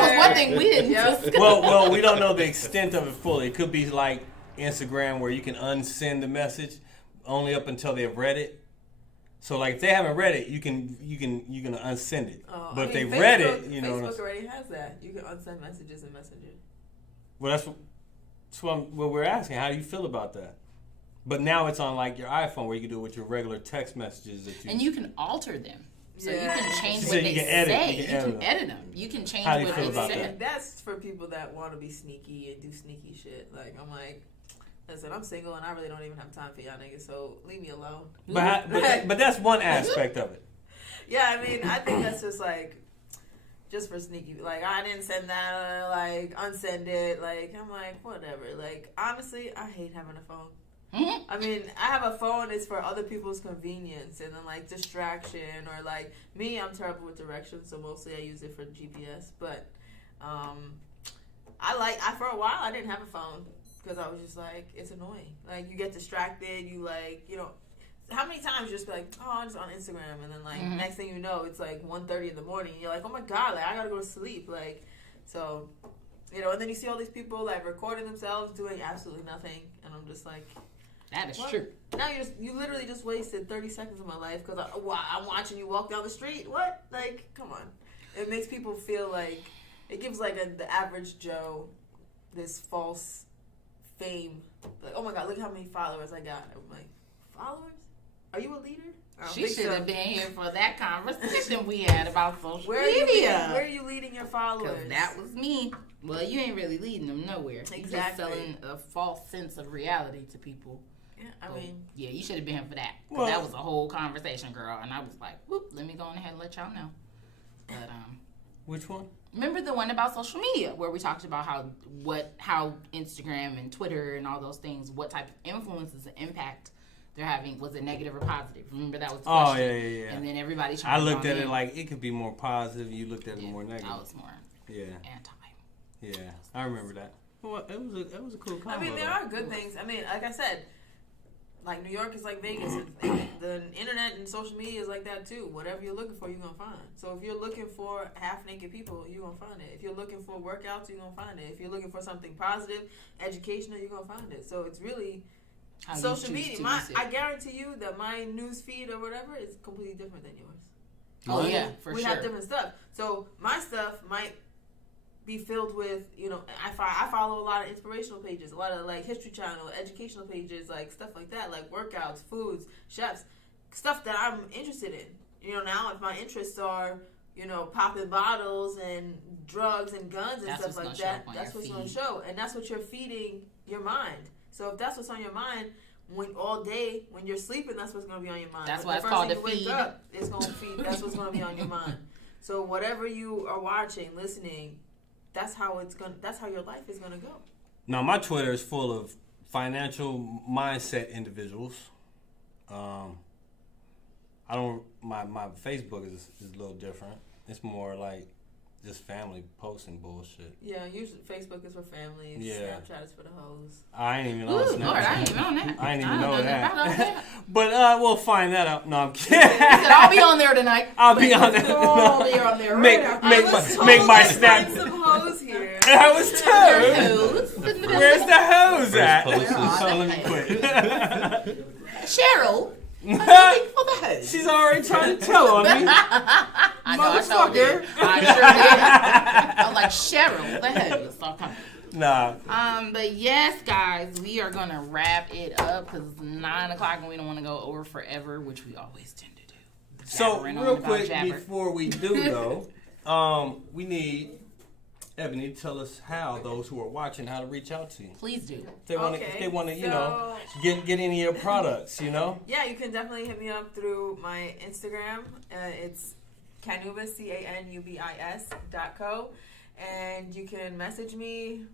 was one thing we didn't discuss. Well, we don't know the extent of it fully. It could be like Instagram where you can unsend the message only up until they've read it. So if they haven't read it, you can unsend it. But if they've read it, Facebook already has that. You can unsend messages in Messenger. Well, that's what we're asking. How do you feel about that? But now it's on your iPhone where you can do it with your regular text messages and you can alter them. So you can change what they say. You can edit them. You can change what they say. That's for people that want to be sneaky and do sneaky shit. I'm like, listen, I'm single and I really don't even have time for y'all niggas, so leave me alone. But that's one aspect of it. Yeah, I mean, I think that's just like, just for sneaky. Like, I didn't send that, like, unsend it. Like, I'm like, whatever. Like, honestly, I hate having a phone. Mm-hmm. I mean, I have a phone, it's for other people's convenience and then, like, distraction. Or, like, me, I'm terrible with directions, so mostly I use it for GPS. But, for a while, I didn't have a phone because I was just like, it's annoying. Like, you get distracted, you, like, you know. How many times you just be like, oh, I'm just on Instagram, and then, like, next thing you know, it's, like, 1:30 in the morning, and you're like, oh, my God, like, I gotta go to sleep. Like, so, you know, and then you see all these people, like, recording themselves doing absolutely nothing, and I'm just like, that is what? true. Now you literally just wasted 30 seconds of my life because I'm watching you walk down the street. What? Like, come on. It makes people feel like, it gives, like, the average Joe this false fame. Like, oh, my God, look how many followers I got. I'm like, followers? Are you a leader? She should have been here for that conversation we had about social media. media. Where are you leading your followers? Because that was me. Well, you ain't really leading them nowhere. Exactly. You're just selling a false sense of reality to people. Yeah, I mean. Yeah, you should have been here for that. Well, that was a whole conversation, girl. And I was like, whoop, let me go on ahead and let y'all know. But, Which one? Remember the one about social media where we talked about how Instagram and Twitter and all those things, what type of influences and impact they're having, was it negative or positive? Remember that was the question. Oh, yeah. And then everybody I looked at it like it could be more positive. You looked at it more negative. I was more anti. Yeah, I remember that. Well, it was a cool combo. I mean, there are good things. I mean, like I said, like New York is like Vegas. And the internet and social media is like that too. Whatever you're looking for, you're going to find. So if you're looking for half-naked people, you're going to find it. If you're looking for workouts, you're going to find it. If you're looking for something positive, educational, you're going to find it. So it's really social media. I guarantee you that my news feed or whatever is completely different than yours. Oh, yeah, for we sure. We have different stuff. So my stuff might be filled with, you know, I follow a lot of inspirational pages, a lot of, like, History Channel, educational pages, like, stuff like that, like workouts, foods, chefs, stuff that I'm interested in. You know, now if my interests are, you know, popping bottles and drugs and guns and stuff like that, that's what's going to show. And that's what you're feeding your mind. So if that's what's on your mind, when you're sleeping, that's what's going to be on your mind. That's why it's called the feed. Wake up, it's going to feed. That's what's going to be on your mind. So whatever you are watching, listening, that's how your life is gonna go. Now my Twitter is full of financial mindset individuals. My Facebook is a little different. It's more like just family posting bullshit. Yeah, usually Facebook is for families. Yeah. Snapchat is for the hoes. I ain't even on Snapchat. Lord, I ain't even on that. I ain't even know that. But we'll find that out. No, I'm kidding. He said, I'll be on there tonight. I'll be on there. I'll be on there. Make my snap. Some hoes here. I was told. Where's the hose at? Let me quit. Cheryl. I'm looking for the hose. She's already trying to tell on me. I know, I sure did. I was like, Cheryl, the hose. Nah. But yes, guys, we are gonna wrap it up because it's 9 o'clock and we don't want to go over forever, which we always tend to do. So real quick before we do though, we need Ebony to tell us how those who are watching how to reach out to you. Please do. If they want to, you know, get any of your products, you know. Yeah, you can definitely hit me up through my Instagram. It's Canubis CANUBIS.co, and you can message me.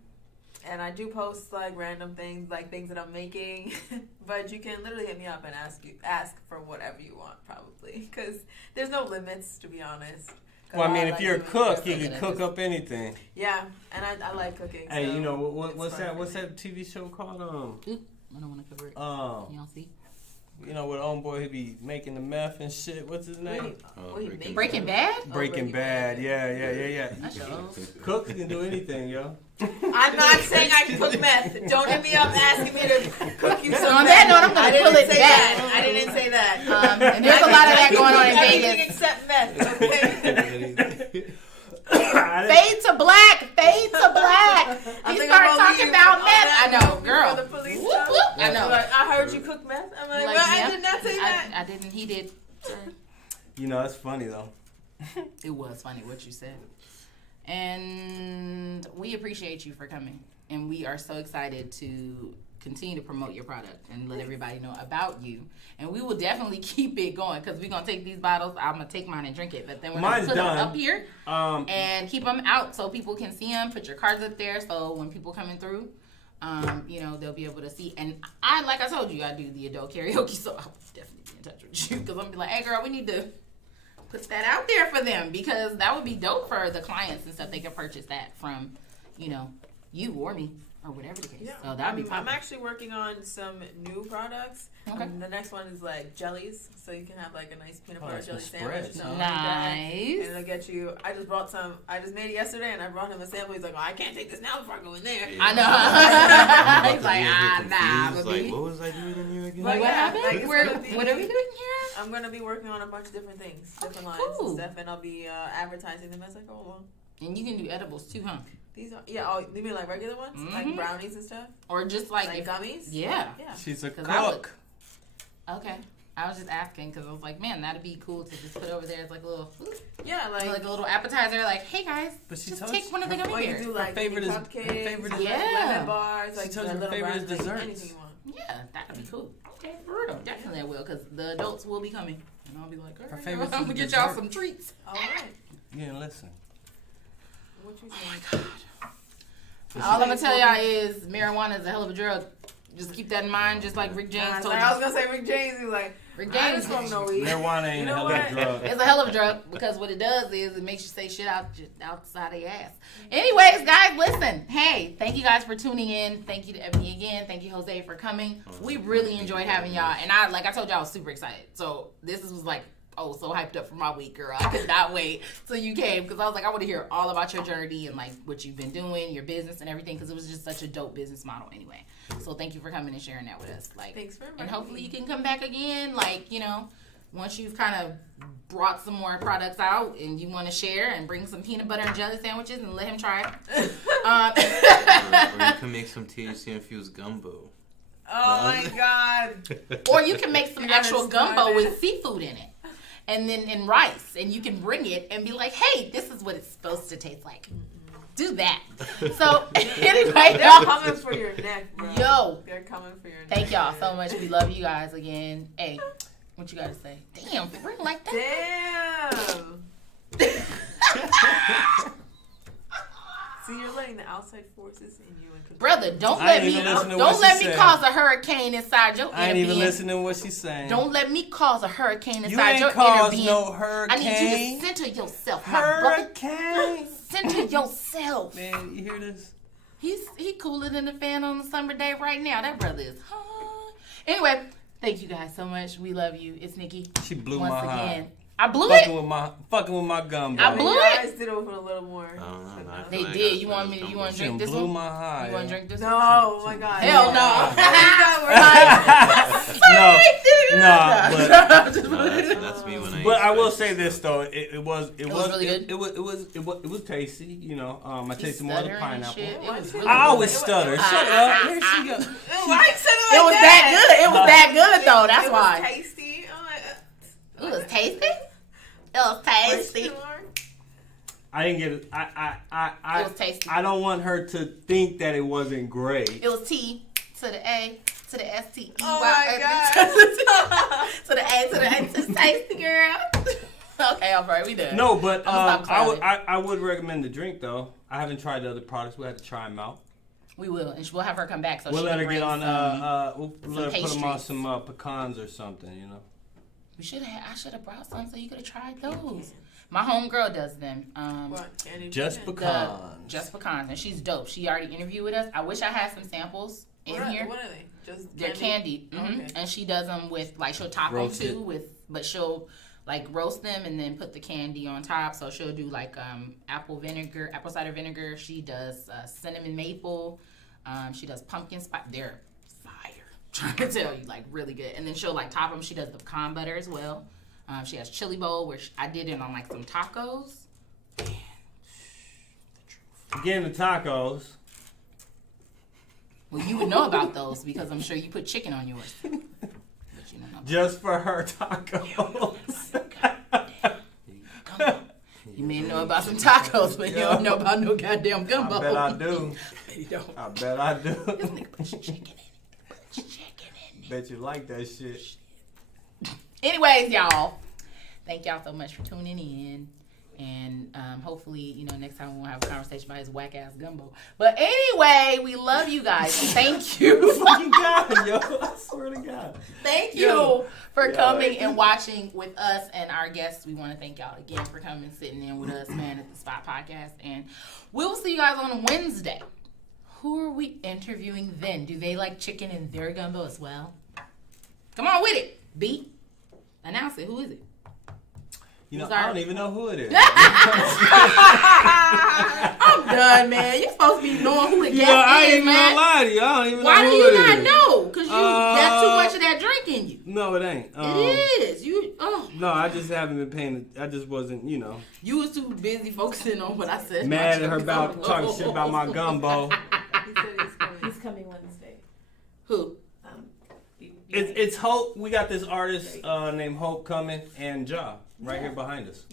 And I do post like random things, like things that I'm making, but you can literally hit me up and ask for whatever you want, probably, because there's no limits, to be honest. Well, I mean, if you're a cook, you can cook up anything. Yeah, and I like cooking. Hey, so you know what's that TV show called? I don't want to cover it. Y'all see? You know, with homeboy, he be making the meth and shit. What's his name? Breaking Bad? Breaking Bad. Yeah. Cook can do anything, yo. I'm not saying I can cook meth. Don't hit me up asking me to cook you some on meth. That note, I'm going to pull it back. I didn't say that. And there's a lot of that going on in Vegas. Everything except meth, okay? Fade to black. He started talking about meth. I know, girl. The police I know. Like, I heard you cook meth. I'm like, well, I did not say that. I didn't. He did. You know, it's funny though. It was funny what you said. And we appreciate you for coming. And we are so excited to continue to promote your product and let everybody know about you. And we will definitely keep it going because we're going to take these bottles. I'm going to take mine and drink it. But then we're going to put them up here and keep them out so people can see them. Put your cards up there so when people coming through, you know, they'll be able to see. And like I told you, I do the adult karaoke, so I'll definitely be in touch with you because I'm going to be like, hey, girl, we need to put that out there for them because that would be dope for the clients and stuff. They can purchase that from, you know, you or me. Or whatever the case. Yeah, so that'd be fun. I'm actually working on some new products. Okay. The next one is like jellies, so you can have like a nice peanut butter jelly sandwich. Nice. Like that. And it'll get you. I just brought some. I just made it yesterday, and I brought him a sample. He's like, "Oh, I can't take this now before I go in there." Yeah. I know. He's like, nah. Like, what was I doing in here again? Like, what happened? Like, what are we doing here? I'm gonna be working on a bunch of different things, different lines and stuff, and I'll be advertising them as I go along. And you can do edibles too, huh? These are you mean like regular ones, like brownies and stuff, or just like gummies? Yeah. She's a cook. Okay, I was just asking because I was like, man, that'd be cool to just put over there as like a little, like a little appetizer. Like, hey guys, but she just take one of the gummy bears. Do like favorite is lemon bars, like she tells her favorite is desserts. Anything you want. Yeah, that'd be cool. Okay, for real, definitely I will because the adults will be coming, and I'll be like, all right, I'm gonna get y'all some treats. All right. Yeah, listen. What you saying? Oh my God. All I'm gonna tell y'all is marijuana is a hell of a drug. Just keep that in mind, just like Rick James told you. I was gonna say Rick James. He was like, Rick James I don't know weed. Marijuana ain't a hell of a drug. It's a hell of a drug because what it does is it makes you say shit outside of your ass. Anyways, guys, listen. Hey, thank you guys for tuning in. Thank you to Ebony again. Thank you, Jose, for coming. We really enjoyed having y'all, and like I told y'all, I was super excited. So this was like. Oh, so hyped up for my week, girl. I could not wait till you came because I was like, I want to hear all about your journey and like what you've been doing, your business and everything because it was just such a dope business model anyway. So thank you for coming and sharing that with us. Like, thanks for inviting and hopefully me. you can come back again. Like, you know, once you've kind of brought some more products out and you want to share and bring some peanut butter and jelly sandwiches and let him try it. Or you can make some THC infused gumbo. Oh my God. Or you can make some actual gumbo with seafood in it. And then in rice, and you can bring it and be like, hey, this is what it's supposed to taste like. Do that. So, anyway. They're coming for your neck, bro. Yo. They're coming for your neck. Thank y'all so much. We love you guys again. Hey, what you got to say? Damn, for real like that? Damn. See, you're letting the outside forces in you. Brother, don't let me cause a hurricane inside your inner being. I ain't even listening to what she's saying. Don't let me cause a hurricane inside your inner being. You ain't caused no hurricane. I need you to center yourself, hurricane. Center yourself. Man, you hear this? He cooler than a fan on a summer day right now. That brother is hot. Anyway, thank you guys so much. We love you. It's Nikki. She blew once my again. high. I blew it. Fucking with my gumbo. I blew it. it. Guys did it with a little more. They did. You want to drink this one? Blew my high. You want to drink this one? No, oh my God. Hell no. That's me when I. But I will say this though, it was really good. It was tasty. You know, I tasted more of the pineapple. Really I always stutter. Shut up. Here she goes. It was that good. It was that good though. That's why. It was tasty. It was tasty. It was tasty. I didn't get it. It was tasty. I don't want her to think that it wasn't great. It was T to the A to the S-T-E-Y. Oh my God. To the A to the A. It's tasty, girl. Okay, all right, we done. No, but I would recommend the drink though. I haven't tried the other products. We'll have to try them out. We will, and we'll have her come back. So we'll she let can her get on. some we'll let her put them on pastries. some pecans or something. You know. I should have brought some so you could have tried those. My homegirl does them. Just pecans. Just pecans, and she's dope. She already interviewed with us. I wish I had some samples in here. What are they? Just they're candied. Mm-hmm. Okay. And she does them with she'll top them too but she'll like roast them and then put the candy on top. So she'll do like apple cider vinegar. She does cinnamon maple. She does pumpkin spice. They're fire. Trying to tell you, like really good. And then she'll like top them. She does the pecan butter as well. She has chili bowl where I did it on like some tacos. Man, Again, the tacos. Well, you would know about those because I'm sure you put chicken on yours. But you don't know. Just for her tacos. You may know about some tacos, but you don't know about no goddamn gumbo. I bet I do. You don't. I bet I do. This nigga put chicken in it. Bet you like that shit. Anyways, y'all, thank y'all so much for tuning in. And hopefully, next time we won't have a conversation about his whack ass gumbo. But anyway, we love you guys. Thank you. Fucking God, yo. I swear to God. Thank you for coming and watching with us and our guests. We want to thank y'all again for coming and sitting in with us, man, at the Spot Podcast. And we will see you guys on Wednesday. Who are we interviewing then? Do they like chicken in their gumbo as well? Come on with it. B. Announce it. Who is it? I don't even know who it is. I'm done, man. You're supposed to be knowing who the guest I ain't is, even man. gonna lie to you. I don't even know Why who do you it not is. know? Because you got too much of that drink in you. No, it ain't. It is. No, I just haven't been paying. I just wasn't, You was too busy focusing on what I said. mad at her about talking shit about my gumbo. He said he's coming Wednesday. Who? It's Hope. We got this artist named Hope coming, and Ja right here behind us.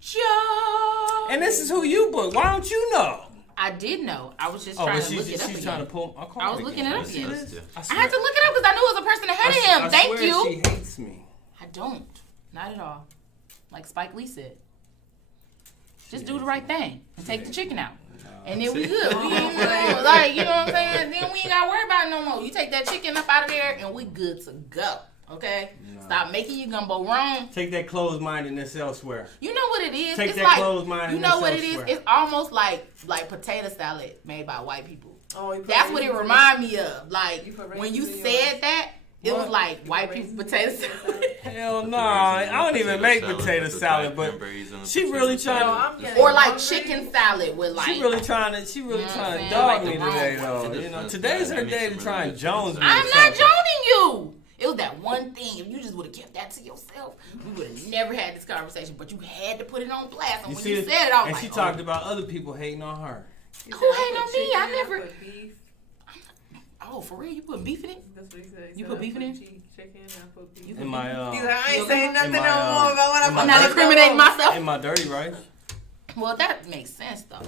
Joe. And this is who you booked. Why don't you know? I did know. I was just trying to look it up she's again. trying to pull. I was looking it up again. Let's do. I had to look it up because I knew it was a person ahead of him. Thank swear you. She hates me. I don't. Not at all. Like Spike Lee said. Just do the right thing and take the chicken out. And then we good. We ain't like, you know what I'm saying? Then we ain't got to worry about it no more. You take that chicken up out of there and we good to go. Okay? No. Stop making your gumbo wrong. Take that closed-mindedness elsewhere. You know what it is? Take it's that like, closed-mindedness you know what elsewhere. it is? It's almost like potato salad made by white people. Oh, that's what it remind me of. Like, when you raisins in said that, it was like white people potato salad. Hell no. I don't even make potato salad, but she really trying to... Or like chicken salad with like... She really trying to dog me today, though. Today's her day to try and Jones me. I'm not joning you. It was that one thing. If you just would have kept that to yourself, we would have never had this conversation. But you had to put it on blast. And when you said it, I was like, she talked about other people hating on her. Who hating on me? I never... Oh, for real? You put beef in it? That's what he said. You put beef in it? Chicken, I put beef. In my, He's like, I ain't saying nothing no more about what I'm not incriminating myself. In my dirty rice. Well, that makes sense, though.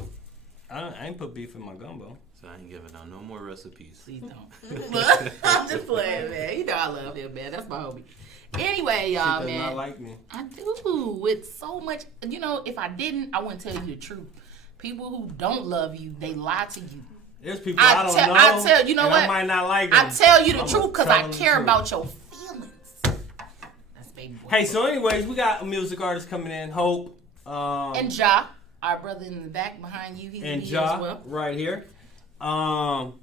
I ain't put beef in my gumbo. So I ain't giving out no more recipes. Please don't. But I'm just playing, man. You know I love him, man. That's my homie. Anyway, y'all, She does man. not like me. I do. With so much. If I didn't, I wouldn't tell you the truth. People who don't love you, they lie to you. There's people I don't know. I tell you know what? I might not like them. I tell you the truth because I care about your feelings. That's baby boy. Hey, so anyways, we got a music artist coming in, Hope. And Ja, our brother in the back behind you. He's and here Ja, as well. right here. He'll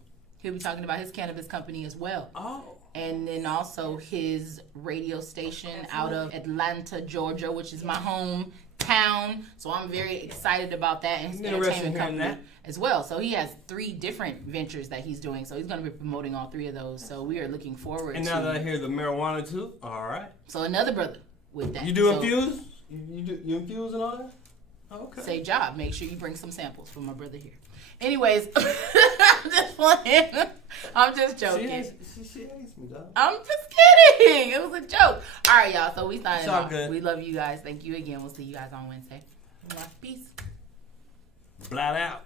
be talking about his cannabis company as well. Oh. And then also his radio station out of Atlanta, Georgia, which is my hometown. So I'm very excited about that, and his entertainment company as well. So he has 3 different ventures that he's doing. So he's going to be promoting all 3 of those. So we are looking forward to. And now that I hear the marijuana too, all right. So another brother with that. You do infuse? You infuse and all that? Okay. Say job. Make sure you bring some samples for my brother here. Anyways, I'm just playing. I'm just joking. She hates me, dog. I'm just kidding. It was a joke. All right, y'all. So we signing off. Good. We love you guys. Thank you again. We'll see you guys on Wednesday. Peace. Blat out.